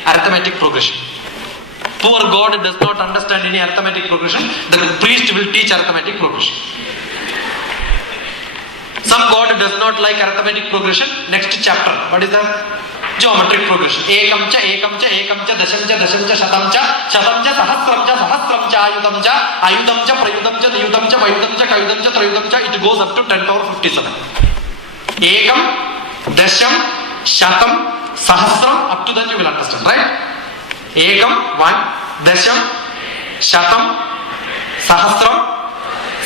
Arithmetic progression. Poor God does not understand any arithmetic progression. The priest will teach arithmetic progression. Some God does not like arithmetic progression. Next chapter. What is that? Geometric progression. Ekamcha, ekamcha, ekamcha, dashamcha, dashamcha, shatamcha, shatamcha, sahasramcha, sahasramcha, ayudamcha, ayudamcha, prayudamcha, dayudamcha, vayudamcha, kayudamcha, trayudamcha. It goes up to 10 power 57. Ekam, dasham, shatam, sahasram. Up to that you will understand, right? Ekam, 1, dasham, shatam, sahasram,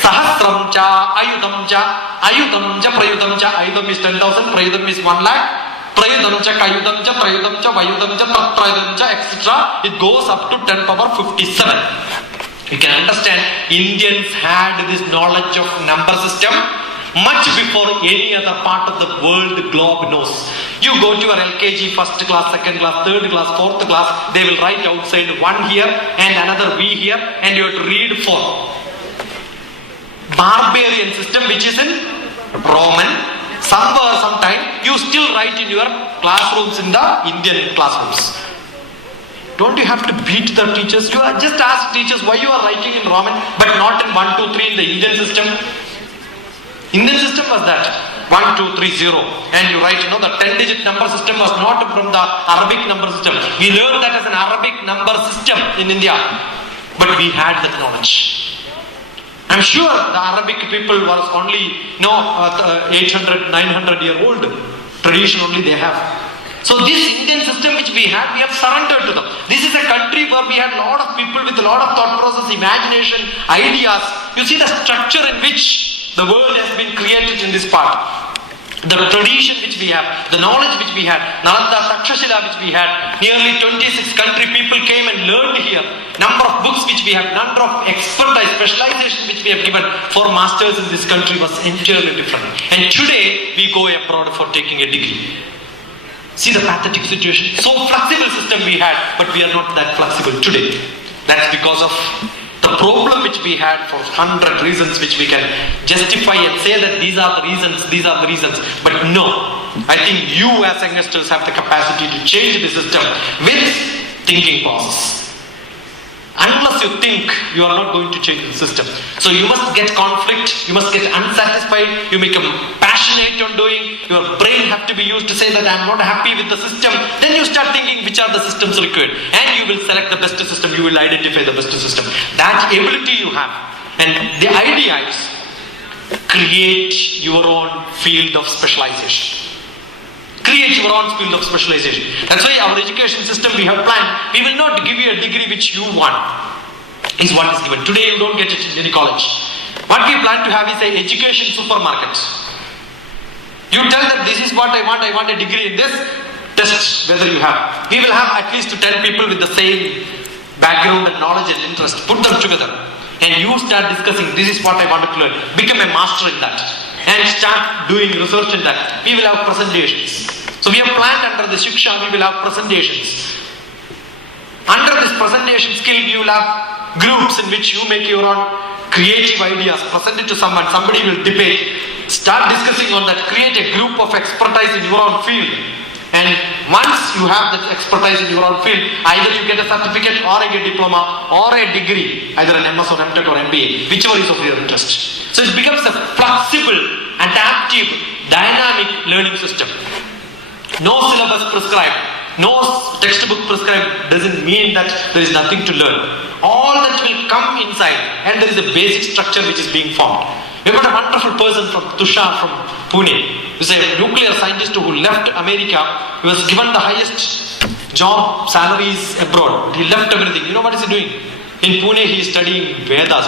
sahasramcha, ayudamcha, ayudamcha, prayudamcha. Ayudam is 10,000, prayudam is 1 lakh. Prayudamcha, kayudamcha, prayudamcha, vayudamcha, tatrayudamcha, etc. It goes up to 10 power 57. You can understand, Indians had this knowledge of number system much before any other part of the world globe knows. You go to your LKG, first class, second class, third class, fourth class, they will write outside one here and another V here, and you have to read 4. Barbarian system which is in Roman. Somewhere, sometime, you still write in your classrooms in the Indian classrooms. Don't you have to beat the teachers? You are just ask teachers why you are writing in Roman but not in 1, 2, 3 in the Indian system. Indian system was that 1, 2, 3, 0, and you write, the 10-digit number system was not from the Arabic number system. We learned that as an Arabic number system in India, but we had that knowledge. I'm sure the Arabic people was only 800, 900 year old tradition only they have. So this Indian system which we have, we have surrendered to them. This is a country where we had a lot of people with a lot of thought process, imagination, ideas. You see the structure in which the world has been created in this part. The tradition which we have, the knowledge which we had, Nalanda, Takshashila which we had, nearly 26 country people came and learned here. Number of books which we have, number of expertise, specialization which we have given for masters in this country was entirely different. And today we go abroad for taking a degree. See the pathetic situation. So flexible system we had, but we are not that flexible today. That's because of the problem which we had for 100 reasons which we can justify and say that these are the reasons, these are the reasons. But no, I think you as youngsters have the capacity to change the system with thinking process. Unless you think, you are not going to change the system. So you must get conflict, you must get unsatisfied, you become passionate on doing, your brain have to be used to say that I am not happy with the system. Then you start thinking which are the systems required, and you will select the best system, you will identify the best system. That ability you have. And the idea is, create your own field of specialization. Create your own field of specialization. That's why our education system we have planned, we will not give you a degree which you want, is what is given. Today you don't get it in any college. What we plan to have is an education supermarket. You tell that this is what I want a degree in this, test whether you have. We will have at least 10 people with the same background and knowledge and interest. Put them together and you start discussing, this is what I want to learn. Become a master in that. And start doing research in that. We will have presentations. So we have planned under the Shiksha, we will have presentations. Under this presentation skill, you will have groups in which you make your own creative ideas, present it to someone, somebody will debate, start discussing on that, create a group of expertise in your own field. And once you have that expertise in your own field, either you get a certificate or a diploma or a degree, either an MS or MTech or MBA, whichever is of your interest. So it becomes a flexible, adaptive, dynamic learning system. No syllabus prescribed, no textbook prescribed doesn't mean that there is nothing to learn. All that will come inside, and there is a basic structure which is being formed. We've got a wonderful person from Tushar from Pune. He's a nuclear scientist who left America. He was given the highest job salaries abroad. He left everything. You know what is he doing? In Pune he is studying Vedas.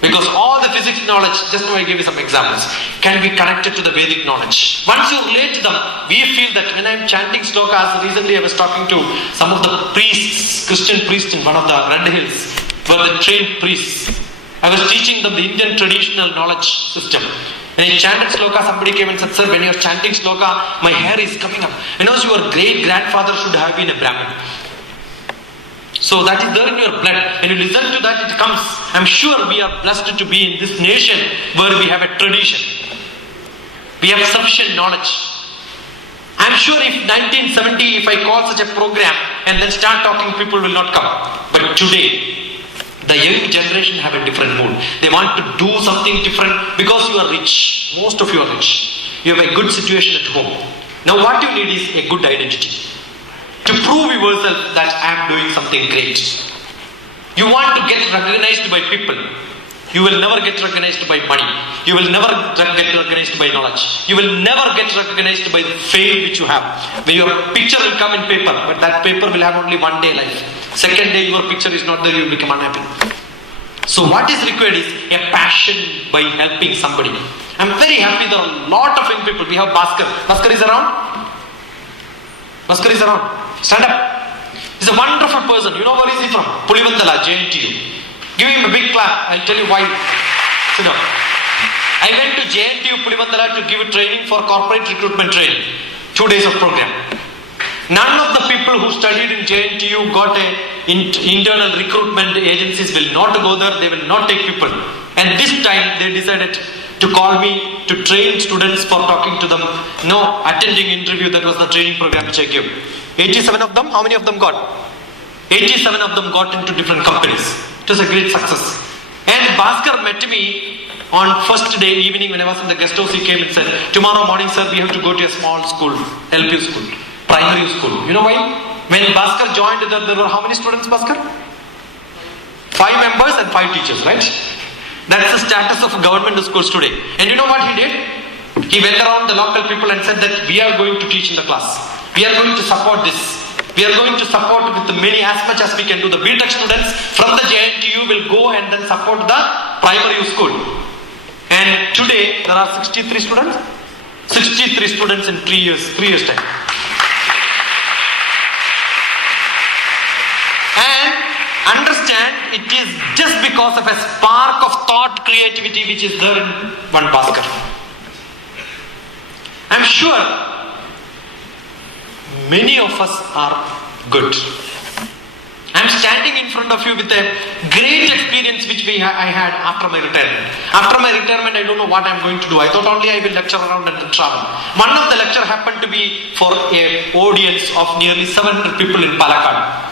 Because all the physics knowledge, just now I give you some examples, can be connected to the Vedic knowledge. Once you relate to them, we feel that when I am chanting slokas, recently I was talking to some of the priests, Christian priests in one of the Red Hills, were the trained priests. I was teaching them the Indian traditional knowledge system. When I chanted sloka, somebody came and said, sir, when you are chanting sloka, my hair is coming up. Your great-grandfather should have been a Brahmin. So that is there in your blood. When you listen to that, it comes. I'm sure we are blessed to be in this nation where we have a tradition. We have sufficient knowledge. I'm sure if 1970, if I call such a program and then start talking, people will not come. But today, the young generation have a different mood. They want to do something different because you are rich. Most of you are rich. You have a good situation at home. Now what you need is a good identity. To prove yourself that I am doing something great. You want to get recognized by people. You will never get recognized by money. You will never get recognized by knowledge. You will never get recognized by the fame which you have. When your picture will come in paper, but that paper will have only one day life. Second day your picture is not there, you will become unhappy. So what is required is a passion by helping somebody. I'm very happy there are a lot of young people. We have Bhaskar. Bhaskar is around? Bhaskar is around. Stand up. He's a wonderful person. You know where is he from? Pulivandala, JNTU. Give him a big clap. I'll tell you why. Sit down. I went to JNTU Pulivandala to give a training for corporate recruitment training. 2 days of program. None of the people who studied in JNTU got internal recruitment agencies will not go there. They will not take people. And this time they decided to call me to train students for talking to them. No, attending interview. That was the training program which I gave. 87 of them. How many of them got? 87 of them got into different companies. It was a great success. And Bhaskar met me on first day evening when I was in the guest house. He came and said, tomorrow morning sir, we have to go to a small school, LP school, primary school. You know why? When Bhaskar joined there were how many students, Bhaskar? 5 members and 5 teachers, right? That's the status of government schools today. And you know what he did? He went around the local people and said that we are going to teach in the class. We are going to support this. We are going to support with many as much as we can do. The BTech students from the JNTU will go and then support the primary school. And today there are 63 students. 63 students in 3 years time. And understand it is just because of a spark of thought creativity which is there in one Bhaskar. I'm sure many of us are good. I'm standing in front of you with a great experience which I had after my retirement. After my retirement, I don't know what I'm going to do. I thought only I will lecture around and travel. One of the lecture happened to be for an audience of nearly 700 people in Palakkad.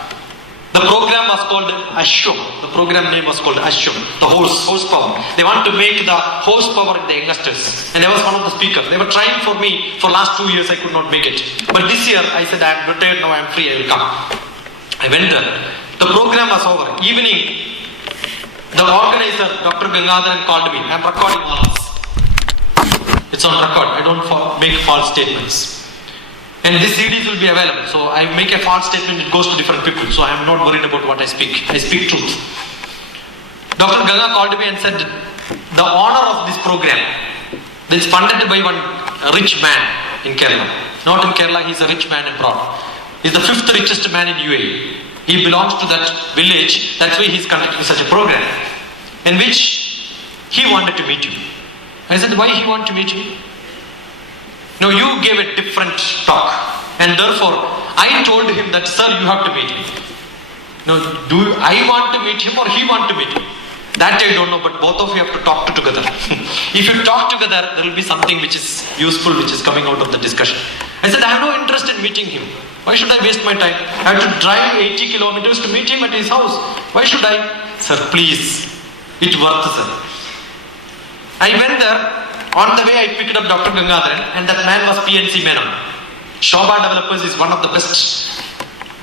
The program was called Ashwam. The program name was called Ashwam. The horsepower. They want to make the horsepower in the youngsters. And I was one of the speakers. They were trying for me for last 2 years. I could not make it. But this year I said I am retired now. I am free. I will come. I went there. The program was over. Evening, the organizer, Dr. Gangadharan, called me. I am recording all this. It's on record. I don't make false statements. And these CDs will be available. So I make a false statement, it goes to different people. So I am not worried about what I speak. I speak truth. Dr. Ganga called me and said, the honor of this program is funded by one rich man in Kerala. Not in Kerala, he is a rich man abroad. He is the 5th richest man in UAE. He belongs to that village. That's why he is conducting such a program. In which he wanted to meet you. I said, why he want to meet you? No, you gave a different talk. And therefore, I told him that, sir, you have to meet him. No, do I want to meet him or he want to meet him? That I don't know, but both of you have to talk together. If you talk together, there will be something which is useful, which is coming out of the discussion. I said, I have no interest in meeting him. Why should I waste my time? I have to drive 80 kilometers to meet him at his house. Why should I? Sir, please. It's worth it, sir. I went there. On the way, I picked up Dr. Gangadharan, and that man was PNC Menon. Shobha Developers is one of the best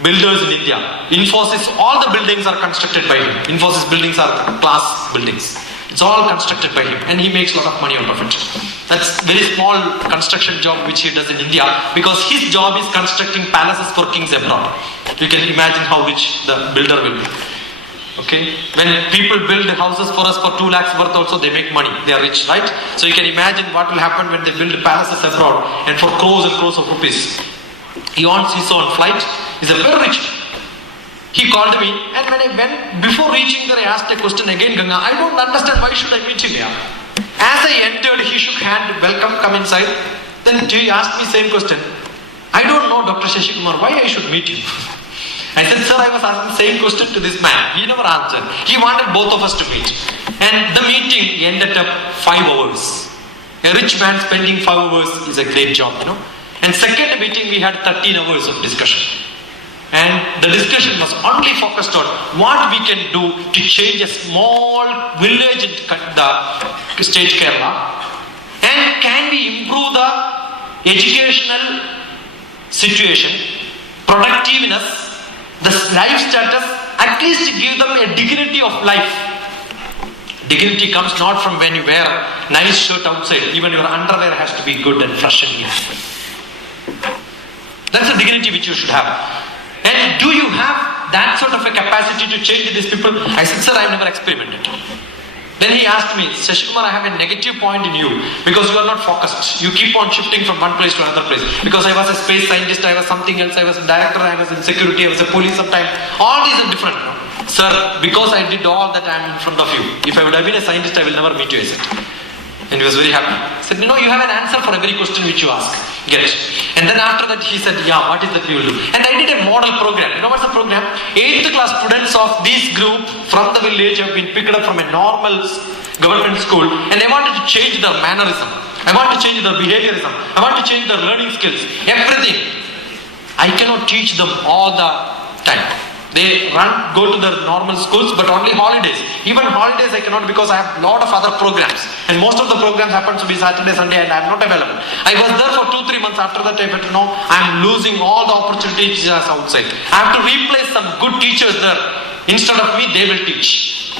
builders in India. Infosys, all the buildings are constructed by him. Infosys buildings are class buildings. It's all constructed by him, and he makes a lot of money out of it. That's very small construction job which he does in India, because his job is constructing palaces for kings abroad. You can imagine how rich the builder will be. Okay, when people build houses for us for 2 lakhs worth also, they make money. They are rich, right? So you can imagine what will happen when they build palaces abroad and for crores and crores of rupees. He wants his own flight. He's a very rich. He called me, and when I went, before reaching there, I asked a question again, Ganga. I don't understand, why should I meet him here? As I entered, he shook hand, welcome, come inside. Then he asked me same question. I don't know, Dr. Shashikumar, why I should meet him? I said, sir, I was asking the same question to this man. He never answered. He wanted both of us to meet. And the meeting ended up 5 hours. A rich man spending 5 hours is a great job, you know. And second meeting we had 13 hours of discussion. And the discussion was only focused on what we can do to change a small village in the state Kerala. And can we improve the educational situation, productiveness, the life status, at least give them a dignity of life. Dignity comes not from when you wear nice shirt outside, even your underwear has to be good and fresh and neat. That's the dignity which you should have. And do you have that sort of a capacity to change these people? I said, sir, I've never experimented. Then he asked me, Shashikumar, I have a negative point in you because you are not focused. You keep on shifting from one place to another place. Because I was a space scientist, I was something else, I was a director, I was in security, I was a police sometimes. All these are different. No? Sir, because I did all that, I am in front of you. If I would have been a scientist, I will never meet you, I said. And he was very happy. He said, you have an answer for every question which you ask. Get it. And then after that he said, yeah, what is that we will do? And I did a model program. You know what's the program? 8th class students of this group from the village have been picked up from a normal government school and they wanted to change their mannerism. I want to change their behaviorism. I want to change their learning skills. Everything. I cannot teach them all the time. They go to their normal schools, but only holidays. Even holidays I cannot because I have a lot of other programs. And most of the programs happen to be Saturday, Sunday, and I am not available. I was there for 2-3 months. After that I went to know I am losing all the opportunities outside. I have to replace some good teachers there. Instead of me, they will teach.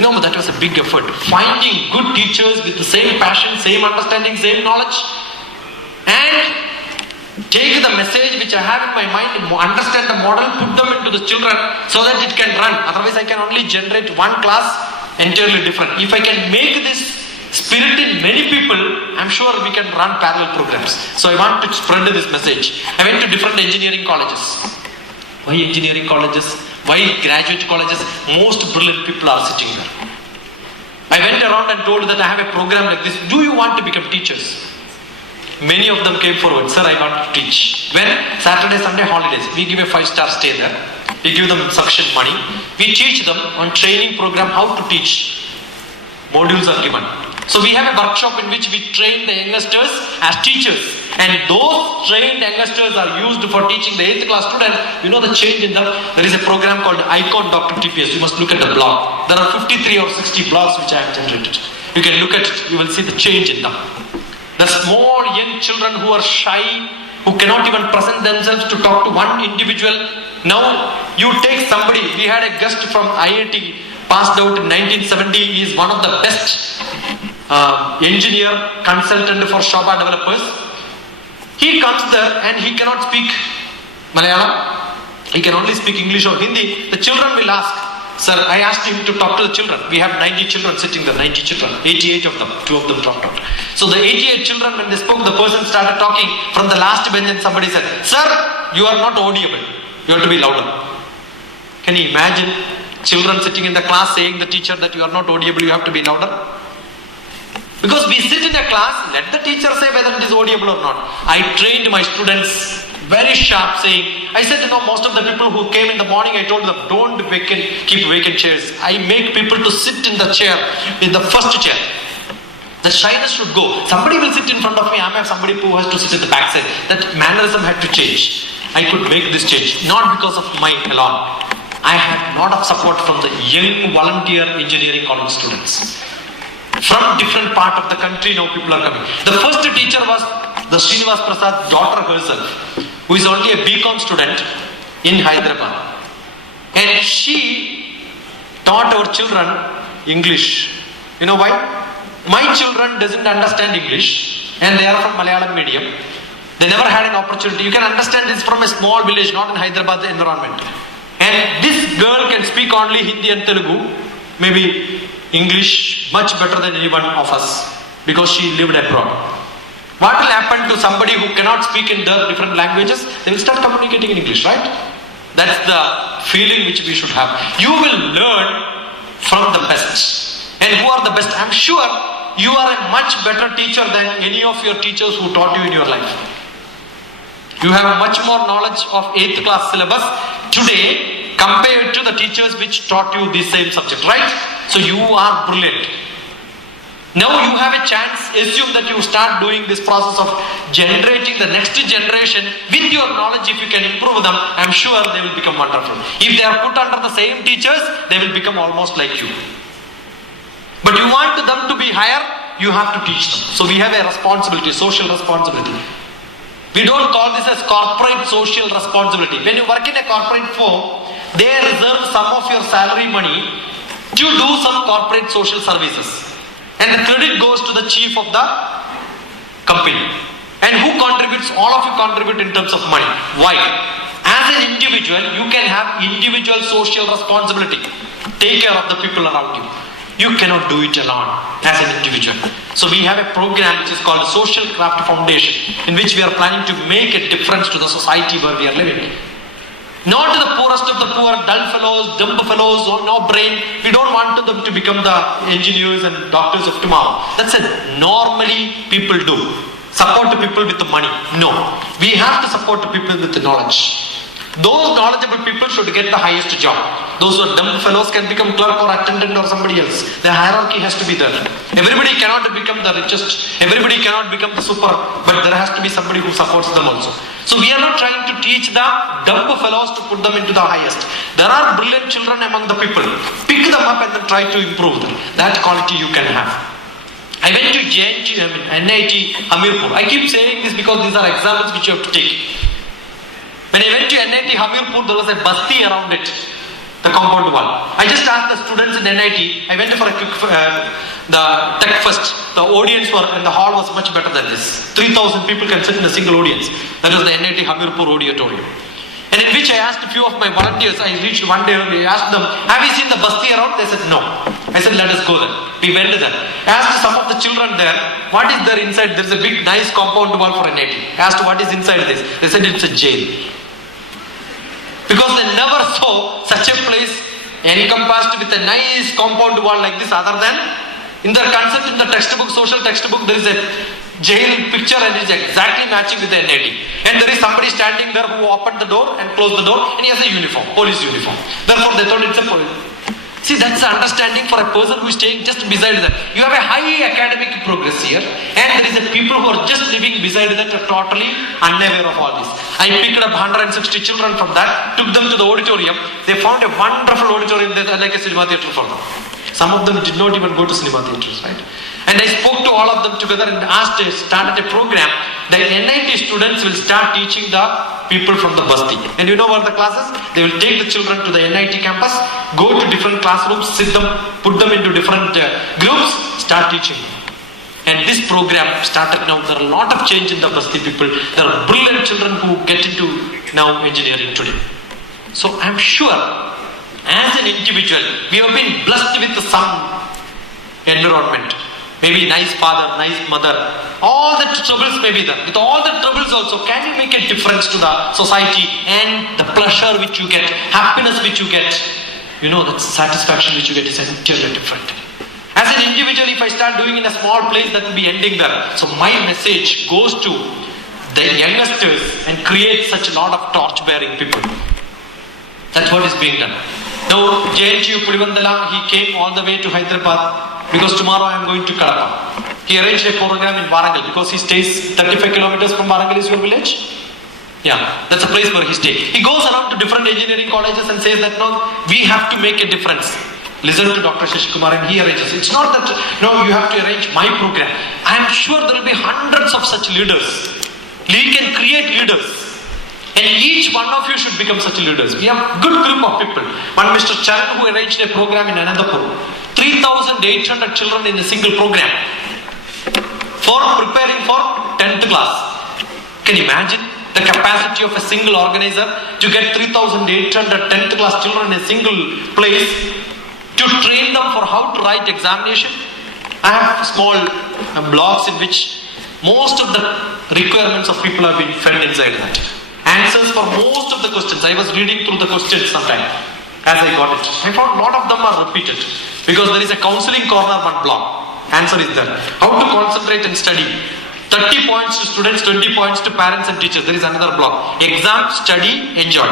That was a big effort. Finding good teachers with the same passion, same understanding, same knowledge. And take the message which I have in my mind, understand the model, put them into the children so that it can run. Otherwise I can only generate one class entirely different. If I can make this spirit in many people, I'm sure we can run parallel programs. So I want to spread this message. I went to different engineering colleges. Why engineering colleges? Why graduate colleges? Most brilliant people are sitting there. I went around and told that I have a program like this. Do you want to become teachers? Many of them came forward, sir, I want to teach. When? Saturday, Sunday, holidays. We give a 5-star stay there. We give them sufficient money. We teach them on training program how to teach. Modules are given. So we have a workshop in which we train the youngsters as teachers. And those trained youngsters are used for teaching the 8th class students. The change in them. There is a program called Icon DrTPS. You must look at the blog. There are 53 or 60 blogs which I have generated. You can look at it. You will see the change in them. The small young children who are shy, who cannot even present themselves to talk to one individual. Now you take somebody, we had a guest from IIT, passed out in 1970, he is one of the best engineer, consultant for Shobha developers. He comes there and he cannot speak Malayalam, he can only speak English or Hindi. The children will ask, sir, I asked him to talk to the children. We have 90 children sitting there, 90 children, 88 of them, 2 of them dropped out. So the 88 children, when they spoke, the person started talking from the last bench and somebody said, sir, you are not audible. You have to be louder. Can you imagine children sitting in the class saying the teacher that you are not audible, you have to be louder? Because we sit in a class, let the teacher say whether it is audible or not. I trained my students very sharp saying, I said, most of the people who came in the morning, I told them, don't keep vacant chairs. I make people to sit in the chair, in the first chair. The shyness should go. Somebody will sit in front of me, I have somebody who has to sit in the back side. That mannerism had to change. I could make this change, not because of my alone. I had a lot of support from the young volunteer engineering college students. From different part of the country, now people are coming. The first teacher was the Srinivas Prasad's daughter herself, who is only a BCom student in Hyderabad. And she taught our children English. You know why? My children doesn't understand English and they are from Malayalam medium. They never had an opportunity. You can understand this from a small village, not in Hyderabad environment. And this girl can speak only Hindi and Telugu, maybe English much better than anyone of us because she lived abroad. What will happen to somebody who cannot speak in the different languages? They will start communicating in English, right? That's the feeling which we should have. You will learn from the best. And who are the best? I'm sure you are a much better teacher than any of your teachers who taught you in your life. You have much more knowledge of 8th class syllabus today compared to the teachers which taught you this same subject, right? So you are brilliant. Now you have a chance. Assume that you start doing this process of generating the next generation with your knowledge. If you can improve them, I'm sure they will become wonderful. If they are put under the same teachers, they will become almost like you. But you want them to be higher, you have to teach them. So we have a responsibility, social responsibility. We don't call this as corporate social responsibility. When you work in a corporate firm, they reserve some of your salary money to do some corporate social services. And the credit goes to the chief of the company. And who contributes? All of you contribute in terms of money. Why? As an individual, you can have individual social responsibility. Take care of the people around you. You cannot do it alone as an individual. So we have a program which is called Social Craft Foundation, in which we are planning to make a difference to the society where we are living. Not to the poorest of the poor, dull fellows, dumb fellows, or no brain. We don't want them to become the engineers and doctors of tomorrow. That's it. Normally people do. Support the people with the money. No. We have to support the people with the knowledge. Those knowledgeable people should get the highest job. Those who are dumb fellows can become clerk or attendant or somebody else. The hierarchy has to be there. Everybody cannot become the richest. Everybody cannot become the super. But there has to be somebody who supports them also. So we are not trying to teach the dumb fellows to put them into the highest. There are brilliant children among the people. Pick them up and then try to improve them. That quality you can have. I went to NIT Hamirpur. I keep saying this because these are examples which you have to take. When I went to NIT Hamirpur, there was a basti around it, the compound wall. I just asked the students in NIT, I went for a quick, the tech fest. The audience and the hall was much better than this. 3,000 people can sit in a single audience. That was the NIT Hamirpur auditorium. And in which I asked a few of my volunteers, I reached one day early, I asked them, have you seen the basti around? They said, no. I said, let us go there. We went there. I asked some of the children there, what is there inside? There's a big, nice compound wall for NIT. I asked, what is inside this? They said, it's a jail. Because they never saw such a place encompassed with a nice compound wall like this, other than in their concept in the textbook, social textbook, there is a jail picture and it is exactly matching with the NIT. And there is somebody standing there who opened the door and closed the door, and he has a uniform, police uniform. Therefore they thought it's a police. See, that's the understanding for a person who is staying just beside that. You have a high academic progress here, and there is a people who are just living beside that are totally unaware of all this. I picked up 160 children from that, took them to the auditorium. They found a wonderful auditorium there, like a cinema theatre for them. Some of them did not even go to cinema theatres, right? And I spoke to all of them together and started a program. The NIT students will start teaching the people from the basti. And you know what the classes? They will take the children to the NIT campus, go to different classrooms, sit them, put them into different groups, start teaching them. And this program started now. There are a lot of change in the basti people. There are brilliant children who get into now engineering today. So I'm sure, as an individual, we have been blessed with some environment. Maybe nice father, nice mother. All the troubles may be there. With all the troubles also, can you make a difference to the society and the pleasure which you get, happiness which you get? You know, that satisfaction which you get is entirely different. As an individual, if I start doing in a small place, that will be ending there. So my message goes to the youngsters and create such a lot of torch-bearing people. That's what is being done. Now, JNTU Pulivandala, he came all the way to Hyderabad because tomorrow I am going to Kadapa. He arranged a program in Warangal because he stays 35 kilometers from Warangal is your village. Yeah, that's a place where he stays. He goes around to different engineering colleges and says that no, we have to make a difference. Listen to Dr. Shashikumar and he arranges. It's not that, no, you have to arrange my program. I am sure there will be hundreds of such leaders. We can create leaders. And each one of you should become such leaders. We have a good group of people. One Mr. Charan who arranged a program in Anandapur. 3,800 children in a single program for preparing for 10th class. Can you imagine the capacity of a single organizer to get 3,800 10th class children in a single place to train them for how to write examination? I have small blogs in which most of the requirements of people have been fed inside that. Answers for most of the questions. I was reading through the questions sometime as I got it. I found a lot of them are repeated because there is a counseling corner one blog. Answer is there. How to concentrate and study. 30 points to students, 20 points to parents and teachers. There is another blog. Exam, study, enjoy.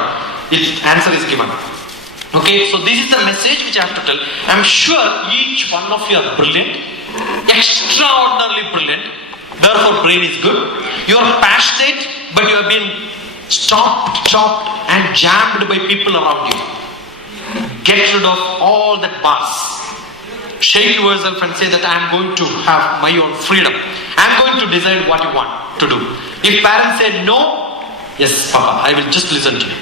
Answer is given. Okay, so this is the message which I have to tell. I'm sure each one of you are brilliant extraordinarily brilliant, therefore brain is good. You are passionate, but you have been stopped, chopped and jammed by people around you. Get rid of all that bars. Shake yourself and say that I am going to have my own freedom. I am going to decide what you want to do. If parents say no, yes, Papa, I will just listen to you.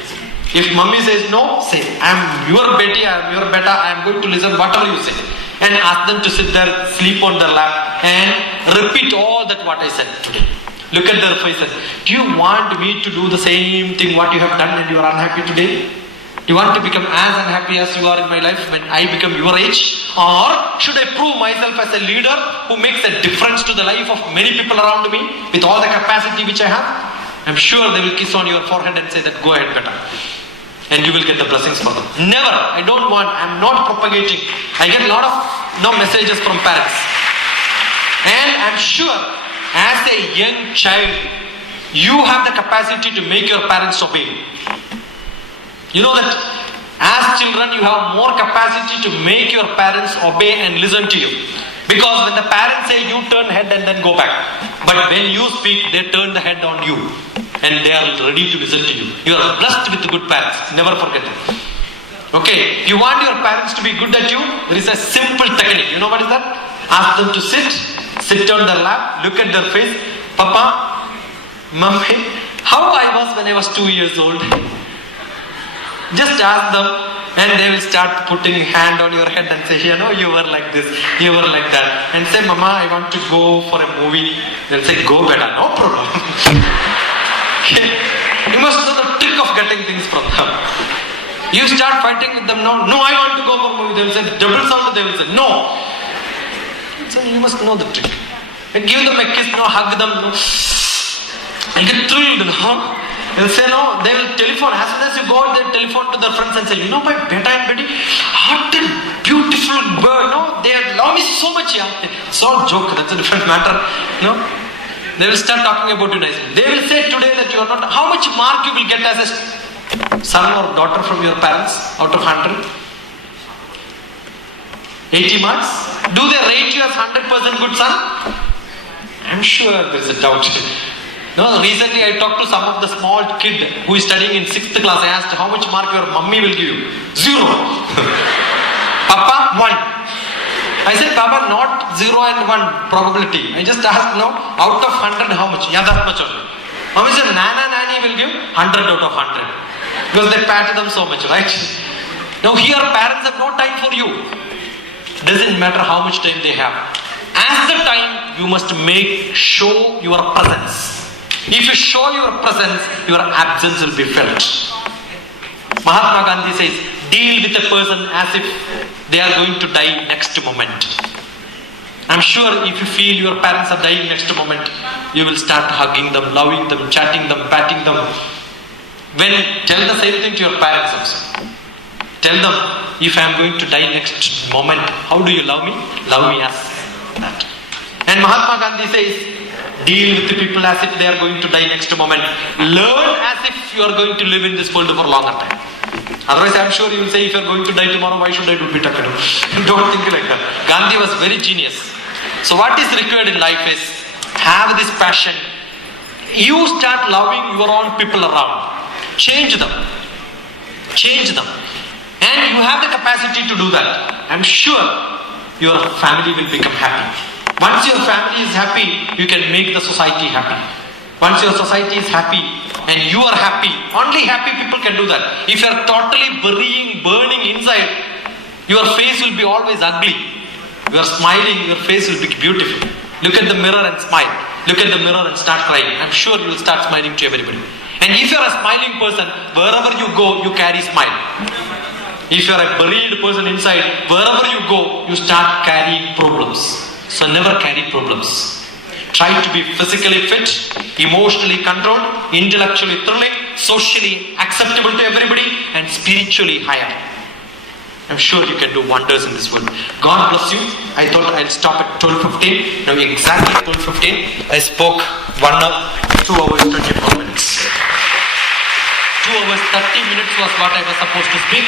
If mummy says no, say I am your Betty, I am your beta, I am going to listen whatever you say. And ask them to sit there, sleep on their lap and repeat all that what I said today. Look at their faces. Do you want me to do the same thing what you have done and you are unhappy today? You want to become as unhappy as you are in my life when I become your age? Or should I prove myself as a leader who makes a difference to the life of many people around me with all the capacity which I have? I'm sure they will kiss on your forehead and say that go ahead better. And you will get the blessings for them. Never. I'm not propagating. I get a lot of messages from parents. And I'm sure as a young child, you have the capacity to make your parents obey. You know that as children you have more capacity to make your parents obey and listen to you. Because when the parents say you turn head and then go back. But when you speak, they turn the head on you. And they are ready to listen to you. You are blessed with good parents. Never forget it. Okay, you want your parents to be good at you? There is a simple technique. You know what is that? Ask them to sit on their lap, look at their face. Papa, Mummy, how I was when I was 2 years old? Just ask them and they will start putting hand on your head and say, you know, you were like this, you were like that. And say, Mama, I want to go for a movie. They'll say, go better, no problem. You must know the trick of getting things from them. You start fighting with them now. No, I want to go for a movie. They will say, double sound, they will say, no. So you must know the trick. And give them a kiss, no, hug them, no. And get thrilled, no. They'll say no, they will telephone. As soon as you go out, they telephone to their friends and say, you know my beta and Betty, what a beautiful bird, no? They love me so much, yeah. It's all joke, that's a different matter, no? They will start talking about you nicely. They will say today that you are not, how much mark you will get as a son or daughter from your parents out of 100? 80 marks? Do they rate you as 100% good son? I'm sure there's a doubt. No, recently I talked to some of the small kid who is studying in 6th class. I asked how much mark your mummy will give you. 0. Papa, 1. I said, Papa, not 0 and 1 probability. I just asked now, out of 100 how much? Yeah, that much only. Mommy said, Nana, Nani will give 100 out of 100. Because they pat them so much, right? Now here parents have no time for you. Doesn't matter how much time they have. As the time, you must show your presence. If you show your presence, your absence will be felt. Mahatma Gandhi says, deal with a person as if they are going to die next moment. I'm sure if you feel your parents are dying next moment, you will start hugging them, loving them, chatting them, patting them. Tell the same thing to your parents also. Tell them, if I am going to die next moment, how do you love me? Love me as that. And Mahatma Gandhi says, deal with the people as if they are going to die next moment. Learn as if you are going to live in this world for a longer time. Otherwise, I am sure you will say, if you are going to die tomorrow, why should I do beta? Don't think like that. Gandhi was very genius. So what is required in life is, have this passion. You start loving your own people around. Change them. Change them. And you have the capacity to do that. I am sure your family will become happy. Once your family is happy, you can make the society happy. Once your society is happy and you are happy, only happy people can do that. If you are totally burning inside, your face will be always ugly. You are smiling, your face will be beautiful. Look at the mirror and smile. Look at the mirror and start crying. I'm sure you will start smiling to everybody. And if you are a smiling person, wherever you go, you carry smile. If you are a buried person inside, wherever you go, you start carrying problems. So never carry problems. Try to be physically fit, emotionally controlled, intellectually thrilling, socially acceptable to everybody, and spiritually higher. I'm sure you can do wonders in this world. God bless you. I thought I'll stop at 12:15. Now exactly 12:15. I spoke 1 hour, 2 hours, 24 minutes. 2 hours, 30 minutes was what I was supposed to speak.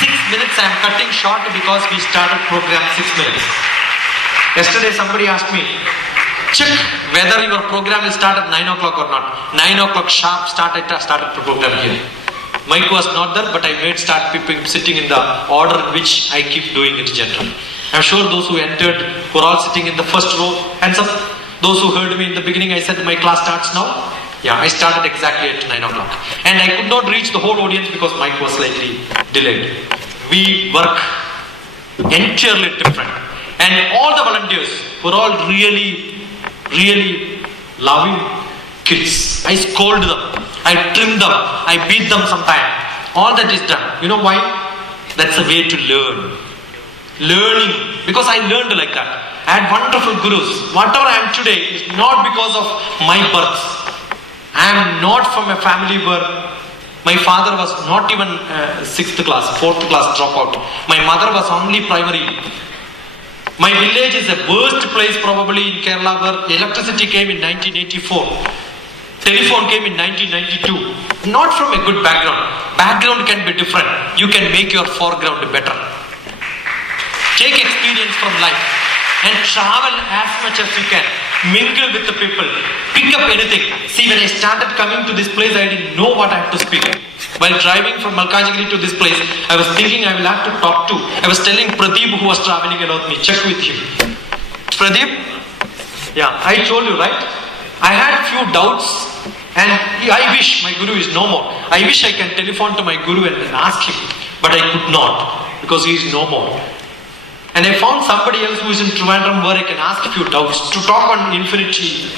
6 minutes I am cutting short because we started program 6 minutes. Yesterday somebody asked me, check whether your program will start at 9 o'clock or not. 9 o'clock sharp started the program here. Mike was not there, but I made start people sitting in the order in which I keep doing it generally. I'm sure those who entered were all sitting in the first row. And some those who heard me in the beginning, I said my class starts now. Yeah, I started exactly at 9 o'clock. And I could not reach the whole audience because Mike was slightly delayed. We work entirely different. And all the volunteers were all really loving kids. I scold them, I trim them, I beat them sometimes. All that is done. You know why? That's a way to learn. Learning. Because I learned like that. I had wonderful gurus. Whatever I am today is not because of my birth. I am not from a family where my father was not even 6th class, 4th class dropout. My mother was only primary. My village is the worst place probably in Kerala where electricity came in 1984. Telephone came in 1992. Not from a good background. Background can be different. You can make your foreground better. Take experience from life and travel as much as you can. Mingle with the people. Pick up anything. See, when I started coming to this place, I didn't know what I have to speak. While driving from Malkajgiri to this place, I was thinking I will have to talk to. I was telling Pradeep who was traveling along with me, check with him. Pradeep? Yeah, I told you, right? I had few doubts and I wish my guru is no more. I wish I can telephone to my guru and ask him. But I could not because he is no more. And I found somebody else who is in Trivandrum where I can ask a few doubts to talk on infinity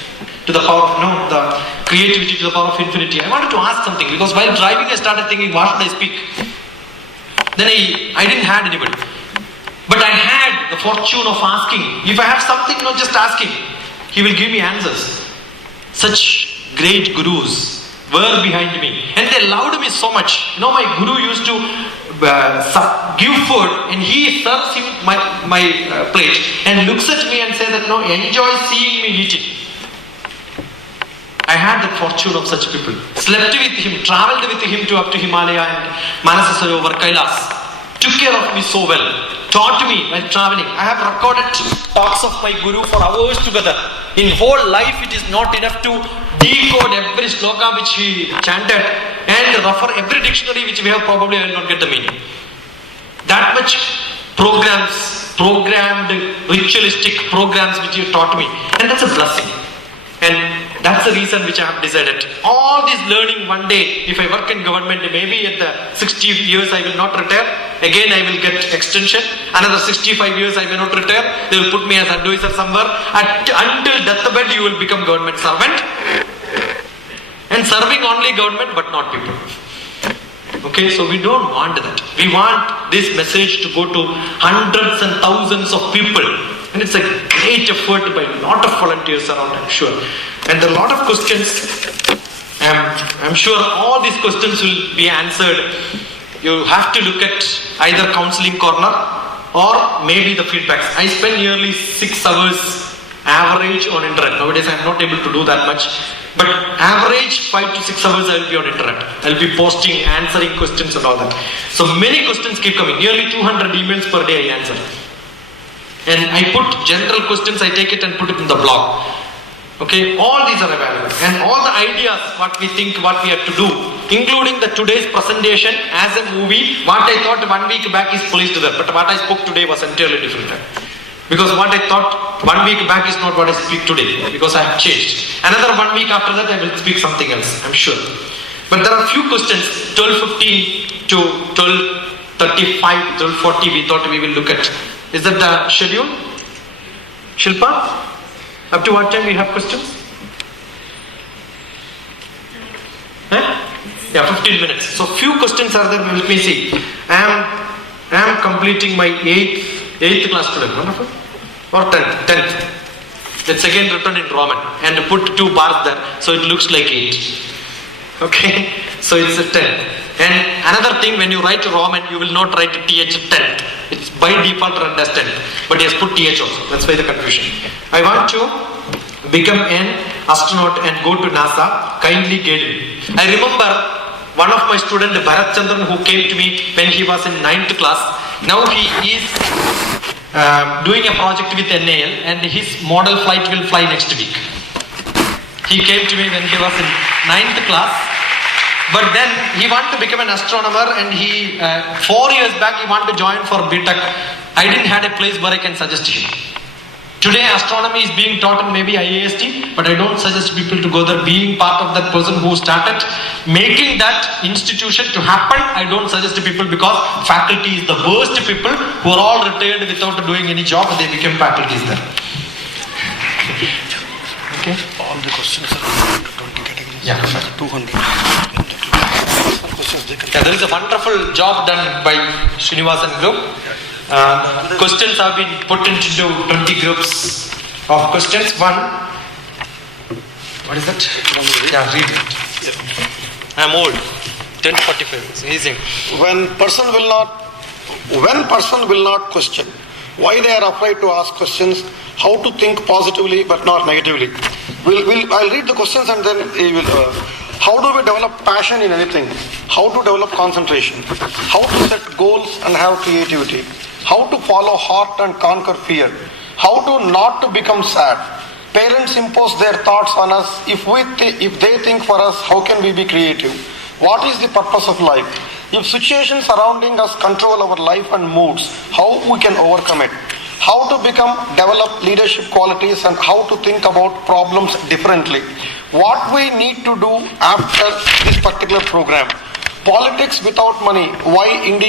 to the power of, the creativity to the power of infinity. I wanted to ask something because while driving I started thinking, what should I speak? Then I didn't have anybody. But I had the fortune of asking. If I have something, not just asking, he will give me answers. Such great gurus were behind me. And they loved me so much. My guru used to give food and he serves him my plate and looks at me and says that enjoy seeing me eating. I had the fortune of such people. Slept with him, travelled with him up to Himalaya and Manasasarovar, Kailas. Took care of me so well. Taught me while travelling. I have recorded talks of my guru for hours together. In whole life it is not enough to decode every sloka which he chanted and refer every dictionary which we have, probably I will not get the meaning. That much programmed, ritualistic programs which you taught me. And that's a blessing. And that's the reason which I have decided. All this learning one day, if I work in government, maybe at the 60 years I will not retire. Again I will get extension. Another 65 years I may not retire. They will put me as advisor somewhere. Until deathbed you will become government servant. And serving only government but not people. Okay, so we don't want that. We want this message to go to hundreds and thousands of people. And it's a great effort by a lot of volunteers around, I'm sure. And there are a lot of questions. I'm sure all these questions will be answered. You have to look at either counseling corner or maybe the feedbacks. I spend nearly 6 hours average on internet. Nowadays I'm not able to do that much. But average 5 to 6 hours I will be on internet. I will be posting, answering questions and all that. So many questions keep coming. Nearly 200 emails per day I answer. And I put general questions, I take it and put it in the blog. Okay, all these are available. And all the ideas, what we think, what we have to do, including the today's presentation as a movie, what I thought 1 week back is placed there. But what I spoke today was entirely different. Because what I thought 1 week back is not what I speak today. Because I have changed. Another 1 week after that I will speak something else, I'm sure. But there are a few questions, 12:15 to 12:35, 12:40 we thought we will look at. Is that the schedule? Shilpa? Up to what time we have questions? Yeah, 15 minutes. So few questions are there. Let me see. I am completing my 8th class student. Wonderful. Or 10th. That's again written in Roman and put 2 bars there, so it looks like 8. Okay, so it's a 10. And another thing, when you write Roman, you will not write TH 10th. It's by default run as 10th, but he has put TH also. That's why the confusion. I want to become an astronaut and go to NASA. Kindly guide me. I remember one of my students, Bharat Chandran, who came to me when he was in 9th class. Now he is doing a project with NAL, and his model flight will fly next week. He came to me when he was in 9th class, but then he wanted to become an astronomer, and he 4 years back he wanted to join for BTech. I didn't have a place where I can suggest him. Today astronomy is being taught in maybe IAST, but I don't suggest people to go there. Being part of that person who started making that institution to happen, I don't suggest people, because faculty is the worst people who are all retired without doing any job, and they become faculties there. Okay. All the questions are 20 categories. Yeah. 200. Yeah, there is a wonderful job done by Srinivasan group. Questions have been put into 20 groups of questions. One, what is that? Yeah, read it. I'm old. 10:45. It's easy. When person will not question, why they are afraid to ask questions, how to think positively but not negatively. I'll read the questions and then we will. How do we develop passion in anything? How to develop concentration? How to set goals and have creativity? How to follow heart and conquer fear? How to not to become sad? Parents impose their thoughts on us. If they think for us, how can we be creative? What is the purpose of life? If situations surrounding us control our life and moods, how we can overcome it? How to develop leadership qualities and how to think about problems differently. What we need to do after this particular program. Politics without money. Why India